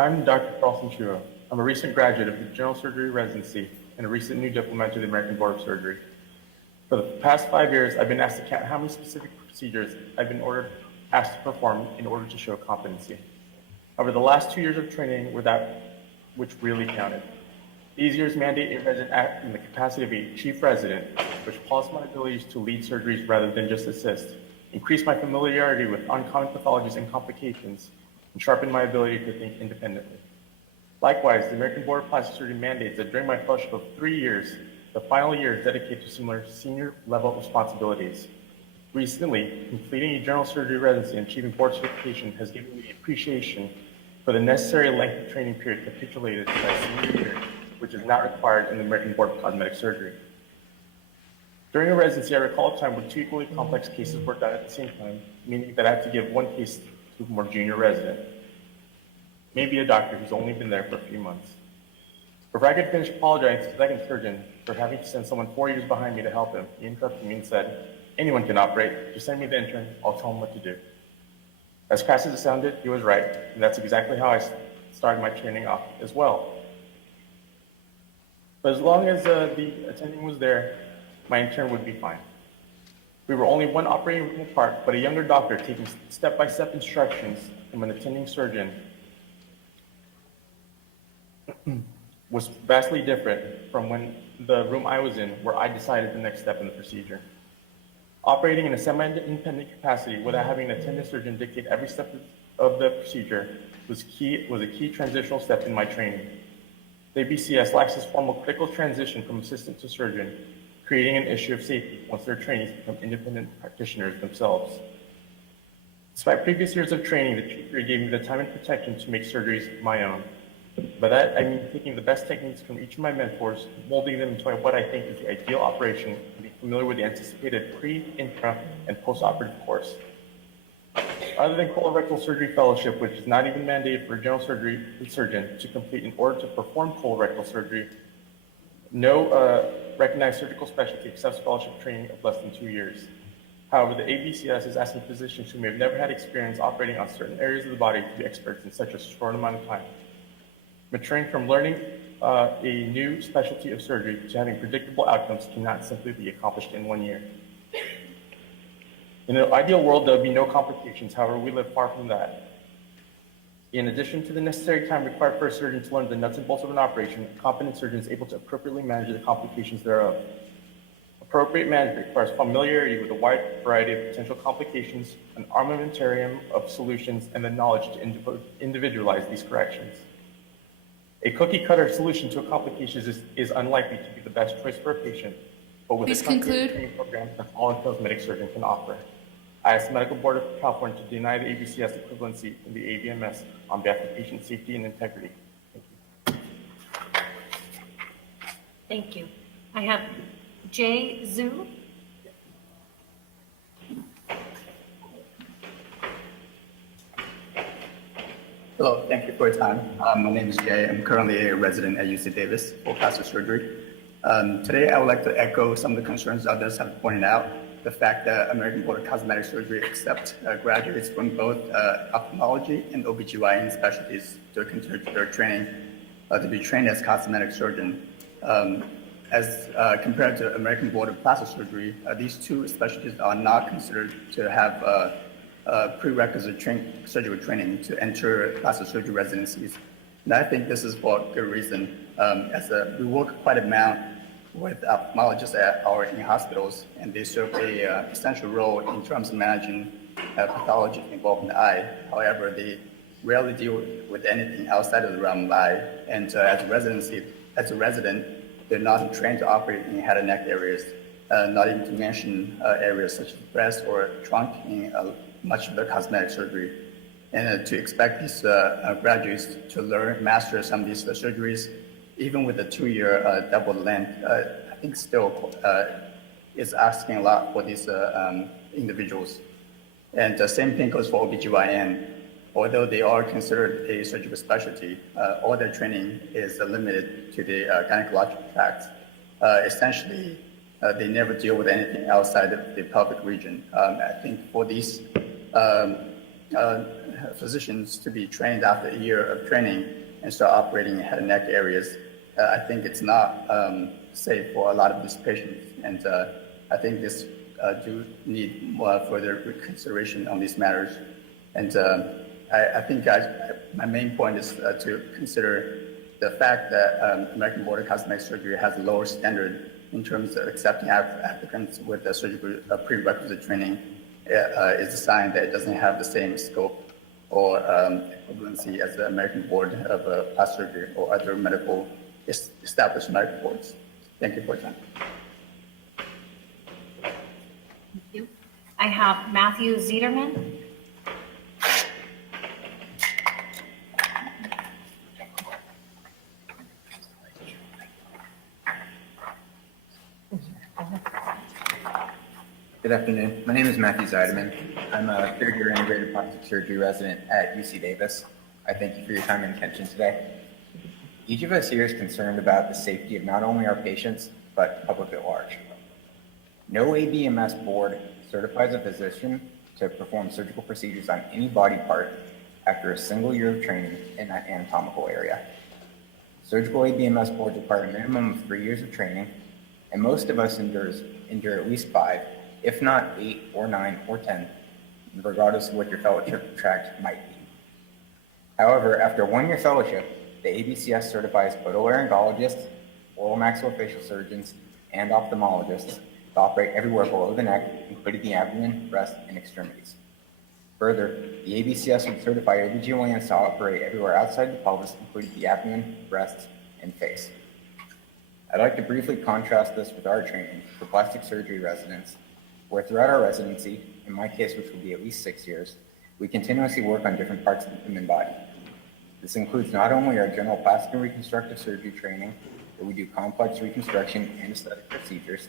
I'm Dr. Carlson Chua. I'm a recent graduate of the general surgery residency and a recent new diplomat to the American Board of Surgery. For the past 5 years, I've been asked to count how many specific procedures I've been asked to perform in order to show competency. However, the last 2 years of training were that which really counted. These years mandate a resident act in the capacity of a chief resident, which polished my abilities to lead surgeries rather than just assist, increased my familiarity with uncommon pathologies and complications, and sharpened my ability to think independently. Likewise, the American Board of Plastic Surgery mandates that during my fellowship of 3 years, the final year is dedicated to similar senior level responsibilities. Recently, completing a general surgery residency and achieving board certification has given me appreciation for the necessary length of training period capitulated by senior year, which is not required in the American Board of Cosmetic Surgery. During a residency, I recall a time when 2 equally complex cases were done at the same time, meaning that I had to give one case to a more junior resident, maybe a doctor who's only been there for a few months. Before I could finish apologizing to the second surgeon for having to send someone 4 years behind me to help him, he interrupted me and said, "Anyone can operate, just send me the intern, I'll tell him what to do." As crass as it sounded, he was right, and that's exactly how I started my training off as well. But as long as the attending was there, my intern would be fine. We were only one operating room apart, but a younger doctor taking step-by-step instructions from an attending surgeon was vastly different from when the room I was in, where I decided the next step in the procedure. Operating in a semi-independent capacity without having an attending surgeon dictate every step of the procedure was a key transitional step in my training. The ABCS lacks this formal critical transition from assistant to surgeon, creating an issue of safety once their trainees become independent practitioners themselves. Despite previous years of training, the chief gave me the time and protection to make surgeries my own. By that, I mean taking the best techniques from each of my mentors, molding them into what I think is the ideal operation, and being familiar with the anticipated pre, intra, and post-operative course. Other than colorectal surgery fellowship, which is not even mandated for a general surgery surgeon to complete in order to perform colorectal surgery, no recognized surgical specialty accepts fellowship training of less than 2 years. However, the ABCS is asking physicians who may have never had experience operating on certain areas of the body to be experts in such a short amount of time. Maturing from learning a new specialty of surgery to having predictable outcomes cannot simply be accomplished in 1 year. In an ideal world, there would be no complications. However, we live far from that. In addition to the necessary time required for a surgeon to learn the nuts and bolts of an operation, a competent surgeon is able to appropriately manage the complications thereof. Appropriate management requires familiarity with a wide variety of potential complications, an armamentarium of solutions, and the knowledge to individualize these corrections. A cookie-cutter solution to a complication is unlikely to be the best choice for a patient, but with Please a comprehensive conclude. training program, that's all a cosmetic surgeon can offer. I ask the Medical Board of California to deny the ABCS equivalency in the ABMS on behalf of patient safety and integrity. Thank you. Thank you. I have Jay Zhu. Hello, thank you for your time. My name is Jay. I'm currently a resident at UC Davis for plastic surgery. Today, I would like to echo some of the concerns others have pointed out. The fact that American Board of Cosmetic Surgery accepts graduates from both ophthalmology and OBGYN specialties to continue their training to be trained as cosmetic surgeon. As compared to American Board of Plastic Surgery, these two specialties are not considered to have prerequisite surgical training to enter plastic surgery residencies. And I think this is for good reason. We work quite a amount with ophthalmologists at our in-hospitals, and they serve a essential role in terms of managing pathology involved in the eye. However, they rarely deal with anything outside of the realm of the eye. And as a resident, they're not trained to operate in head and neck areas, not even to mention areas such as breast or trunk in much of the cosmetic surgery. And to expect these graduates to master some of these surgeries, even with a 2-year double length, I think still is asking a lot for these individuals. And the same thing goes for OBGYN. Although they are considered a surgical specialty, all their training is limited to the gynecological tract. Essentially, they never deal with anything outside of the pelvic region. I think for these physicians to be trained after a year of training and start operating in head and neck areas. I think it's not safe for a lot of these patients, and I think this do need more further consideration on these matters. And I think my main point is to consider the fact that American Board of Cosmetic Surgery has a lower standard in terms of accepting applicants with the surgical prerequisite training is a sign that it doesn't have the same scope or equivalency as the American Board of Plastic Surgery or other established medical boards. Thank you for your time. Thank you. I have Matthew Zederman. Good afternoon. My name is Matthew Zeideman. I'm a third-year integrated plastic surgery resident at UC Davis. I thank you for your time and attention today. Each of us here is concerned about the safety of not only our patients, but the public at large. No ABMS board certifies a physician to perform surgical procedures on any body part after a single year of training in that anatomical area. Surgical ABMS boards require a minimum of 3 years of training, and most of us endure at least 5, if not 8 or 9 or 10, regardless of what your fellowship track might be. However, after a 1-year fellowship, the ABCS certifies otolaryngologists, oral maxillofacial surgeons, and ophthalmologists to operate everywhere below the neck, including the abdomen, breast, and extremities. Further, the ABCS would certify OBGYNs to operate everywhere outside the pelvis, including the abdomen, breasts, and face. I'd like to briefly contrast this with our training for plastic surgery residents, where throughout our residency, in my case, which will be at least 6 years, we continuously work on different parts of the human body. This includes not only our general plastic and reconstructive surgery training, where we do complex reconstruction and aesthetic procedures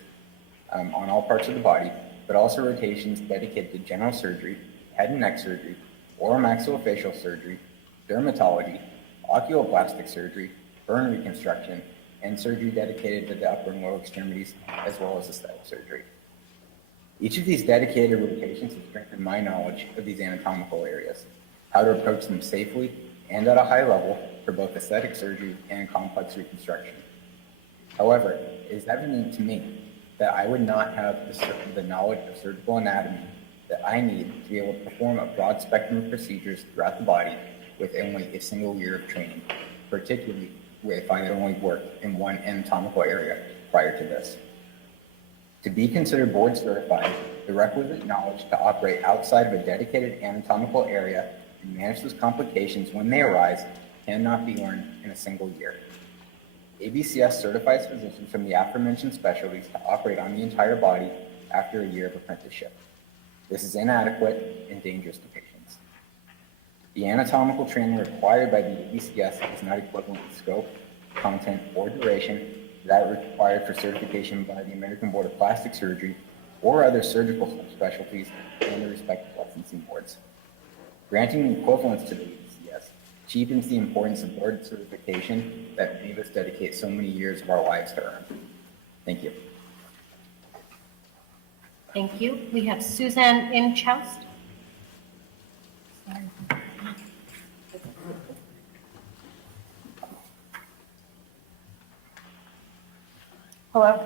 on all parts of the body, but also rotations dedicated to general surgery, head and neck surgery, oral maxillofacial surgery, dermatology, oculoplastic surgery, burn reconstruction, and surgery dedicated to the upper and lower extremities, as well as aesthetic surgery. Each of these dedicated rotations has strengthened my knowledge of these anatomical areas, how to approach them safely and at a high level for both aesthetic surgery and complex reconstruction. However, it is evident to me that I would not have the knowledge of surgical anatomy that I need to be able to perform a broad spectrum of procedures throughout the body with only a single year of training, particularly if I had only worked in one anatomical area prior to this. To be considered board certified, the requisite knowledge to operate outside of a dedicated anatomical area and manage those complications when they arise cannot be learned in a single year. ABCS certifies physicians from the aforementioned specialties to operate on the entire body after a year of apprenticeship. This is inadequate and dangerous to patients. The anatomical training required by the ABCS is not equivalent in scope, content, or duration that required for certification by the American Board of Plastic Surgery or other surgical specialties and the respective licensing boards. Granting equivalence to the ABCS cheapens the importance of board certification that many of us dedicate so many years of our lives to earn. Thank you. Thank you. We have Suzanne Inchoust. Hello,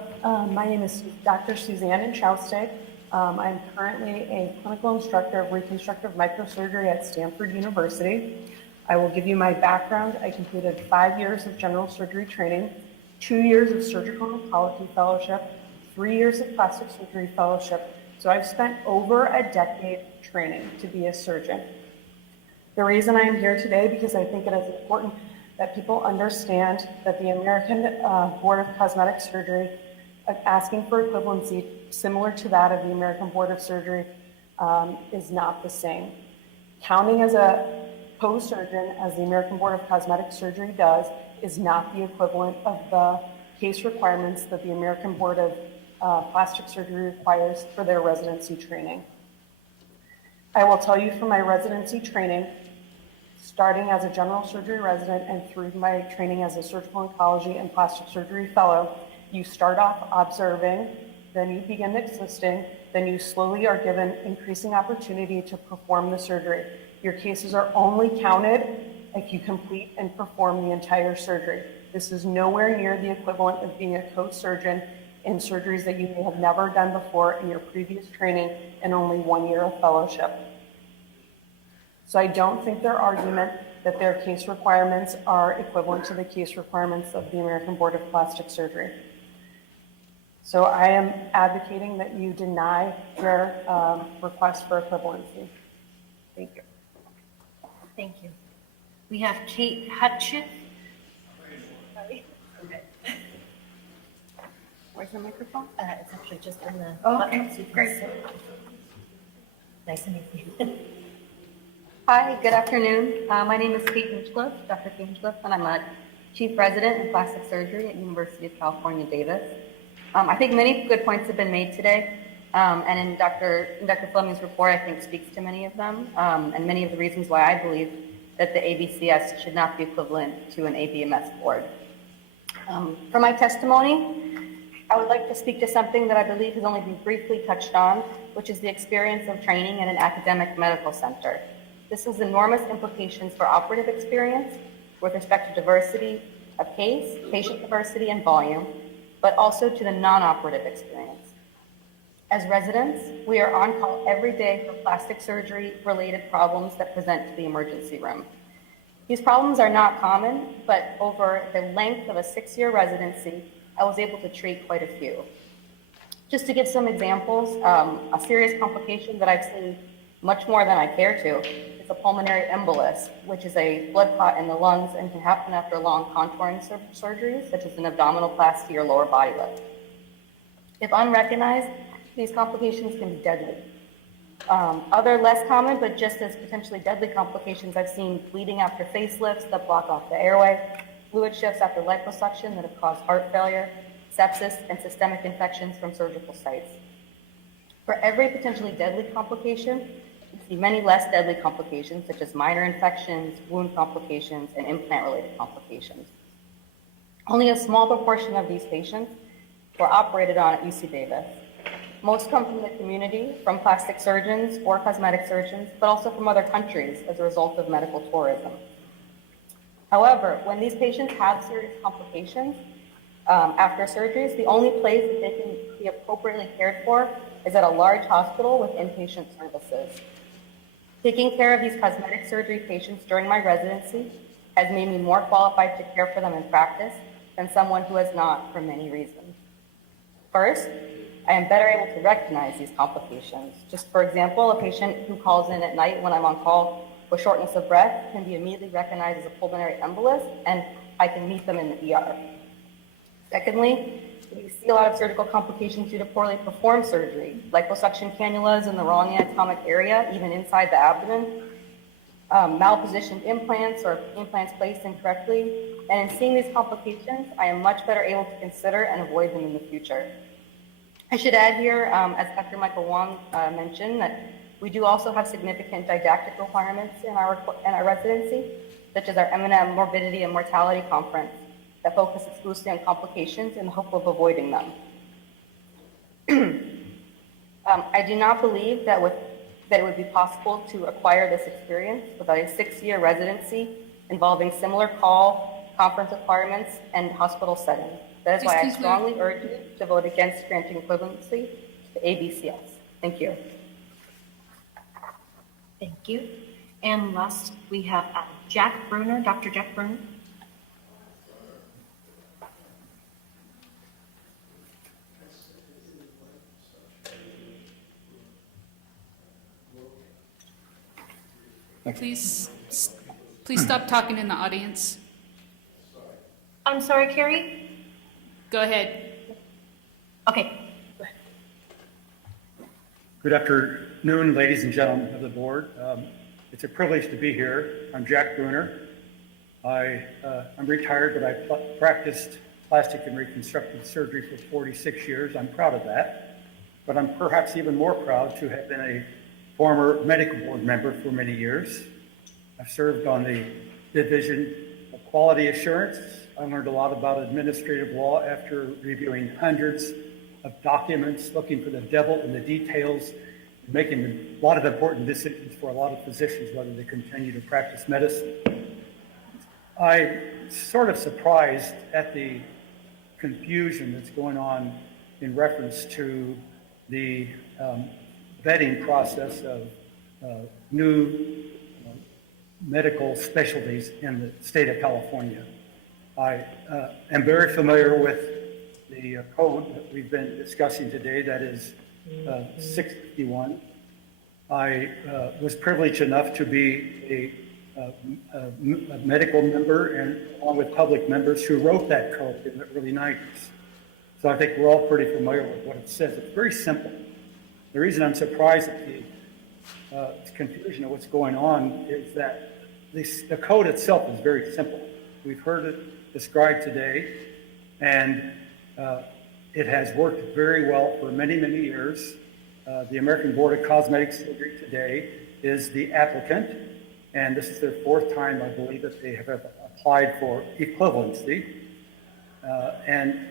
my name is Dr. Suzanne Inchauste. I'm currently a clinical instructor of reconstructive microsurgery at Stanford University. I will give you my background. I completed 5 years of general surgery training, 2 years of surgical oncology fellowship, 3 years of plastic surgery fellowship. So I've spent over a decade training to be a surgeon. The reason I am here today, because I think it is important that people understand that the American Board of Cosmetic Surgery asking for equivalency similar to that of the American Board of Surgery is not the same. Counting as a post-surgeon, as the American Board of Cosmetic Surgery does, is not the equivalent of the case requirements that the American Board of Plastic Surgery requires for their residency training. I will tell you from my residency training, starting as a general surgery resident and through my training as a surgical oncology and plastic surgery fellow, you start off observing, then you begin assisting, then you slowly are given increasing opportunity to perform the surgery. Your cases are only counted if you complete and perform the entire surgery. This is nowhere near the equivalent of being a co-surgeon in surgeries that you may have never done before in your previous training and only 1 year of fellowship. So I don't think their argument that their case requirements are equivalent to the case requirements of the American Board of Plastic Surgery. So I am advocating that you deny their request for equivalency. Thank you. Thank you. We have Kate Hutchins. Where's the microphone? It's actually just in the Oh, button, okay. so you can Great. sit. Nice to meet you. Hi, good afternoon. My name is Kate Hinchcliffe, Dr. Kate Hinchcliffe, and I'm a Chief Resident in Plastic Surgery at University of California, Davis. I think many good points have been made today, and in Dr. Fleming's report, I think speaks to many of them, and many of the reasons why I believe that the ABCS should not be equivalent to an ABMS board. For my testimony, I would like to speak to something that I believe has only been briefly touched on, which is the experience of training in an academic medical center. This has enormous implications for operative experience with respect to diversity of case, patient diversity, and volume, but also to the non-operative experience. As residents, we are on call every day for plastic surgery-related problems that present to the emergency room. These problems are not common, but over the length of a 6-year residency, I was able to treat quite a few. Just to give some examples, a serious complication that I've seen much more than I care to is a pulmonary embolus, which is a blood clot in the lungs and can happen after long contouring surgeries, such as an abdominoplasty or lower body lift. If unrecognized, these complications can be deadly. Other less common, but just as potentially deadly complications, I've seen bleeding after facelifts that block off the airway, fluid shifts after liposuction that have caused heart failure, sepsis, and systemic infections from surgical sites. For every potentially deadly complication, we see many less deadly complications, such as minor infections, wound complications, and implant-related complications. Only a small proportion of these patients were operated on at UC Davis. Most come from the community, from plastic surgeons or cosmetic surgeons, but also from other countries as a result of medical tourism. However, when these patients have serious complications after surgeries, the only place that they can be appropriately cared for is at a large hospital with inpatient services. Taking care of these cosmetic surgery patients during my residency has made me more qualified to care for them in practice than someone who has not for many reasons. First, I am better able to recognize these complications. Just for example, a patient who calls in at night when I'm on call with shortness of breath can be immediately recognized as a pulmonary embolus, and I can meet them in the ER. Secondly, we see a lot of surgical complications due to poorly performed surgery, liposuction cannulas in the wrong anatomic area, even inside the abdomen, malpositioned implants or implants placed incorrectly. And in seeing these complications, I am much better able to consider and avoid them in the future. I should add here, as Dr. Michael Wong mentioned, that we do also have significant didactic requirements in our residency, such as our M&M Morbidity and Mortality Conference that focus exclusively on complications in the hope of avoiding them. I do not believe that it would be possible to acquire this experience without a 6-year residency involving similar call, conference requirements, and hospital settings. That is why I strongly urge you to vote against granting equivalency to ABCS. Thank you. Thank you. And last, we have Jack Bruner, Dr. Jack Bruner. Please stop talking in the audience. I'm sorry, Carrie? Go ahead. Okay. Good afternoon, ladies and gentlemen of the board. It's a privilege to be here. I'm Jack Bruner. I'm retired, but I practiced plastic and reconstructive surgery for 46 years. I'm proud of that. But I'm perhaps even more proud to have been a former medical board member for many years. I've served on the Division of Quality Assurance. I learned a lot about administrative law after reviewing hundreds of documents, looking for the devil in the details making a lot of important decisions for a lot of physicians whether they continue to practice medicine. I'm sort of surprised at the confusion that's going on in reference to the vetting process of new medical specialties in the state of California. I am very familiar with the code that we've been discussing today, that is 651. I was privileged enough to be a medical member and along with public members who wrote that code in the early 90s. So I think we're all pretty familiar with what it says. It's very simple. The reason I'm surprised at the confusion of what's going on is that the code itself is very simple. We've heard it described today, and it has worked very well for many, many years. The American Board of Cosmetic Surgery today is the applicant, and this is their fourth time, I believe, that they have applied for equivalency. And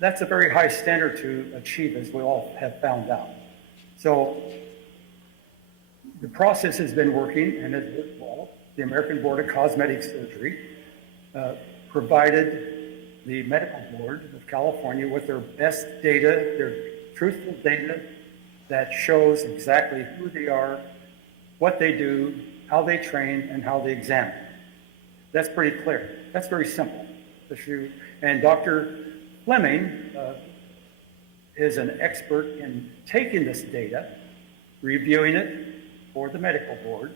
that's a very high standard to achieve, as we all have found out. So the process has been working, and it's worked well. The American Board of Cosmetic Surgery provided the Medical Board of California with their best data, their truthful data that shows exactly who they are, what they do, how they train, and how they examine. That's pretty clear. That's very simple. And Dr. Fleming is an expert in taking this data, reviewing it for the medical board,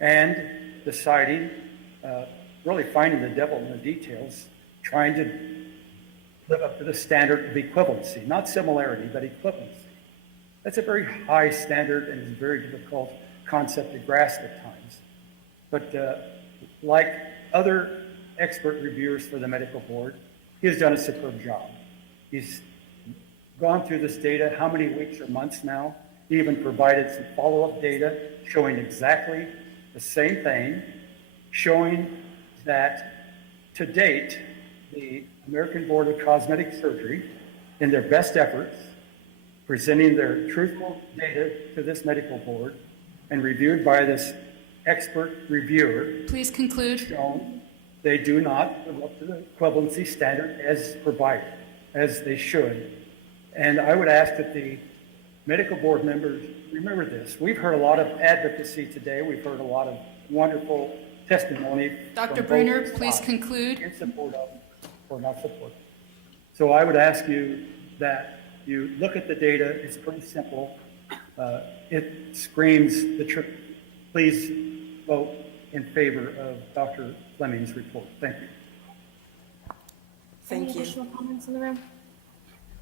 and deciding, really finding the devil in the details, trying to live up to the standard of equivalency, not similarity, but equivalency. That's a very high standard and is a very difficult concept to grasp at times. But like other expert reviewers for the medical board, he has done a superb job. He's gone through this data, how many weeks or months now. He even provided some follow-up data showing exactly the same thing, showing that to date, the American Board of Cosmetic Surgery, in their best efforts, presenting their truthful data to this medical board and reviewed by this expert reviewer. Please conclude. Shown they do not live up to the equivalency standard as provided, as they should. And I would ask that the medical board members remember this. We've heard a lot of advocacy today. We've heard a lot of wonderful testimony. Dr. Bruner, please conclude. In support of or not support. So I would ask you that you look at the data. It's pretty simple. It screams the truth. Please vote in favor of Dr. Fleming's report. Thank you. Thank Any you. additional comments in the room?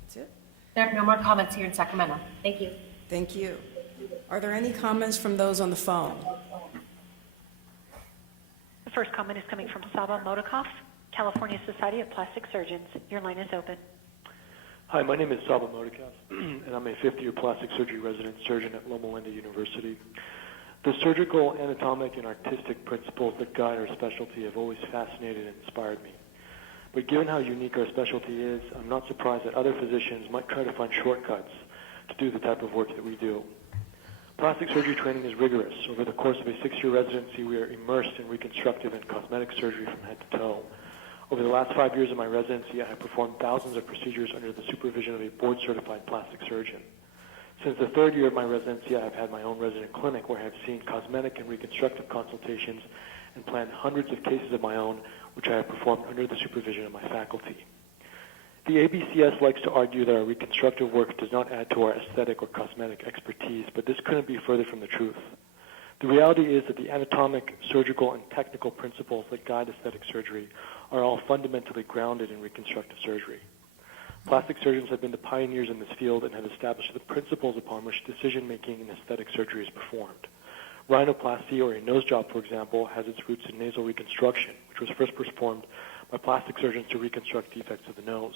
That's it. There are no more comments here in Sacramento. Thank you. Thank you. Are there any comments from those on the phone? The first comment is coming from Saba Modikoff, California Society of Plastic Surgeons. Your line is open. Hi, my name is Saba Modikoff, and I'm a fifth-year plastic surgery resident surgeon at Loma Linda University. The surgical, anatomic, and artistic principles that guide our specialty have always fascinated and inspired me. But given how unique our specialty is, I'm not surprised that other physicians might try to find shortcuts to do the type of work that we do. Plastic surgery training is rigorous. Over the course of a 6-year residency, we are immersed in reconstructive and cosmetic surgery from head to toe. Over the last 5 years of my residency, I have performed thousands of procedures under the supervision of a board-certified plastic surgeon. Since the 3rd year of my residency, I have had my own resident clinic where I have seen cosmetic and reconstructive consultations and planned hundreds of cases of my own, which I have performed under the supervision of my faculty. The ABCS likes to argue that our reconstructive work does not add to our aesthetic or cosmetic expertise, but this couldn't be further from the truth. The reality is that the anatomic, surgical, and technical principles that guide aesthetic surgery are all fundamentally grounded in reconstructive surgery. Plastic surgeons have been the pioneers in this field and have established the principles upon which decision-making in aesthetic surgery is performed. Rhinoplasty, or a nose job, for example, has its roots in nasal reconstruction, which was first performed by plastic surgeons to reconstruct defects of the nose.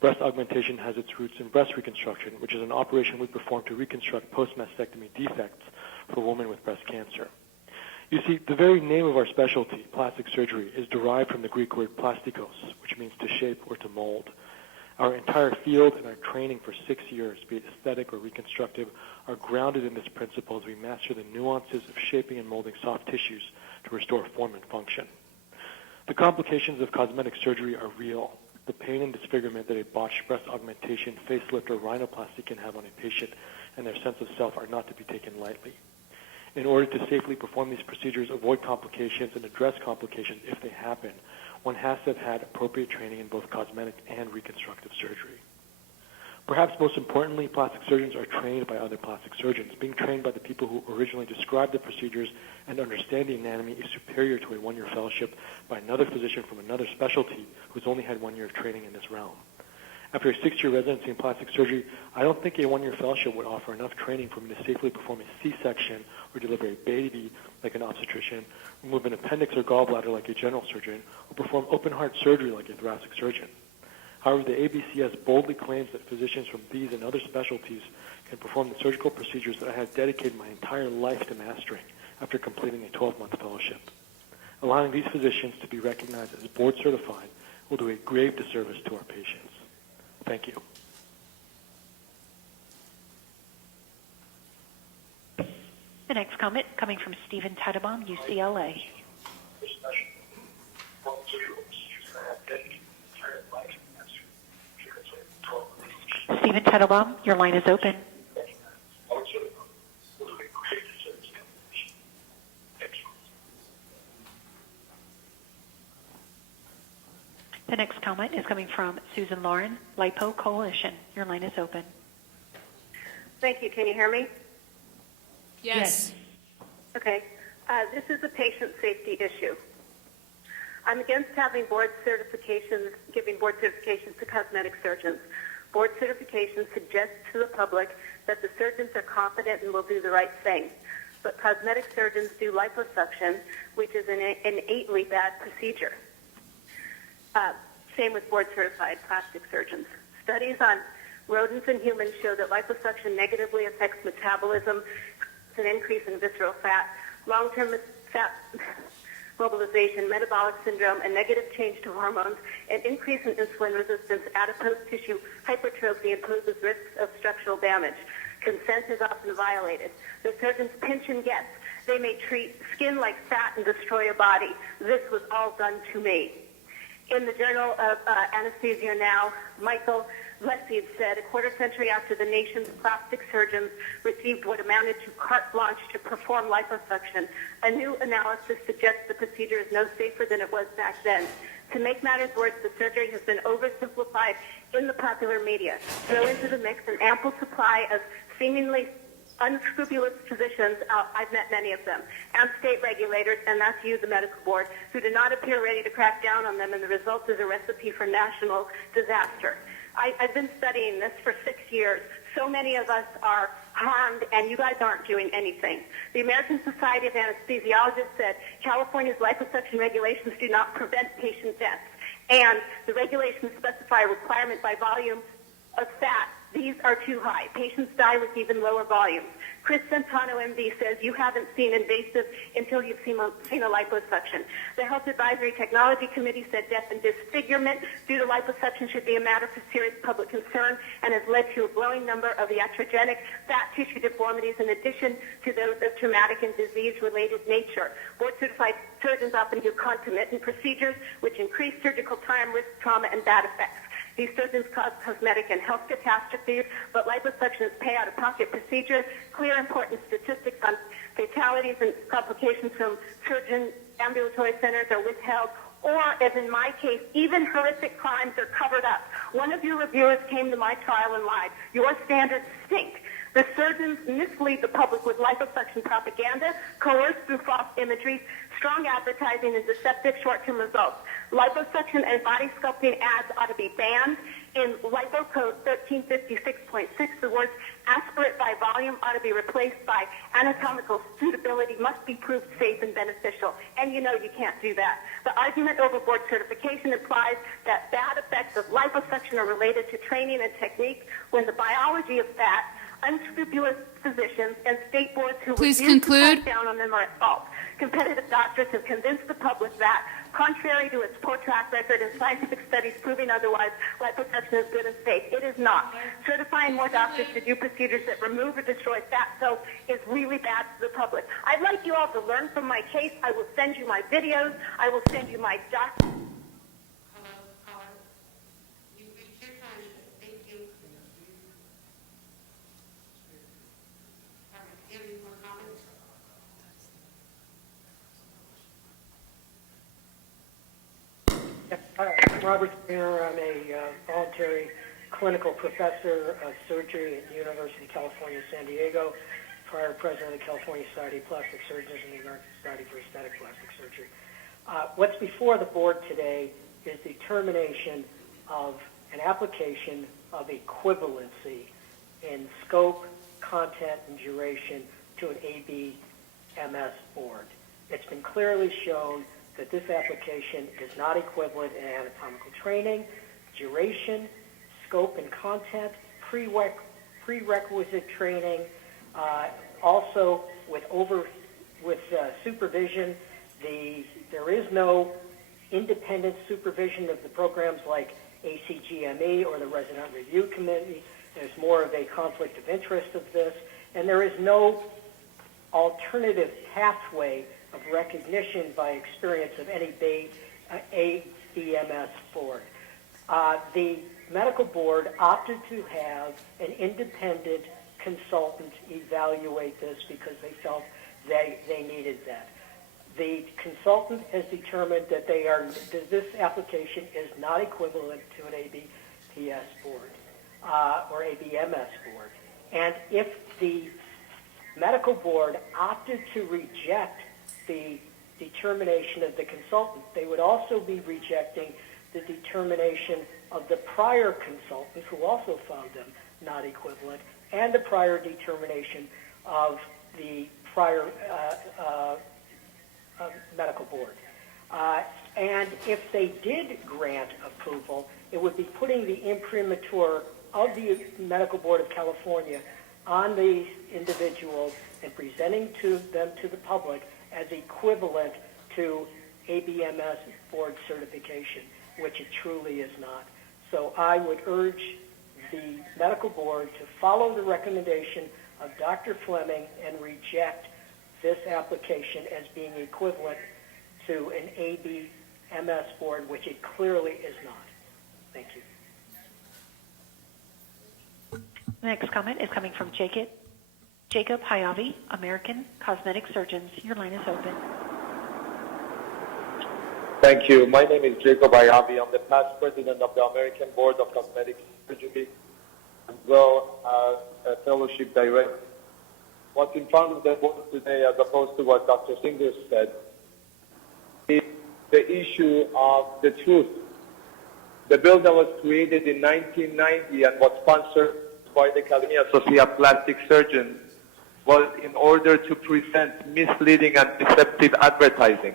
Breast augmentation has its roots in breast reconstruction, which is an operation we perform to reconstruct post-mastectomy defects for women with breast cancer. You see, the very name of our specialty, plastic surgery, is derived from the Greek word plastikos, which means to shape or to mold. Our entire field and our training for 6 years, be it aesthetic or reconstructive, are grounded in this principle as we master the nuances of shaping and molding soft tissues to restore form and function. The complications of cosmetic surgery are real. The pain and disfigurement that a botched breast augmentation, facelift, or rhinoplasty can have on a patient and their sense of self are not to be taken lightly. In order to safely perform these procedures, avoid complications, and address complications if they happen, one has to have had appropriate training in both cosmetic and reconstructive surgery. Perhaps most importantly, plastic surgeons are trained by other plastic surgeons. Being trained by the people who originally described the procedures and understand the anatomy is superior to a one-year fellowship by another physician from another specialty who's only had 1 year of training in this realm. After a 6-year residency in plastic surgery, I don't think a 1-year fellowship would offer enough training for me to safely perform a C-section or deliver a baby like an obstetrician, remove an appendix or gallbladder like a general surgeon, or perform open-heart surgery like a thoracic surgeon. However, the ABCS boldly claims that physicians from these and other specialties can perform the surgical procedures that I have dedicated my entire life to mastering after completing a 12-month fellowship. Allowing these physicians to be recognized as board certified will do a grave disservice to our patients. Thank you. The next comment coming from Stephen Teitelbaum, UCLA. Stephen Teitelbaum, your line is open. The next comment is coming from Susan Lauren, Lipo Coalition. Your line is open. Thank you. Can you hear me? Yes. Okay. This is a patient safety issue. I'm against having board certifications, giving board certifications to cosmetic surgeons. Board certification suggests to the public that the surgeons are competent and will do the right thing. But cosmetic surgeons do liposuction, which is an innately bad procedure. Same with board-certified plastic surgeons. Studies on rodents and humans show that liposuction negatively affects metabolism, an increase in visceral fat, long-term fat mobilization, metabolic syndrome, a negative change to hormones, an increase in insulin resistance, adipose tissue hypertrophy, and poses risks of structural damage. Consent is often violated. The surgeons pinch and guess. They may treat skin like fat and destroy a body. This was all done to me. In the Journal of Anesthesia Now, Michael Lessig said, a quarter century after the nation's plastic surgeons received what amounted to carte blanche to perform liposuction, a new analysis suggests the procedure is no safer than it was back then. To make matters worse, the surgery has been oversimplified in the popular media. Throw into the mix an ample supply of seemingly unscrupulous physicians, I've met many of them, and state regulators, and that's you, the medical board, who do not appear ready to crack down on them, and the result is a recipe for national disaster. I've been studying this for 6 years. So many of us are harmed, and you guys aren't doing anything. The American Society of Anesthesiologists said California's liposuction regulations do not prevent patient deaths, and the regulations specify a requirement by volume of fat. These are too high. Patients die with even lower volumes. Chris Centano, MD, says you haven't seen invasive until you've seen a liposuction. The Health Advisory Technology Committee said death and disfigurement due to liposuction should be a matter for serious public concern and has led to a growing number of iatrogenic fat tissue deformities in addition to those of traumatic and disease-related nature. Board-certified surgeons often do concomitant procedures which increase surgical time, risk, trauma, and bad effects. These surgeons cause cosmetic and health catastrophes, but liposuction is pay out-of-pocket procedure. Clear important statistics on fatalities and complications from surgeon ambulatory centers are withheld, or, as in my case, even horrific crimes are covered up. One of your reviewers came to my trial and lied. Your standards stink. The surgeons mislead the public with liposuction propaganda, coerced through false imagery, strong advertising, and deceptive short-term results. Liposuction and body sculpting ads ought to be banned. In Lipo Code 1356.6, the words aspirate by volume ought to be replaced by anatomical suitability must be proved safe and beneficial. And you know you can't do that. The argument over board certification implies that bad effects of liposuction are related to training and technique when the biology of fat, unscrupulous physicians and state boards who Please refuse to conclude. crack down on them are at fault. Competitive doctors have convinced the public that, contrary to its poor track record and scientific studies proving otherwise, liposuction is good and safe. It is not. Certifying more doctors to do procedures that remove or destroy fat cells is really bad for the public. I'd like you all to learn from my case. I will send you my videos. I will send you my documents. I'm Robert Springer. I'm a voluntary clinical professor of surgery at the University of California, San Diego, prior president of the California Society of Plastic Surgeons and the American Society for Aesthetic Plastic Surgery. What's before the board today is the termination of an application of equivalency in scope, content, and duration to an ABMS board. It's been clearly shown that this application is not equivalent in anatomical training, duration, scope and content, prerequisite training, also with supervision. There is no independent supervision of the programs like ACGME or the Resident Review Committee. There's more of a conflict of interest of this, and there is no alternative pathway of recognition by experience of any ABMS board. The medical board opted to have an independent consultant evaluate this because they felt they needed that. The consultant has determined that this application is not equivalent to an ABPS board or ABMS board. And if the medical board opted to reject the determination of the consultant, they would also be rejecting the determination of the prior consultant, who also found them not equivalent, and the prior determination of the prior medical board. And if they did grant approval, it would be putting the imprimatur of the Medical Board of California on these individuals and presenting them to the public as equivalent to ABMS board certification, which it truly is not. So I would urge the medical board to follow the recommendation of Dr. Fleming and reject this application as being equivalent to an ABMS board, which it clearly is not. Thank you. The next comment is coming from Jacob Hayavi, American Cosmetic Surgeons. Your line is open. Thank you. My name is Jacob Hayavi. I'm the past president of the American Board of Cosmetic Surgery, as well as a fellowship director. What's in front of the board today, as opposed to what Dr. Singer said, is the issue of the truth. The bill that was created in 1990 and was sponsored by the California Society of Plastic Surgeons was in order to prevent misleading and deceptive advertising.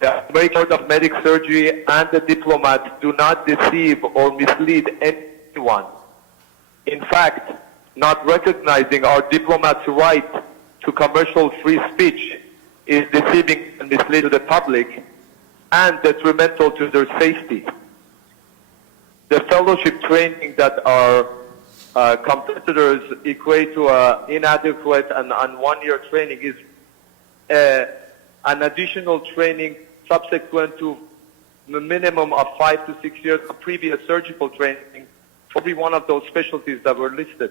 The American Board of Medical Surgery and the diplomats do not deceive or mislead anyone. In fact, not recognizing our diplomats' right to commercial free speech is deceiving and misleading the public and detrimental to their safety. The fellowship training that our competitors equate to inadequate and 1 year training is an additional training subsequent to the minimum of 5 to 6 years of previous surgical training for every one of those specialties that were listed.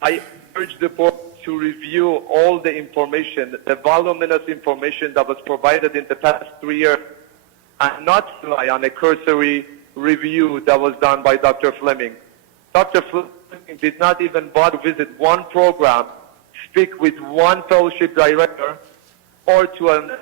I urge the board to review all the information, the voluminous information that was provided in the past 3 years, and not rely on a cursory review that was done by Dr. Fleming. Dr. Fleming did not even bother to visit one program, speak with one fellowship director, or to an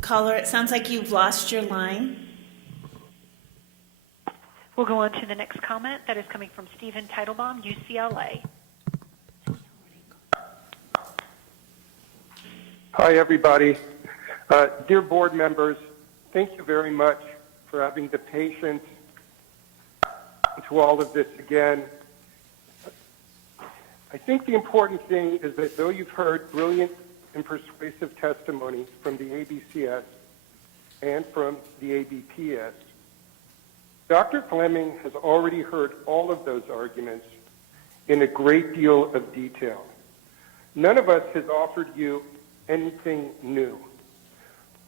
Caller, it sounds like you've lost your line. We'll go on to the next comment that is coming from Stephen Teitelbaum, UCLA. Hi, everybody. Dear board members, thank you very much for having the patience to all of this again. I think the important thing is that though you've heard brilliant and persuasive testimony from the ABCS and from the ABPS, Dr. Fleming has already heard all of those arguments in a great deal of detail. None of us has offered you anything new.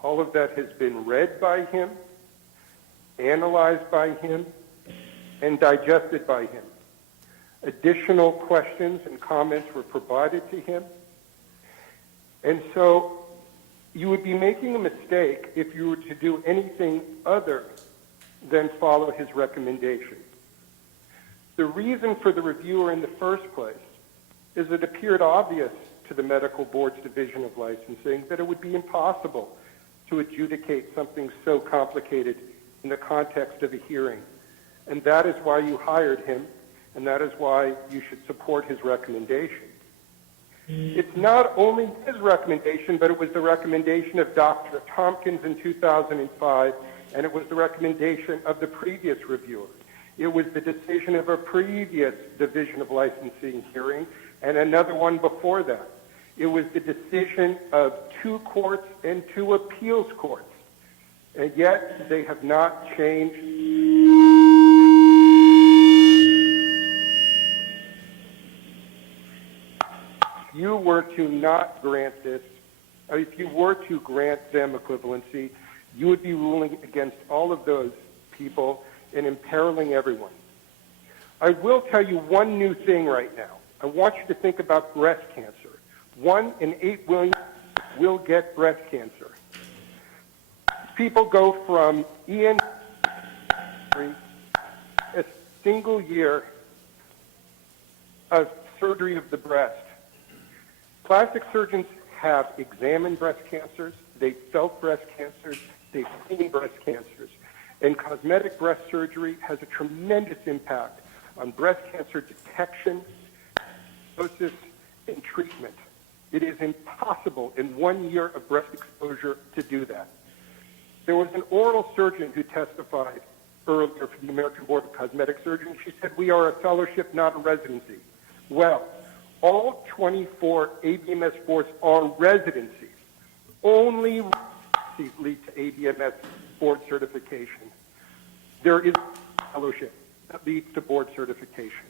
All of that has been read by him, analyzed by him, and digested by him. Additional questions and comments were provided to him. And so you would be making a mistake if you were to do anything other than follow his recommendation. The reason for the reviewer in the first place is it appeared obvious to the Medical Board's Division of Licensing that it would be impossible to adjudicate something so complicated in the context of a hearing. And that is why you hired him, and that is why you should support his recommendation. It's not only his recommendation, but it was the recommendation of Dr. Tompkins in 2005, and it was the recommendation of the previous reviewer. It was the decision of a previous Division of Licensing hearing and another one before that. It was the decision of 2 courts and 2 appeals courts, and yet they have not changed. If you were to not grant this, or if you were to grant them equivalency, you would be ruling against all of those people and imperiling everyone. I will tell you one new thing right now. I want you to think about breast cancer. 1 in 8 women will get breast cancer. People go from a single year of surgery of the breast. Plastic surgeons have examined breast cancers, they've felt breast cancers, they've seen breast cancers. And cosmetic breast surgery has a tremendous impact on breast cancer detection, diagnosis, and treatment. It is impossible in 1 year of breast exposure to do that. There was an oral surgeon who testified earlier for the American Board of Cosmetic Surgeons. She said, "We are a fellowship, not a residency." Well, all 24 ABMS boards are residencies. Only residencies lead to ABMS board certification. There is a fellowship that leads to board certification.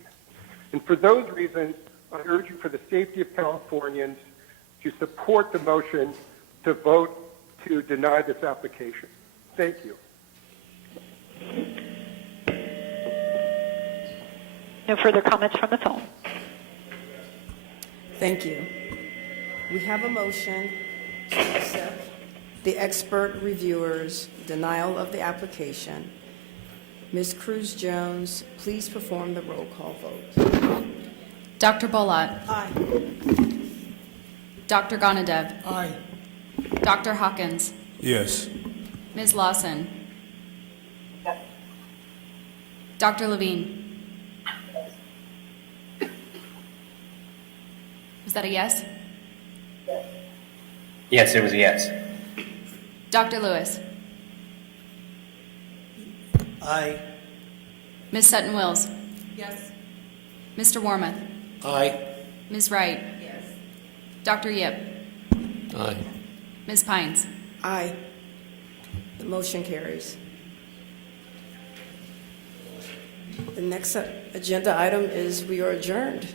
And for those reasons, I urge you, for the safety of Californians, to support the motion to vote to deny this application. Thank you. No further comments from the phone. Thank you. We have a motion to accept the expert reviewer's denial of the application. Ms. Cruz-Jones, please perform the roll call vote. Dr. Bolat. Aye. Dr. Gonadev. Aye. Dr. Hawkins. Yes. Ms. Lawson. Dr. Levine. Was that a yes? Yes, it was a yes. Dr. Lewis. Aye. Ms. Sutton-Wills. Yes. Mr. Wormuth. Aye. Ms. Wright. Yes. Dr. Yip. Aye. Ms. Pines. Aye. The motion carries. The next agenda item is we are adjourned.